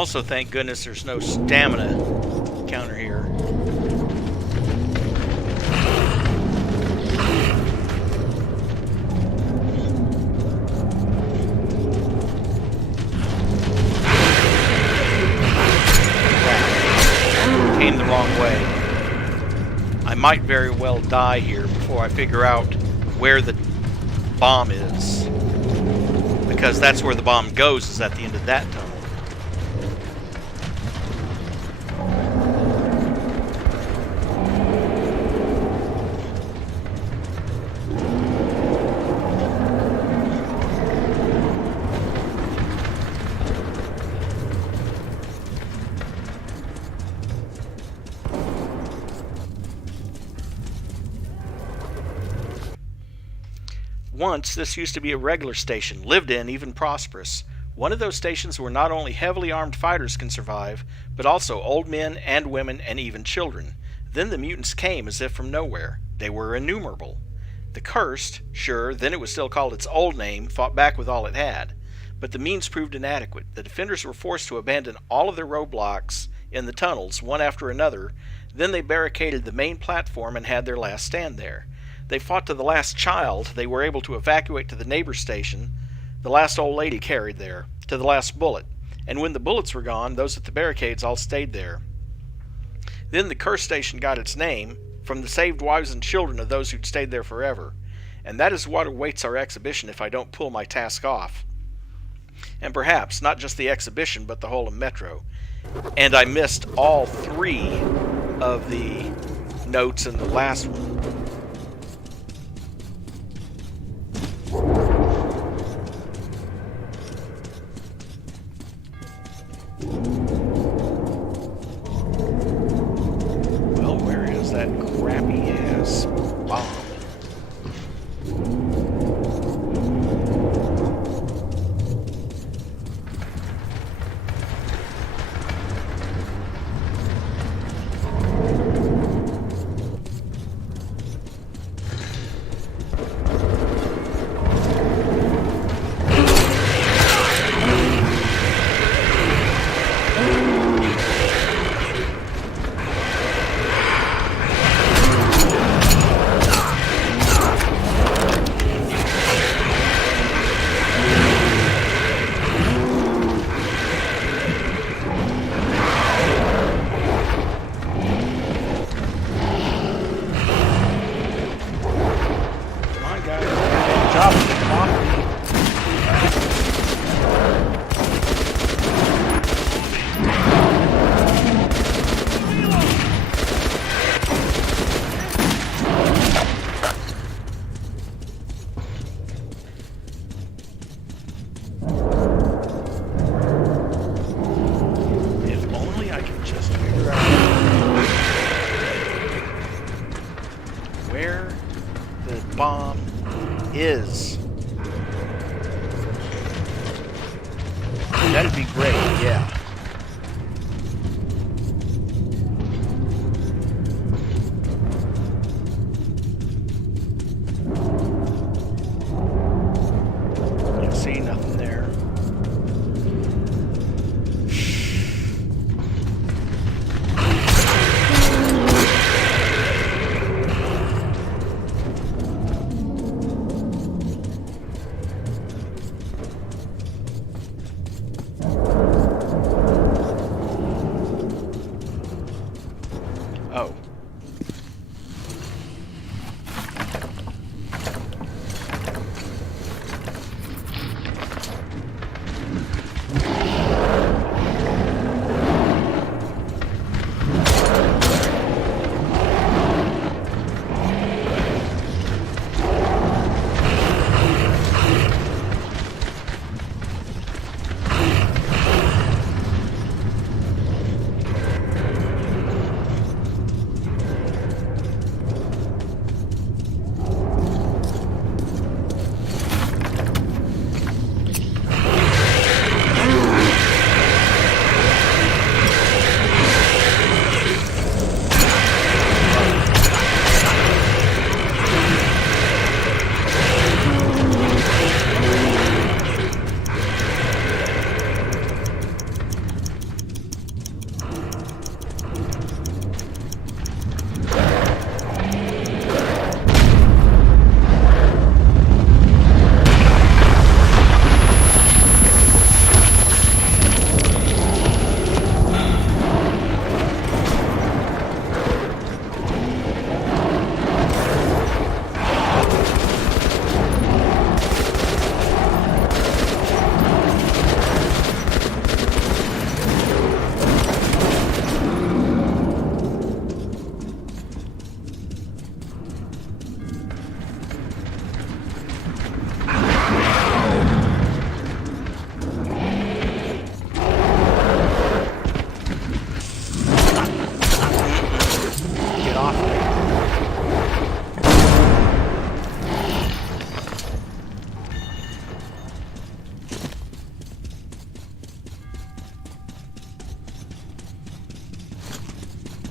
Also, thank goodness there's no stamina counter here. Came the wrong way. I might very well die here before I figure out where the bomb is. Because that's where the bomb goes, is at the end of that tunnel. Once, this used to be a regular station, lived in, even prosperous. One of those stations where not only heavily armed fighters can survive, but also old men and women and even children. Then the mutants came as if from nowhere. They were innumerable. The Cursed, sure, then it was still called its old name, fought back with all it had. But the means proved inadequate. The defenders were forced to abandon all of their roadblocks in the tunnels, one after another. Then they barricaded the main platform and had their last stand there. They fought to the last child they were able to evacuate to the neighbor station, the last old lady carried there, to the last bullet. And when the bullets were gone, those at the barricades all stayed there. Then the Cursed Station got its name from the saved wives and children of those who'd stayed there forever. And that is what awaits our exhibition if I don't pull my task off. And perhaps, not just the exhibition, but the whole of Metro. And I missed all 3 of the notes in the last one. Well, where is that crappy-ass bomb? Is. That'd be great, yeah. You see nothing there. Oh.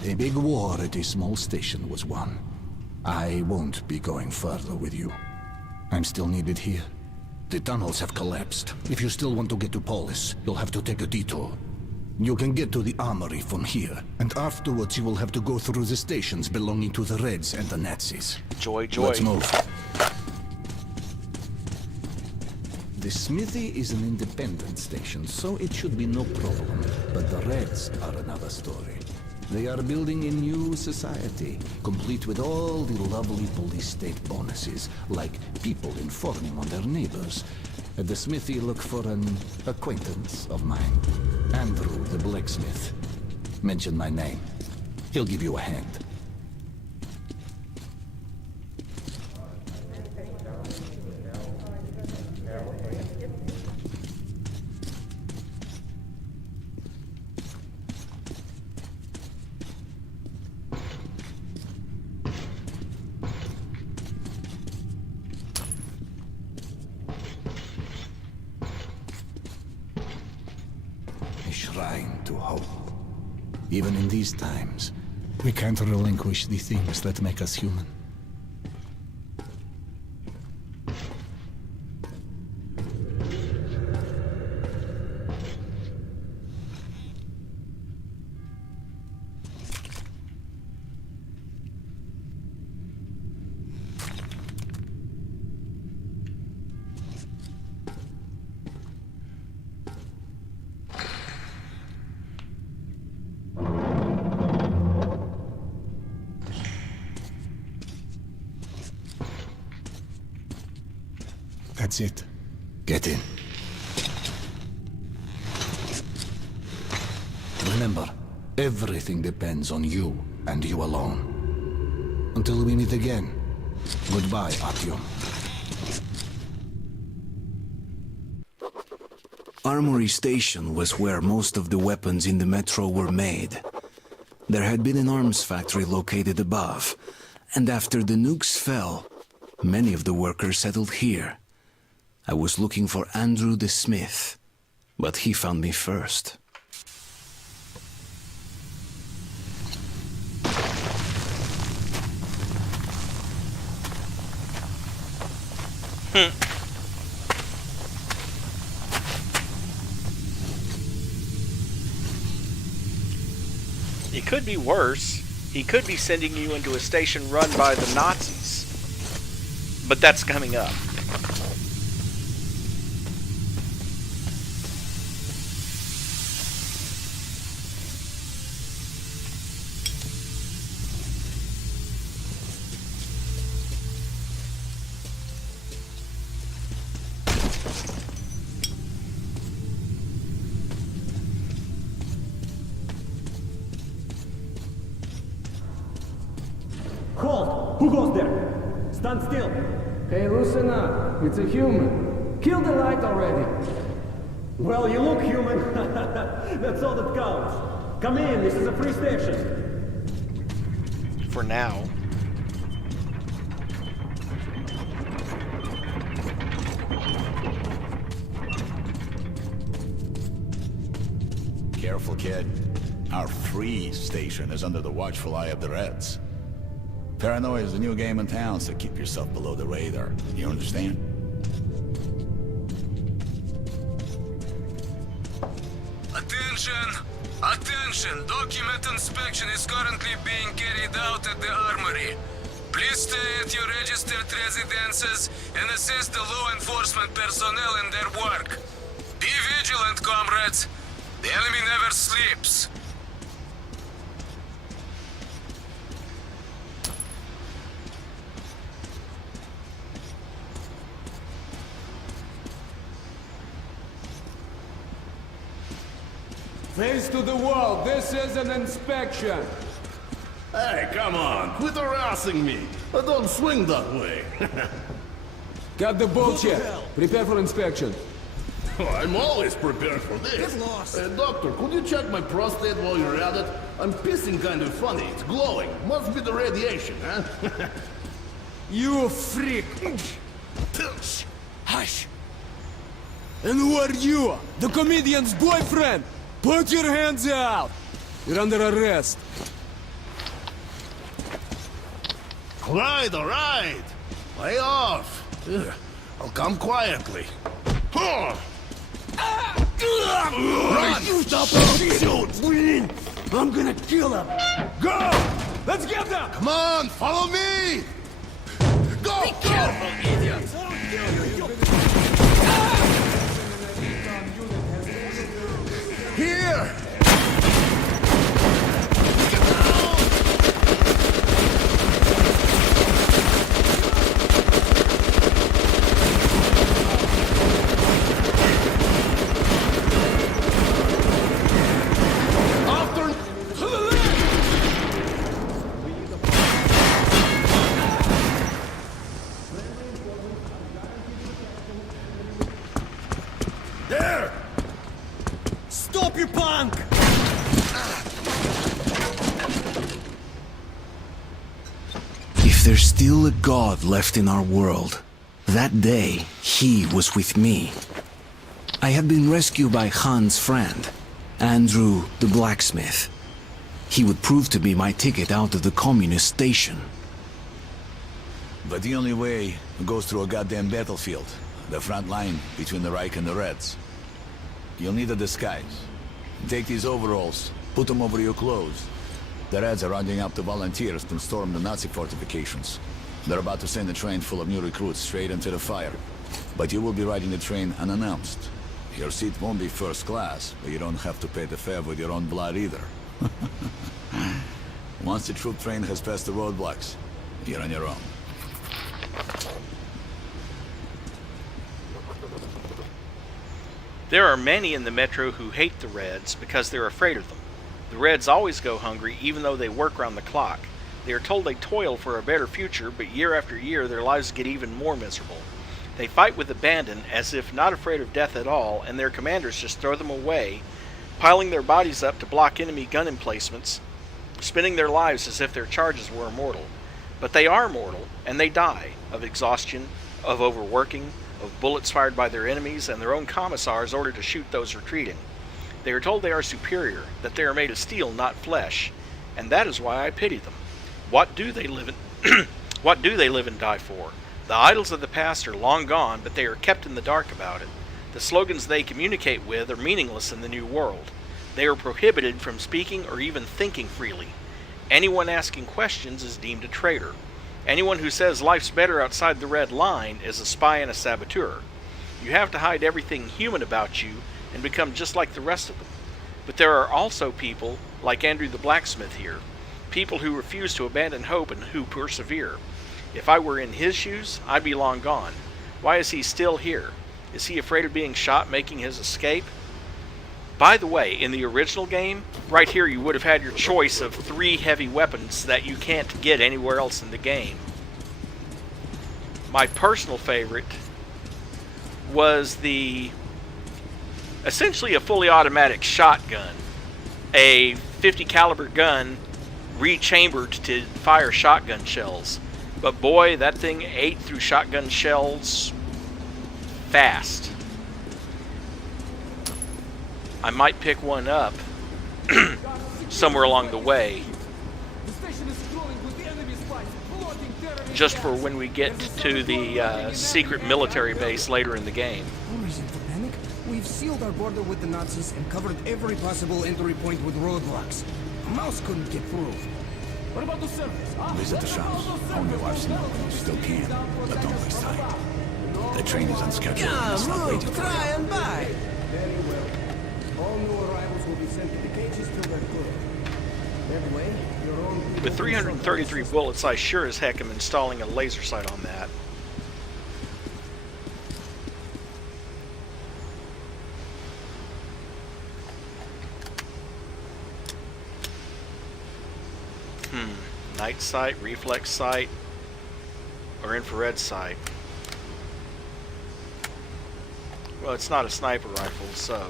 A big war at a small station was won. I won't be going further with you. I'm still needed here. The tunnels have collapsed. If you still want to get to Polis, you'll have to take a detour. You can get to the armory from here, and afterwards you will have to go through the stations belonging to the Reds and the Nazis. Joy. Let's move. The smithy is an independent station, so it should be no problem. But the Reds are another story. They are building a new society, complete with all the lovely police state bonuses, like people informing on their neighbors. At the smithy, look for an acquaintance of mine, Andrew the blacksmith. Mention my name. He'll give you a hand. A shrine to hope. Even in these times, we can't relinquish the things that make us human. That's it. Get in. Remember, everything depends on you and you alone. Until we meet again, goodbye, Artyom. Armory Station was where most of the weapons in the metro were made. There had been an arms factory located above, and after the nukes fell, many of the workers settled here. I was looking for Andrew the Smith, but he found me first. It could be worse. He could be sending you into a station run by the Nazis. But that's coming up. Halt! Who goes there? Stand still! Hey, loosen up. It's a human. Kill the light already. Well, you look human. That's all that counts. Come in, this is a free station. For now. Careful, kid. Our free station is under the watchful eye of the Reds. Paranoia is the new game in town, so keep yourself below the radar. You understand? Attention! Attention! Document inspection is currently being carried out at the armory. Please stay at your registered residences and assist the law enforcement personnel in their work. Be vigilant, comrades. The enemy never sleeps. Face to the wall. This is an inspection. Hey, come on. Quit harassing me. I don't swing that way. Got the bullshit. Prepare for inspection. I'm always prepared for this. Get lost. Doctor, could you check my prostate while you're at it? I'm pissing kind of funny. It's glowing. Must be the radiation, huh? You freak. Hush. And who are you? The comedian's boyfriend? Put your hands out! You're under arrest. All right. Lay off. Ugh. I'll come quietly. Huh. Run! Stop it! Shoot! I'm gonna kill him! Go! Let's get them! Come on, follow me! Go! Be careful, idiots! Here! If there's still a god left in our world, that day he was with me. I had been rescued by Han's friend, Andrew the blacksmith. He would prove to be my ticket out of the communist station. But the only way goes through a goddamn battlefield. The front line between the Reich and the Reds. You'll need a disguise. Take these overalls, put them over your clothes. The Reds are rounding up the volunteers to storm the Nazi fortifications. They're about to send a train full of new recruits straight into the fire. But you will be riding the train unannounced. Your seat won't be first class, but you don't have to pay the fare with your own blood either. Once the troop train has passed the roadblocks, you're on your own. There are many in the Metro who hate the Reds because they're afraid of them. The Reds always go hungry even though they work round the clock. They are told they toil for a better future, but year after year their lives get even more miserable. They fight with abandon as if not afraid of death at all, and their commanders just throw them away, piling their bodies up to block enemy gun emplacements, spending their lives as if their charges were immortal. But they are mortal, and they die of exhaustion, of overworking, of bullets fired by their enemies, and their own commissars ordered to shoot those retreating. They are told they are superior, that they are made of steel, not flesh, and that is why I pity them. What do they live in? What do they live and die for? The idols of the past are long gone, but they are kept in the dark about it. The slogans they communicate with are meaningless in the new world. They are prohibited from speaking or even thinking freely. Anyone asking questions is deemed a traitor. Anyone who says life's better outside the red line is a spy and a saboteur. You have to hide everything human about you and become just like the rest of them. But there are also people like Andrew the blacksmith here, people who refuse to abandon hope and who persevere. If I were in his shoes, I'd be long gone. Why is he still here? Is he afraid of being shot making his escape? By the way, in the original game, right here you would have had your choice of 3 heavy weapons that you can't get anywhere else in the game. My personal favorite was essentially a fully automatic shotgun. A 50 caliber gun rechambered to fire shotgun shells. But boy, that thing ate through shotgun shells fast. I might pick one up somewhere along the way, just for when we get to the secret military base later in the game. No reason for panic. We've sealed our border with the Nazis and covered every possible entry point with roadblocks. A mouse couldn't get through. What about the surface? Visit the shops. Own your wife's milk when you still can, but don't waste time. The train is on schedule and it's not waiting for you. and buy. Very well. All new arrivals will be sent to the cages till they're good. That way, your own... With 333 bullets, I sure as heck am installing a laser sight on that. Night sight, reflex sight, or infrared sight. Well, it's not a sniper rifle, so...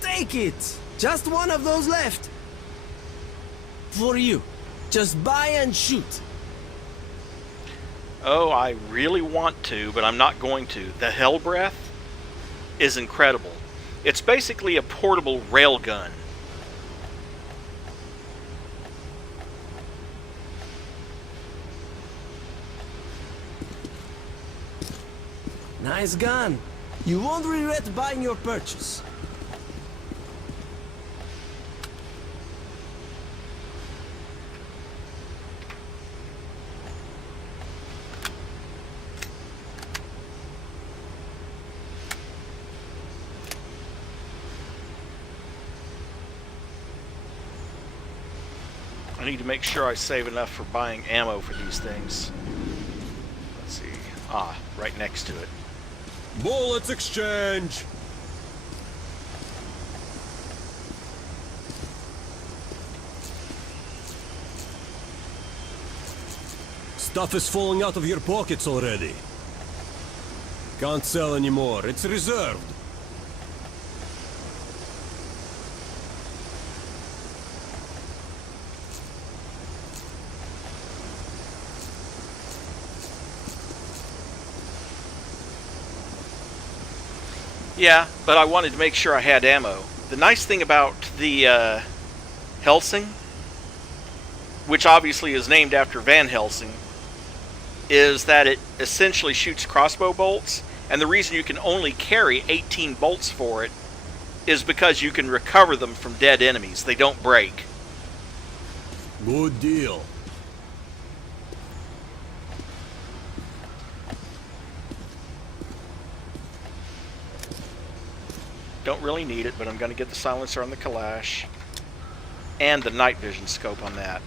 Take it! Just one of those left. For you. Just buy and shoot. Oh, I really want to, but I'm not going to. The Hell Breath is incredible. It's basically a portable railgun. Nice gun. You won't regret buying your purchase. I need to make sure I save enough for buying ammo for these things. Let's see. Ah, right next to it. Bullets exchange! Stuff is falling out of your pockets already. Can't sell anymore. It's reserved. Yeah, but I wanted to make sure I had ammo. The nice thing about the Helsing, which obviously is named after Van Helsing, is that it essentially shoots crossbow bolts, and the reason you can only carry 18 bolts for it is because you can recover them from dead enemies. They don't break. Good deal. Don't really need it, but I'm going to get the silencer on the Kalash and the night vision scope on that.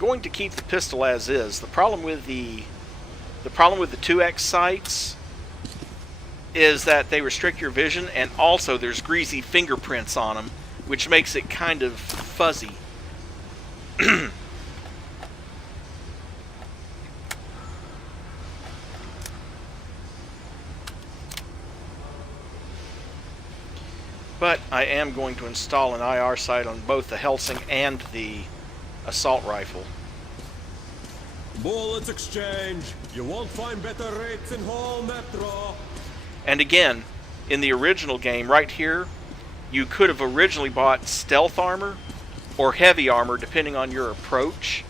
Going to keep the pistol as is. The problem with the 2X sights is that they restrict your vision, and also there's greasy fingerprints on them, which makes it kind of fuzzy. But I am going to install an IR sight on both the Helsing and the assault rifle. Bullets exchange. You won't find better rates in whole Metro. And again, in the original game right here, you could have originally bought stealth armor or heavy armor depending on your approach,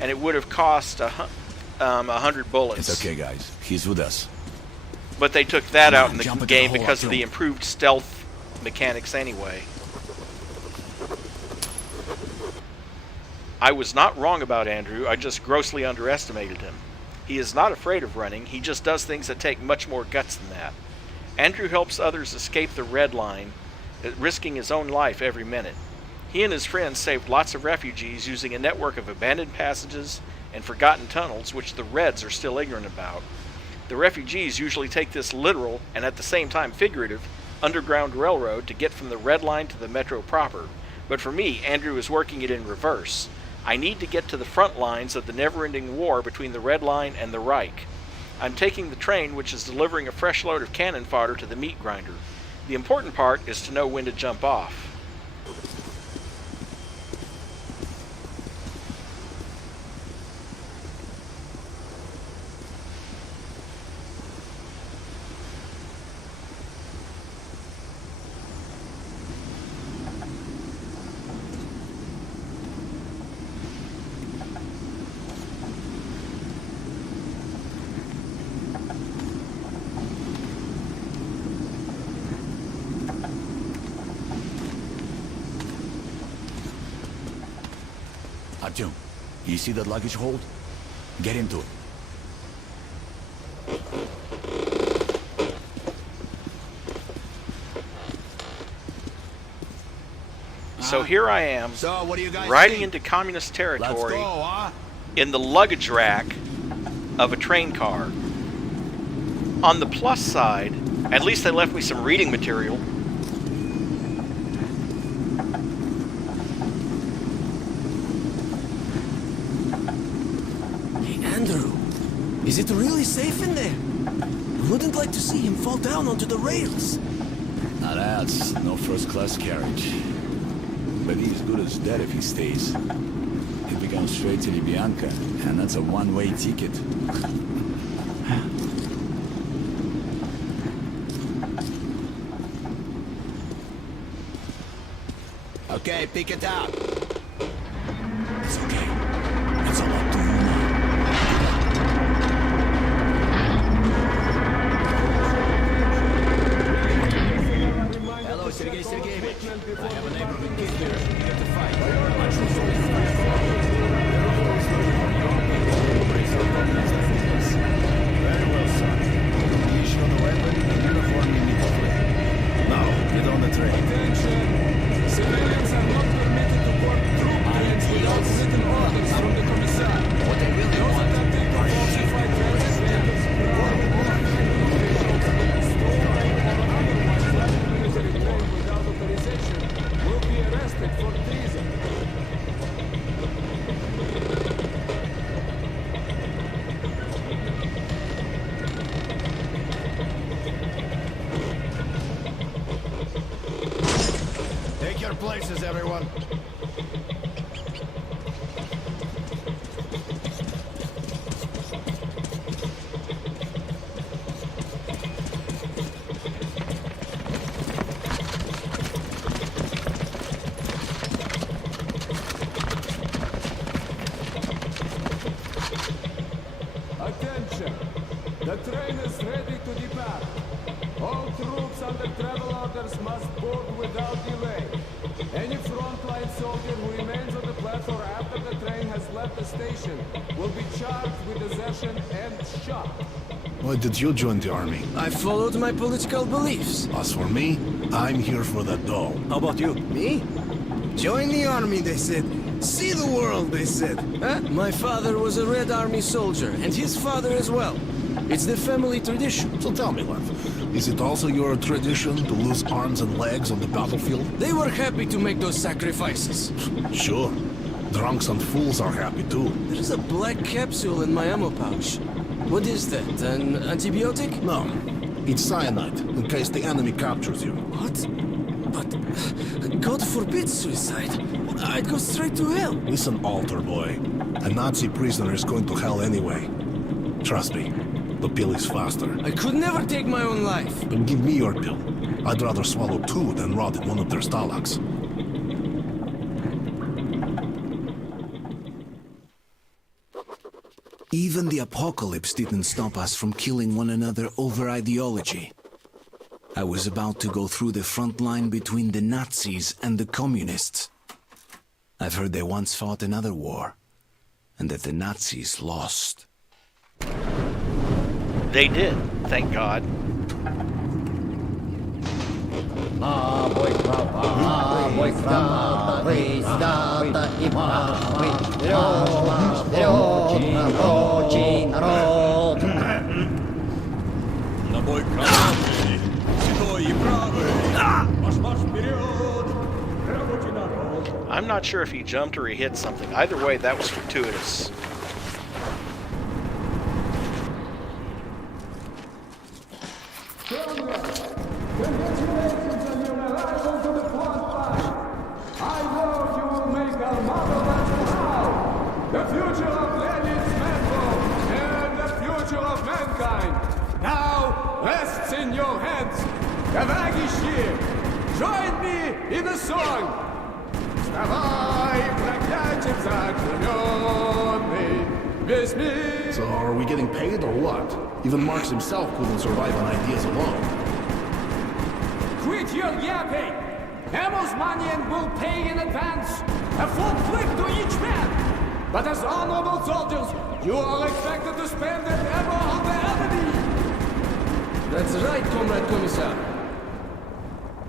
and it would have cost 100 bullets. It's okay, guys. He's with us. But they took that out in the game because of the improved stealth mechanics anyway. I was not wrong about Andrew, I just grossly underestimated him. He is not afraid of running, he just does things that take much more guts than that. Andrew helps others escape the Red Line, risking his own life every minute. He and his friends saved lots of refugees using a network of abandoned passages and forgotten tunnels, which the Reds are still ignorant about. The refugees usually take this literal, and at the same time figurative, underground railroad to get from the Red Line to the Metro proper. But for me, Andrew is working it in reverse. I need to get to the front lines of the never-ending war between the Red Line and the Reich. I'm taking the train, which is delivering a fresh load of cannon fodder to the meat grinder. The important part is to know when to jump off. Artyom, you see that luggage hold? Get into it. So here I am, riding into communist territory in the luggage rack of a train car. On the plus side, at least they left me some reading material. Andrew, is it really safe in there? I wouldn't like to see him fall down onto the rails. Now that's no first-class carriage. But he's good as dead if he stays. It becomes straight to Lubyanka, and that's a one-way ticket. Okay, pick it up. It's okay. It's all up to you now. Hello, Sergei Sergeyevich. I have a neighborhood kid here. You have to fight. Very well, son. Issue the weapon and uniform immediately. Now, get on the train. Attention! Civilians are not permitted to board troop trains without written orders from the commissar. What they really want attempting to falsify transit your places, everyone. Attention! The train is ready to depart. All troops under travel orders must board without delay. Any frontline soldier who remains on the platform after the train has left the station will be charged with desertion and shot. Why did you join the army? I followed my political beliefs. As for me, I'm here for the dough. How about you? Me? Join the army, they said. See the world, they said. Huh? My father was a Red Army soldier, and his father as well. It's the family tradition. So tell me, love, is it also your tradition to lose arms and legs on the battlefield? They were happy to make those sacrifices. Sure. Drunks and fools are happy too. There's a black capsule in my ammo pouch. What is that, an antibiotic? No, it's cyanide, in case the enemy captures you. What? But God forbid suicide. I'd go straight to hell. Listen, altar boy. A Nazi prisoner is going to hell anyway. Trust me, the pill is faster. I could never take my own life. Then give me your pill. I'd rather swallow two than rot in one of their stalags. Even the apocalypse didn't stop us from killing one another over ideology. I was about to go through the front line between the Nazis and the communists. I've heard they once fought another war, and that the Nazis lost. They did, thank God. I'm not sure if he jumped or he hit something. Either way, that was fortuitous. In your hands, join me in the song. So are we getting paid or what? Even Marx himself couldn't survive on ideas alone. Quit your yapping! Ammo's money and will pay in advance. A full click to each man. But as honorable soldiers, you are expected to spend that ammo on the enemy. That's right, Comrade Commissar.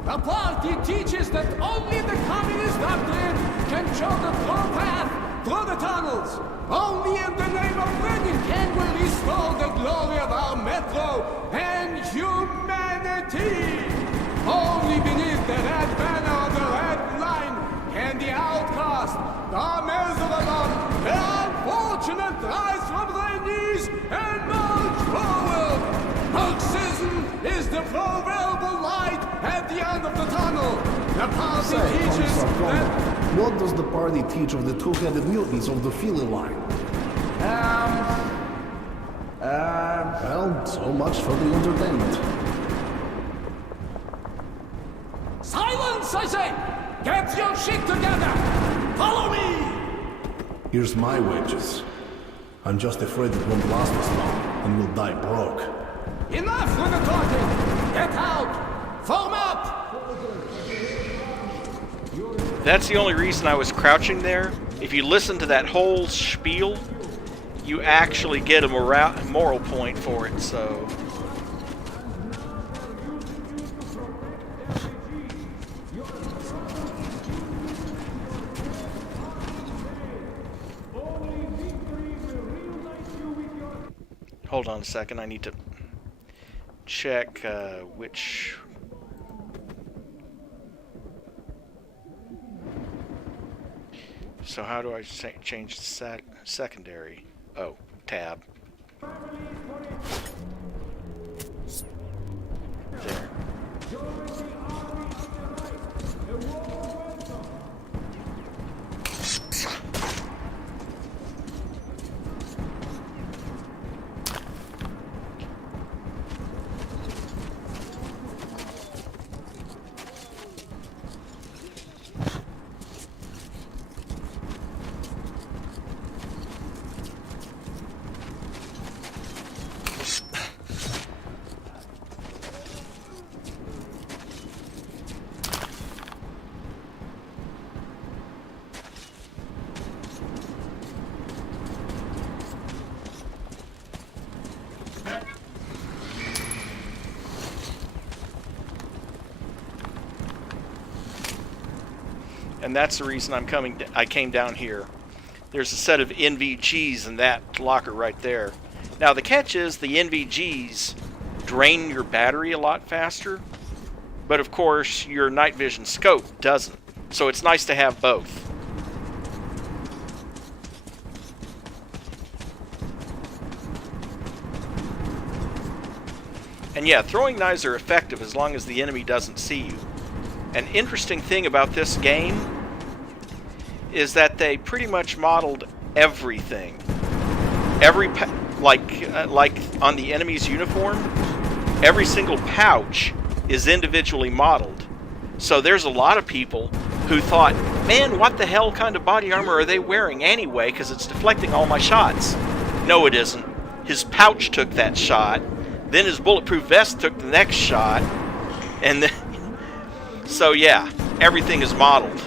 The party teaches that only the communist doctrine can show the true path through the tunnels. Only in the name of Lenin can we restore the glory of our metro and humanity. Only beneath the red banner of the red line can the outcast, the miserable, the unfortunate rise from their knees and march forward. Marxism is the proverbial light at the end of the tunnel. The party teaches that... What does the party teach of the two-headed mutants of the Philly line? Well, so much for the entertainment. Silence, I say! Get your shit together! Follow me! Here's my wages. I'm just afraid it won't last us long, and we'll die broke. Enough with the talking! Get out! Form up! That's the only reason I was crouching there. If you listen to that whole spiel, you actually get a moral point for it, so... Hold on a second, I need to check which... So how do I change the secondary? Oh, tab. There. and that's the reason I came down here. There's a set of NVGs in that locker right there. Now the catch is the NVGs drain your battery a lot faster, but of course your night vision scope doesn't. So it's nice to have both. And yeah, throwing knives are effective as long as the enemy doesn't see you. An interesting thing about this game is that they pretty much modeled everything. Like on the enemy's uniform, every single pouch is individually modeled. So there's a lot of people who thought, man, what the hell kind of body armor are they wearing anyway, because it's deflecting all my shots. No, it isn't. His pouch took that shot, then his bulletproof vest took the next shot, and then... So yeah, everything is modeled.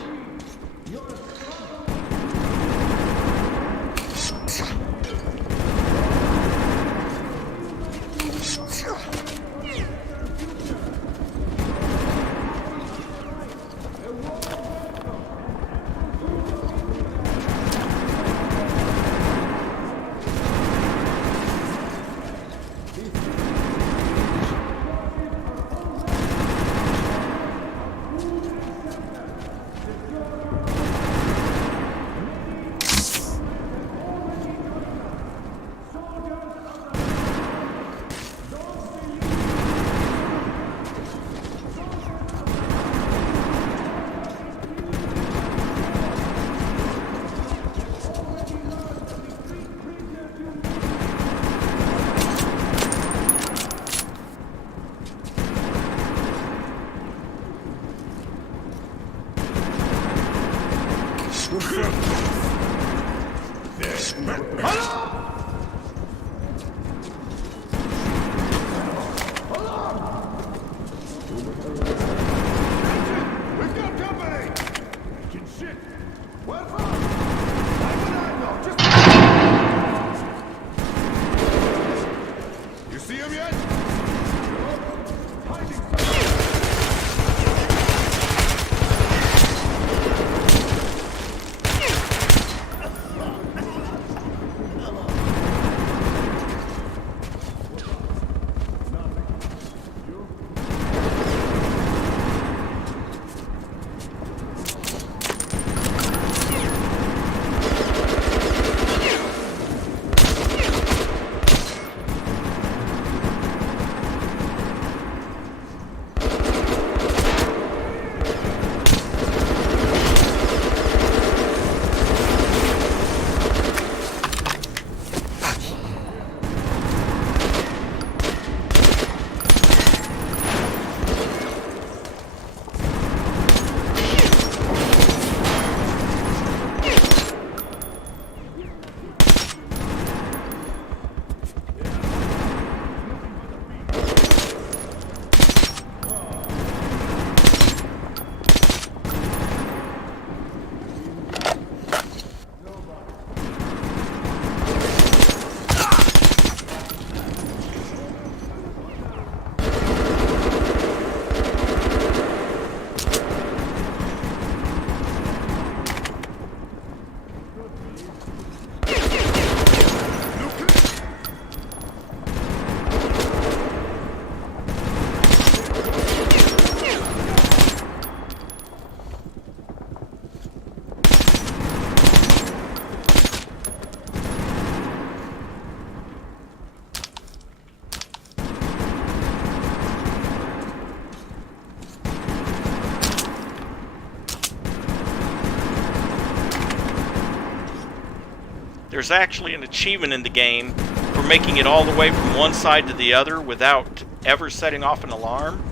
There's actually an achievement in the game for making it all the way from one side to the other without ever setting off an alarm.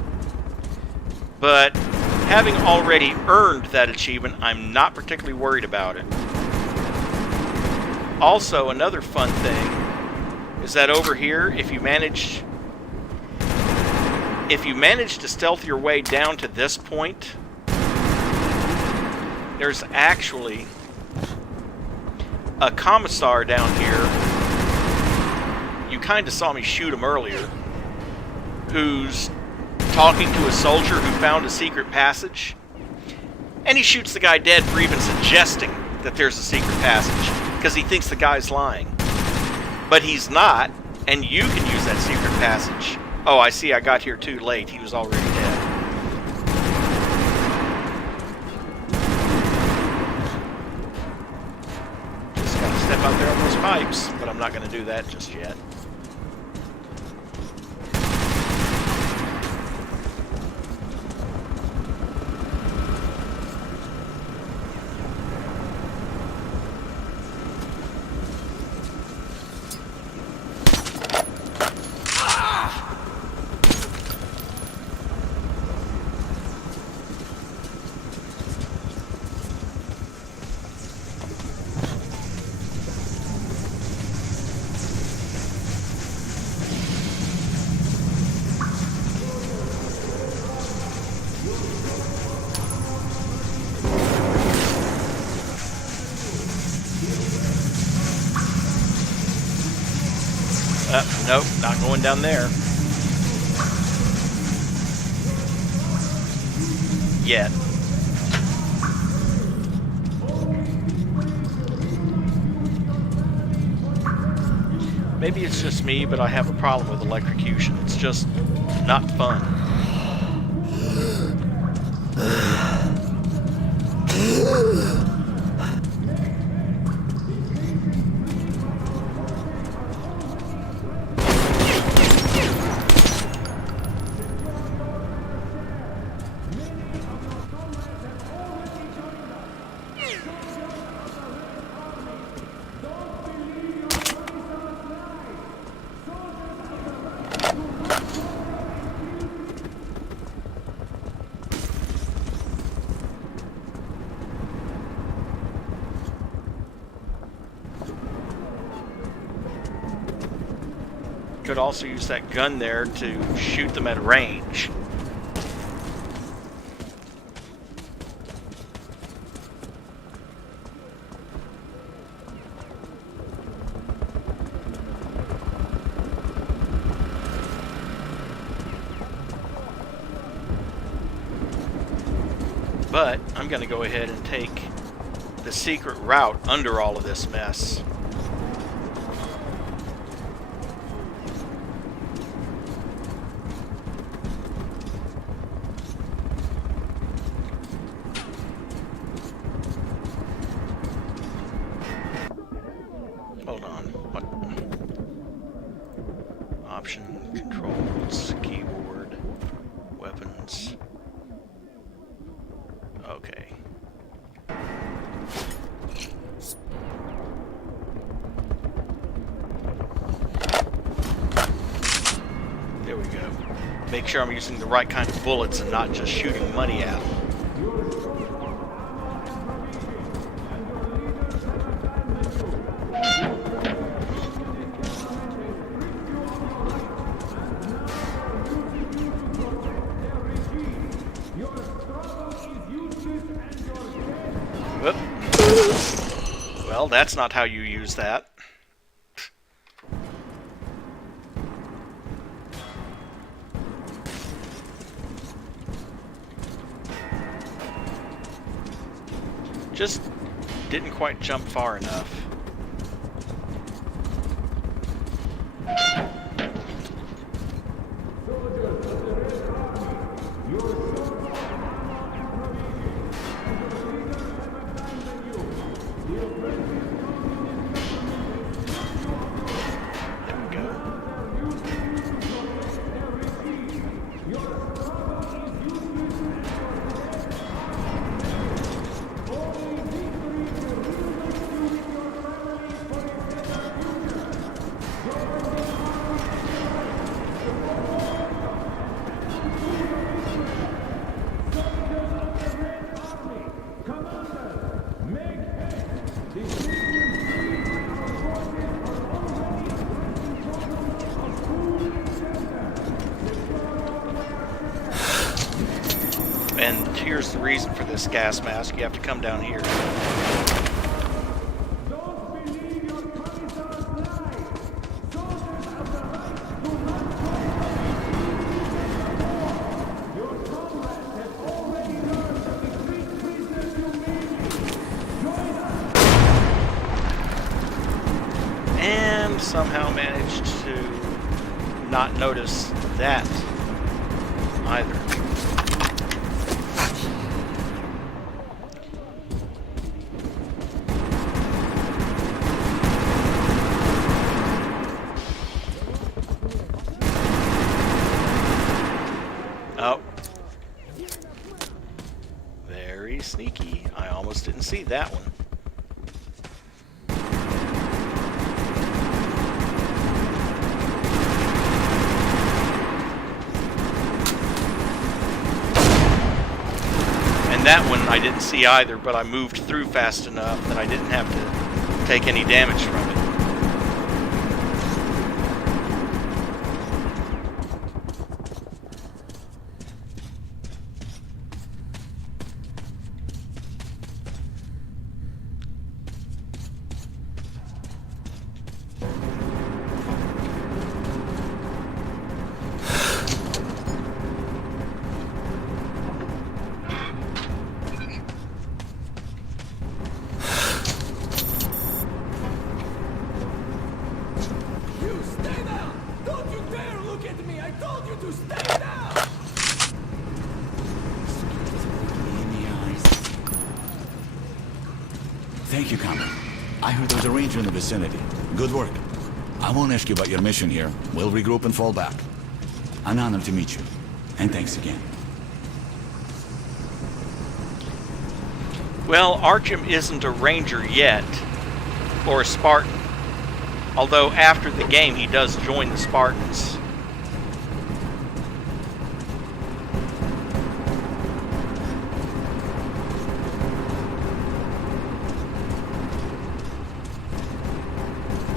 But having already earned that achievement, I'm not particularly worried about it. Also, another fun thing is that over here, if you manage to stealth your way down to this point, there's actually a commissar down here. You kind of saw me shoot him earlier, who's talking to a soldier who found a secret passage, And he shoots the guy dead for even suggesting that there's a secret passage, because he thinks the guy's lying. But he's not, and you can use that secret passage. Oh, I see, I got here too late. He was already dead. Just gotta step out there on those pipes, but I'm not gonna do that just yet. Nope, not going down there. Yet. Maybe it's just me, but I have a problem with electrocution. It's just not fun. Could also use that gun there to shoot them at range. But I'm going to go ahead and take the secret route under all of this mess. Hold on. What? Option, controls, keyboard, weapons. Okay. There we go. Make sure I'm using the right kind of bullets and not just shooting money at them. Well, that's not how you use that. Just didn't quite jump far enough. And here's the reason for this gas mask. You have to come down here. somehow managed to not notice that either. Oh. Very sneaky. I almost didn't see that one. And that one I didn't see either, but I moved through fast enough that I didn't have to take any damage from it. Thank you, Comrade. I heard there's a ranger in the vicinity. Good work. I won't ask you about your mission here. We'll regroup and fall back. An honor to meet you. And thanks again. Well, Artyom isn't a ranger yet, or a Spartan. Although after the game he does join the Spartans.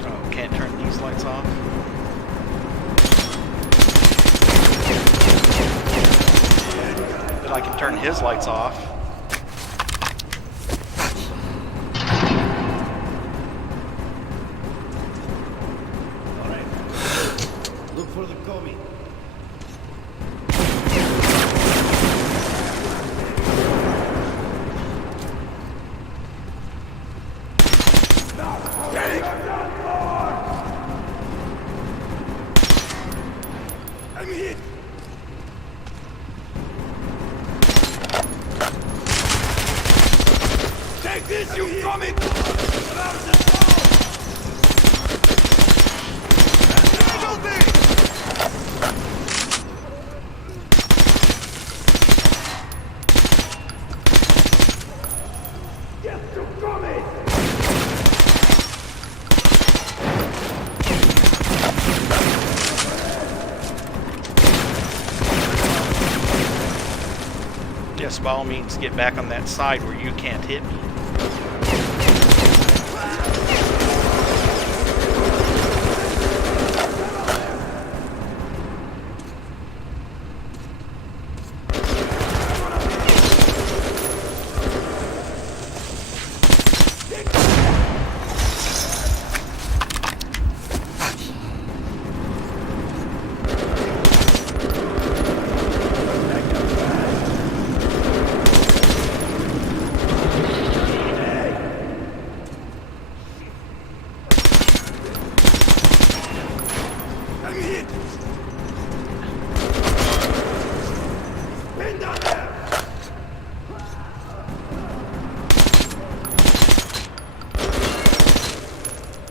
Oh, can't turn these lights off. But I can turn his lights off. For the commie. I'm hit. Take this, you commie! Yes, by all means, get back on that side where you can't hit me.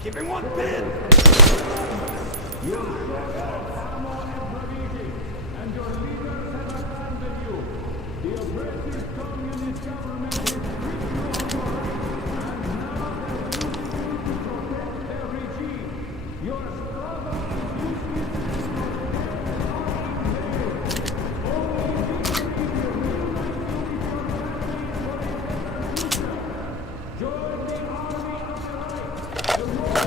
Keeping one pin! You ammo and provisions, and your leaders have abandoned you. The oppressive communist government is stripping you of your rights, and now they're using you to protect their regime. Your struggle is useless and only victory will reunite you with your families for a better future. Join the army of the right. The war.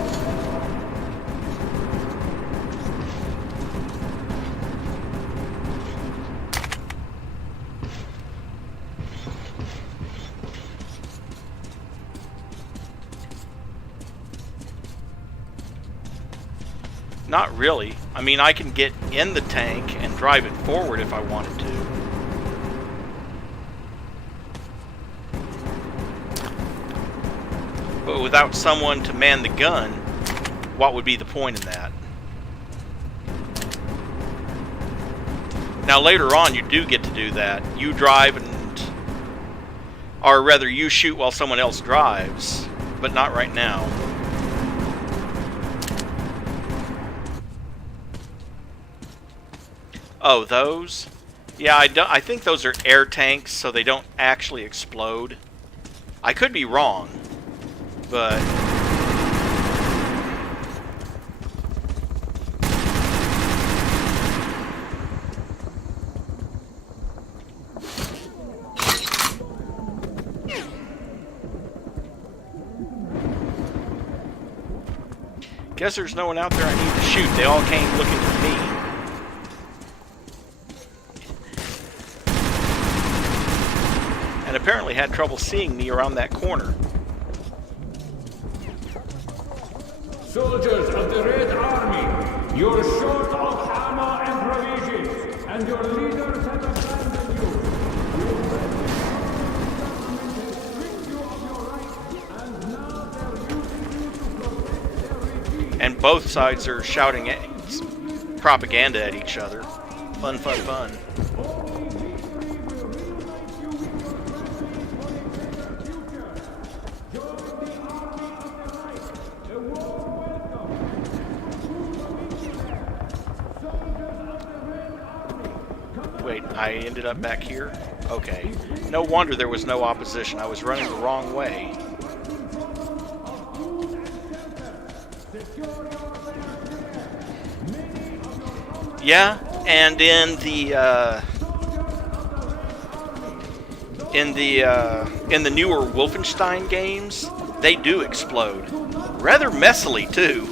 Not really. I mean, I can get in the tank and drive it forward if I wanted to. But without someone to man the gun, what would be the point in that? Now later on you do get to do that. You drive and, or rather you shoot while someone else drives, but not right now. Oh, those? Yeah, I think those are air tanks, so they don't actually explode. I could be wrong, but... Guess there's no one out there I need to shoot. They all came looking for me. And apparently had trouble seeing me around that corner. Soldiers of the Red Army, you're short of ammo and provisions, and your leaders have abandoned you. And both sides are shouting propaganda at each other. Fun, fun, fun. Wait, I ended up back here? Okay. No wonder there was no opposition. I was running the wrong way. Yeah, and in the newer Wolfenstein games, they do explode. Rather messily, too.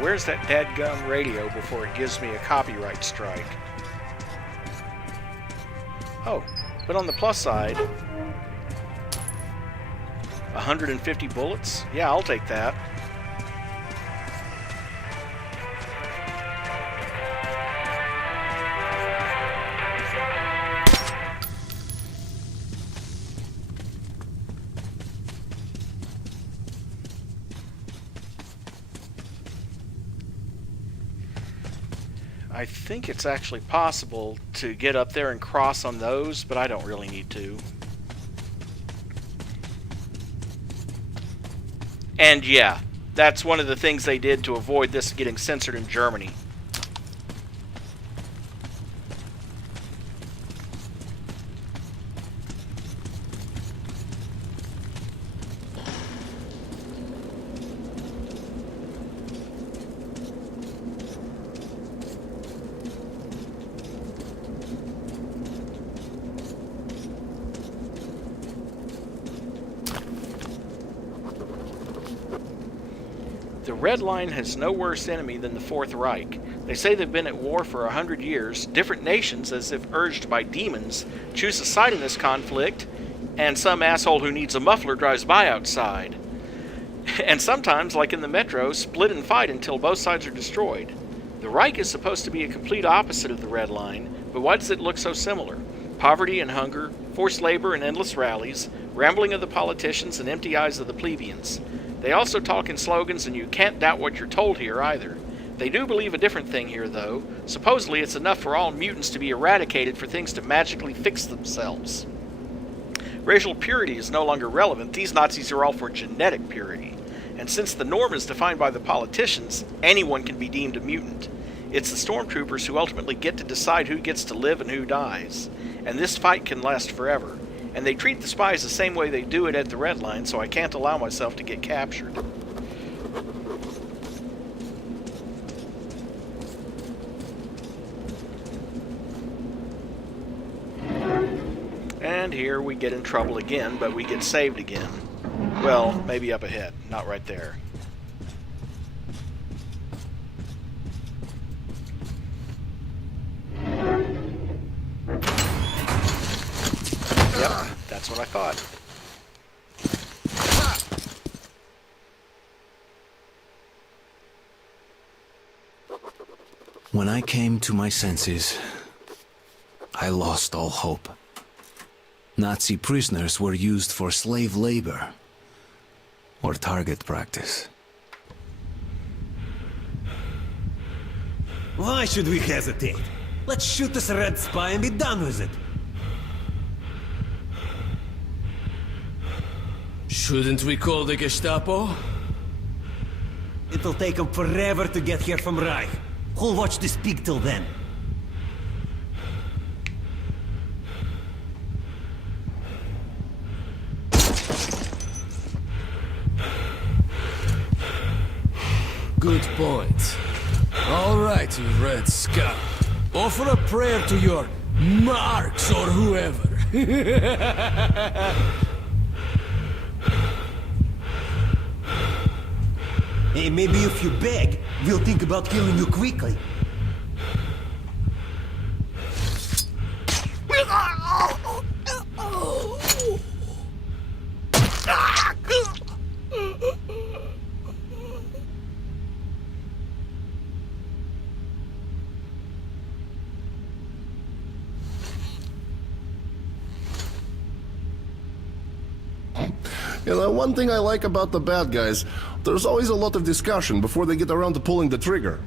Where's that dadgum radio before it gives me a copyright strike? Oh, but on the plus side, 150 bullets? Yeah, I'll take that. I think it's actually possible to get up there and cross on those, but I don't really need to. And yeah, that's one of the things they did to avoid this getting censored in Germany. The Red Line has no worse enemy than the Fourth Reich. They say they've been at war for 100 years. Different nations, as if urged by demons, choose a side in this conflict, and some asshole who needs a muffler drives by outside. And sometimes, like in the Metro, split and fight until both sides are destroyed. The Reich is supposed to be a complete opposite of the Red Line, but why does it look so similar? Poverty and hunger, forced labor and endless rallies, rambling of the politicians and empty eyes of the plebeians. They also talk in slogans, and you can't doubt what you're told here either. They do believe a different thing here, though. Supposedly it's enough for all mutants to be eradicated for things to magically fix themselves. Racial purity is no longer relevant. These Nazis are all for genetic purity. And since the norm is defined by the politicians, anyone can be deemed a mutant. It's the stormtroopers who ultimately get to decide who gets to live and who dies. And this fight can last forever. And they treat the spies the same way they do it at the Red Line, so I can't allow myself to get captured. And here we get in trouble again, but we get saved again. Well, maybe up ahead, not right there. Yep, that's what I thought. When I came to my senses, I lost all hope. Nazi prisoners were used for slave labor or target practice. Why should we hesitate? Let's shoot this red spy and be done with it. Shouldn't we call the Gestapo? It'll take them forever to get here from Reich. Who'll watch this pig till then? Good point. All right, you red scum. Offer a prayer to your Marx or whoever. Hey, maybe if you beg, we'll think about killing you quickly. You know, one thing I like about the bad guys, there's always a lot of discussion before they get around to pulling the trigger.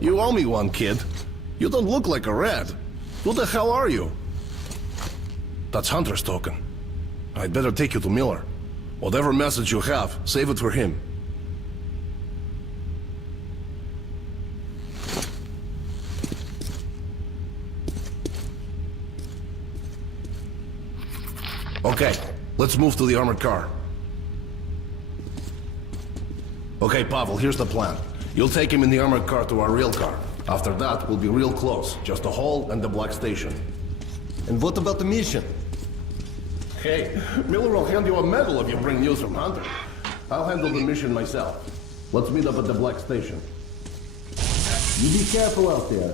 You owe me one, kid. You don't look like a red. Who the hell are you? That's Hunter's token. I'd better take you to Miller. Whatever message you have, save it for him. Okay, let's move to the armored car. Okay, Pavel, here's the plan. You'll take him in the armored car to our real car. After that, we'll be real close. Just the hall and the black station. And what about the mission? Hey, Miller will hand you a medal if you bring news from Hunter. I'll handle the mission myself. Let's meet up at the black station. You be careful out there.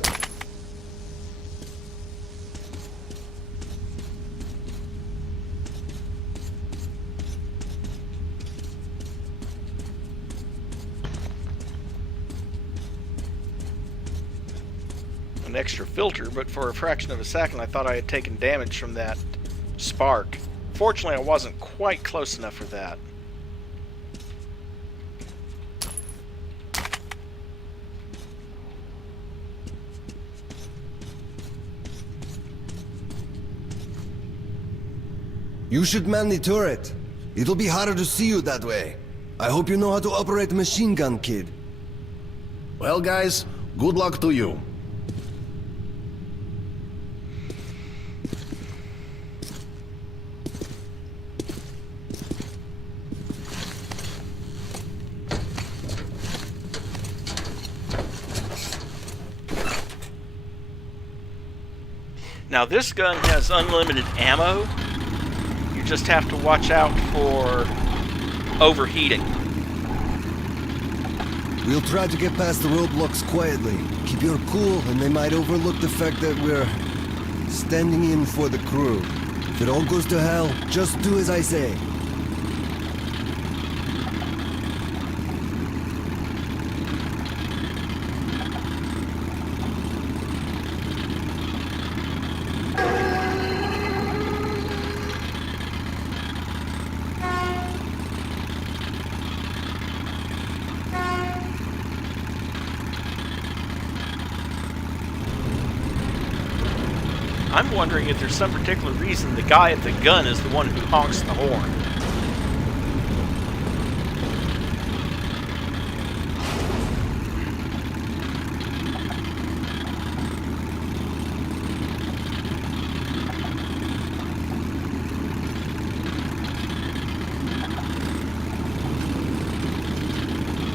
an extra filter, but for a fraction of a second I thought I had taken damage from that spark. Fortunately, I wasn't quite close enough for that. You should man the turret. It'll be harder to see you that way. I hope you know how to operate a machine gun, kid. Well, guys, good luck to you. Now this gun has unlimited ammo. You just have to watch out for overheating. We'll try to get past the roadblocks quietly. Keep your cool, and they might overlook the fact that we're standing in for the crew. If it all goes to hell, just do as I say. I'm wondering if there's some particular reason the guy at the gun is the one who honks the horn.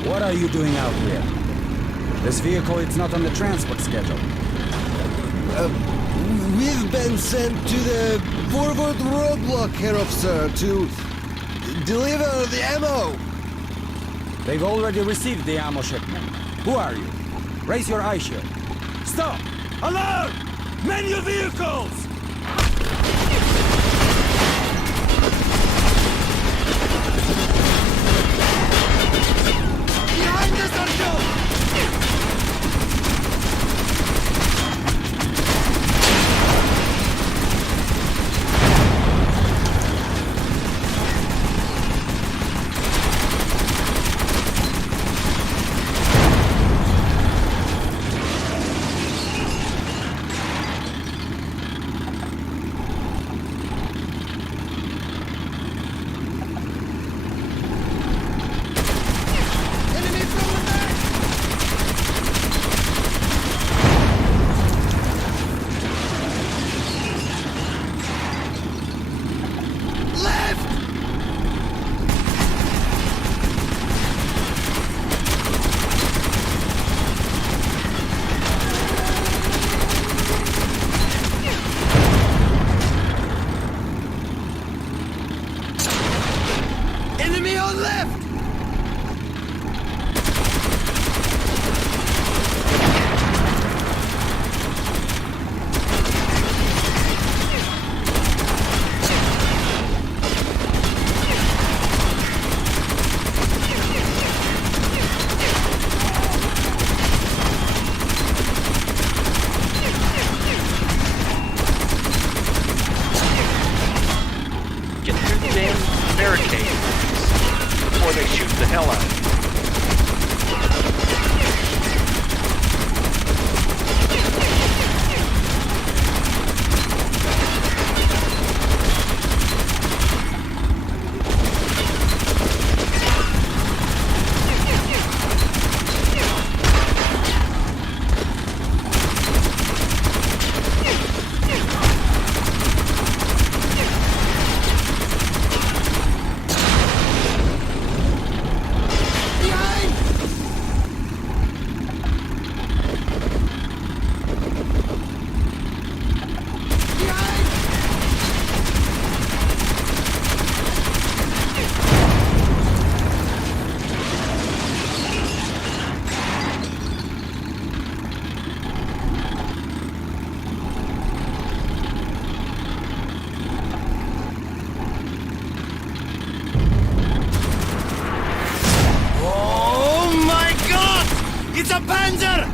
What are you doing out here? This vehicle is not on the transport schedule. We've been sent to the forward roadblock, Herr Officer, to deliver the ammo. They've already received the ammo shipment. Who are you? Raise your eye shield. Stop! Alert! Man your vehicles! Behind us, Artyom! Enemy on left! Get through the damn barricade before they shoot the hell out of you. Oh my God! It's a Panzer!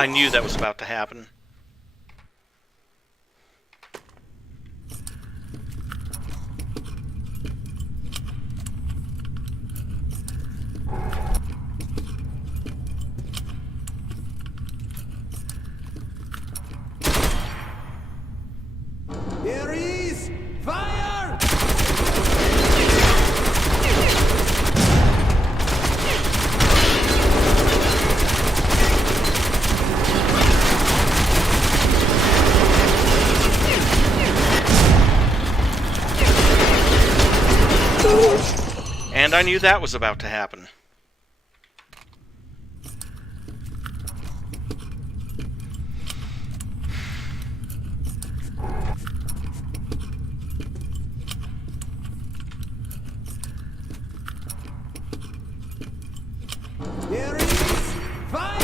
I knew that was about to happen. Here he is! Fire! And I knew that was about to happen. Here he is! Fire!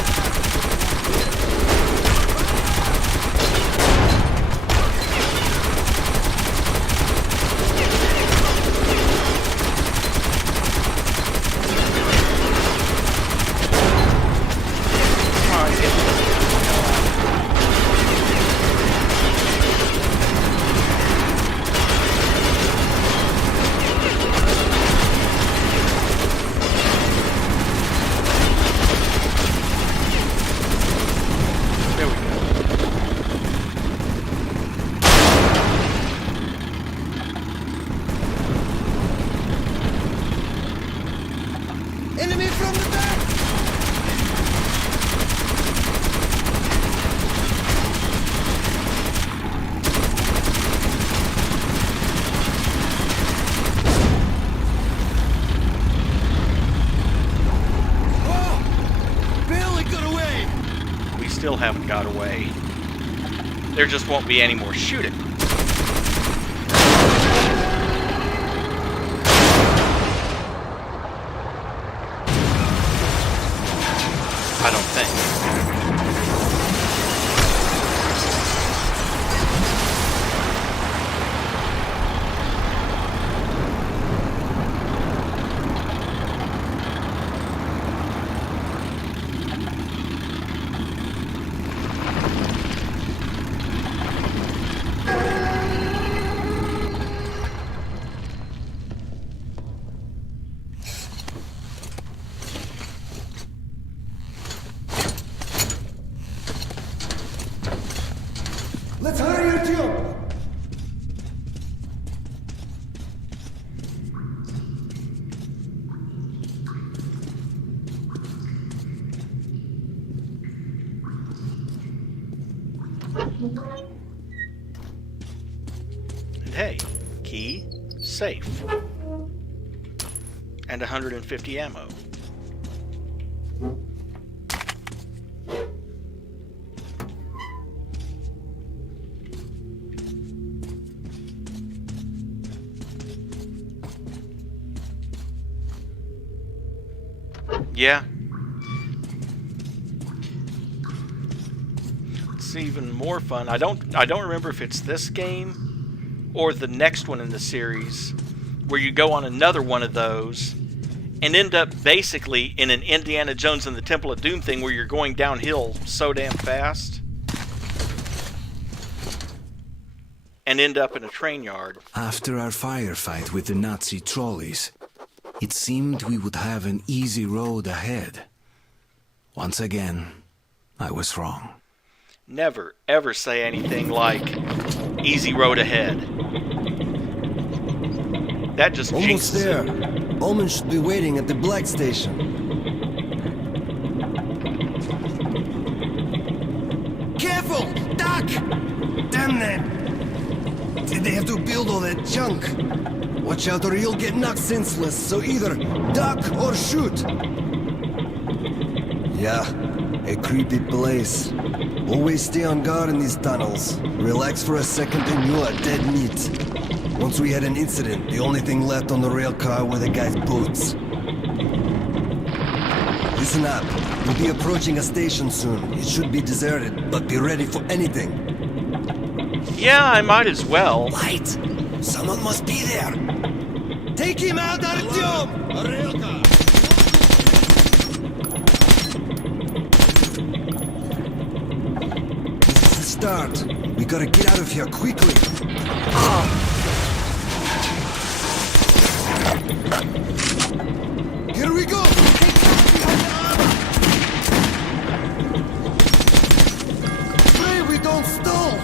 Enemy from the back! Oh! Barely got away! We still haven't got away. There just won't be any more shooting. I don't think. Let's hurry your jump! And hey, key, safe. And 150 ammo. Yeah. It's even more fun. I don't remember if it's this game or the next one in the series where you go on another one of those and end up basically in an Indiana Jones and the Temple of Doom thing where you're going downhill so damn fast and end up in a train yard. After our firefight with the Nazi trolleys, it seemed we would have an easy road ahead. Once again, I was wrong. Never, ever say anything like, easy road ahead. That just Almost jinxes there. it. Omen should be waiting at the Black Station. Careful! Duck! Damn them! Did they have to build all that junk? Watch out or you'll get knocked senseless, so either duck or shoot. Yeah, a creepy place. Always stay on guard in these tunnels. Relax for a second and you are dead meat. Once we had an incident, the only thing left on the rail car were the guy's boots. Listen up. We'll be approaching a station soon. It should be deserted, but be ready for anything. Yeah, I might as well. Light! Someone must be there! Take him out, Artyom! A rail car! start. We gotta get out of here quickly. Here we go! Pray we don't stall!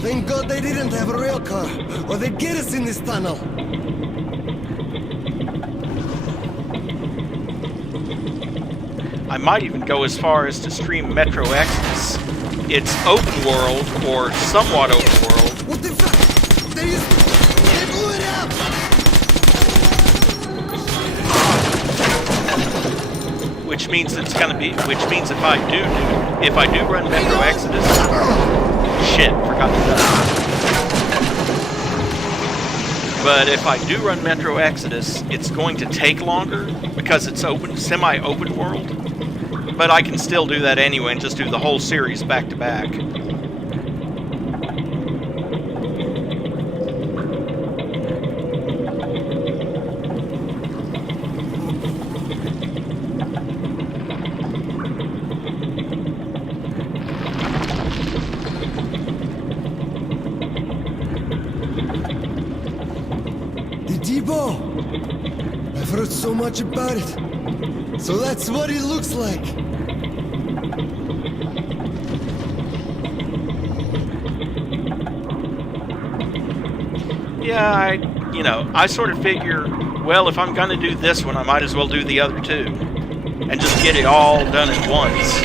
Thank God they didn't have a rail car, or they'd get us in this tunnel. I might even go as far as to stream Metro Exodus. It's open world, or somewhat open world. What the fuck? They blew it up! Which means it's gonna be. Which means if I do run Metro Exodus, shit, forgot to die. But if I do run Metro Exodus, it's going to take longer because it's open, semi-open world. But I can still do that anyway and just do the whole series back to back. I've heard so much about it. So that's what it looks like. Yeah, I sort of figure, well, if I'm gonna do this one, I might as well do the other two. And just get it all done at once.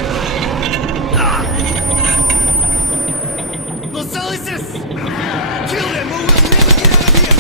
Los Alices! Kill them or we'll never get out of here!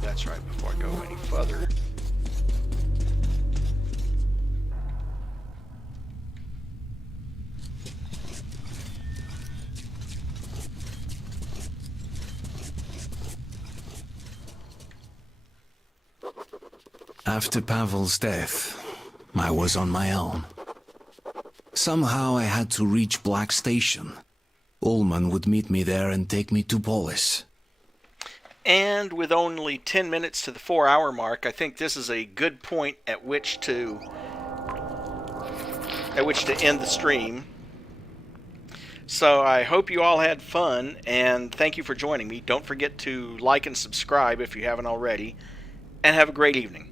That's right, before I go any further. After Pavel's death, I was on my own. Somehow I had to reach Black Station. Ullman would meet me there and take me to Polis. And with only 10 minutes to the 4-hour mark, I think this is a good point at which to end the stream. So I hope you all had fun, and thank you for joining me. Don't forget to like and subscribe if you haven't already, and have a great evening.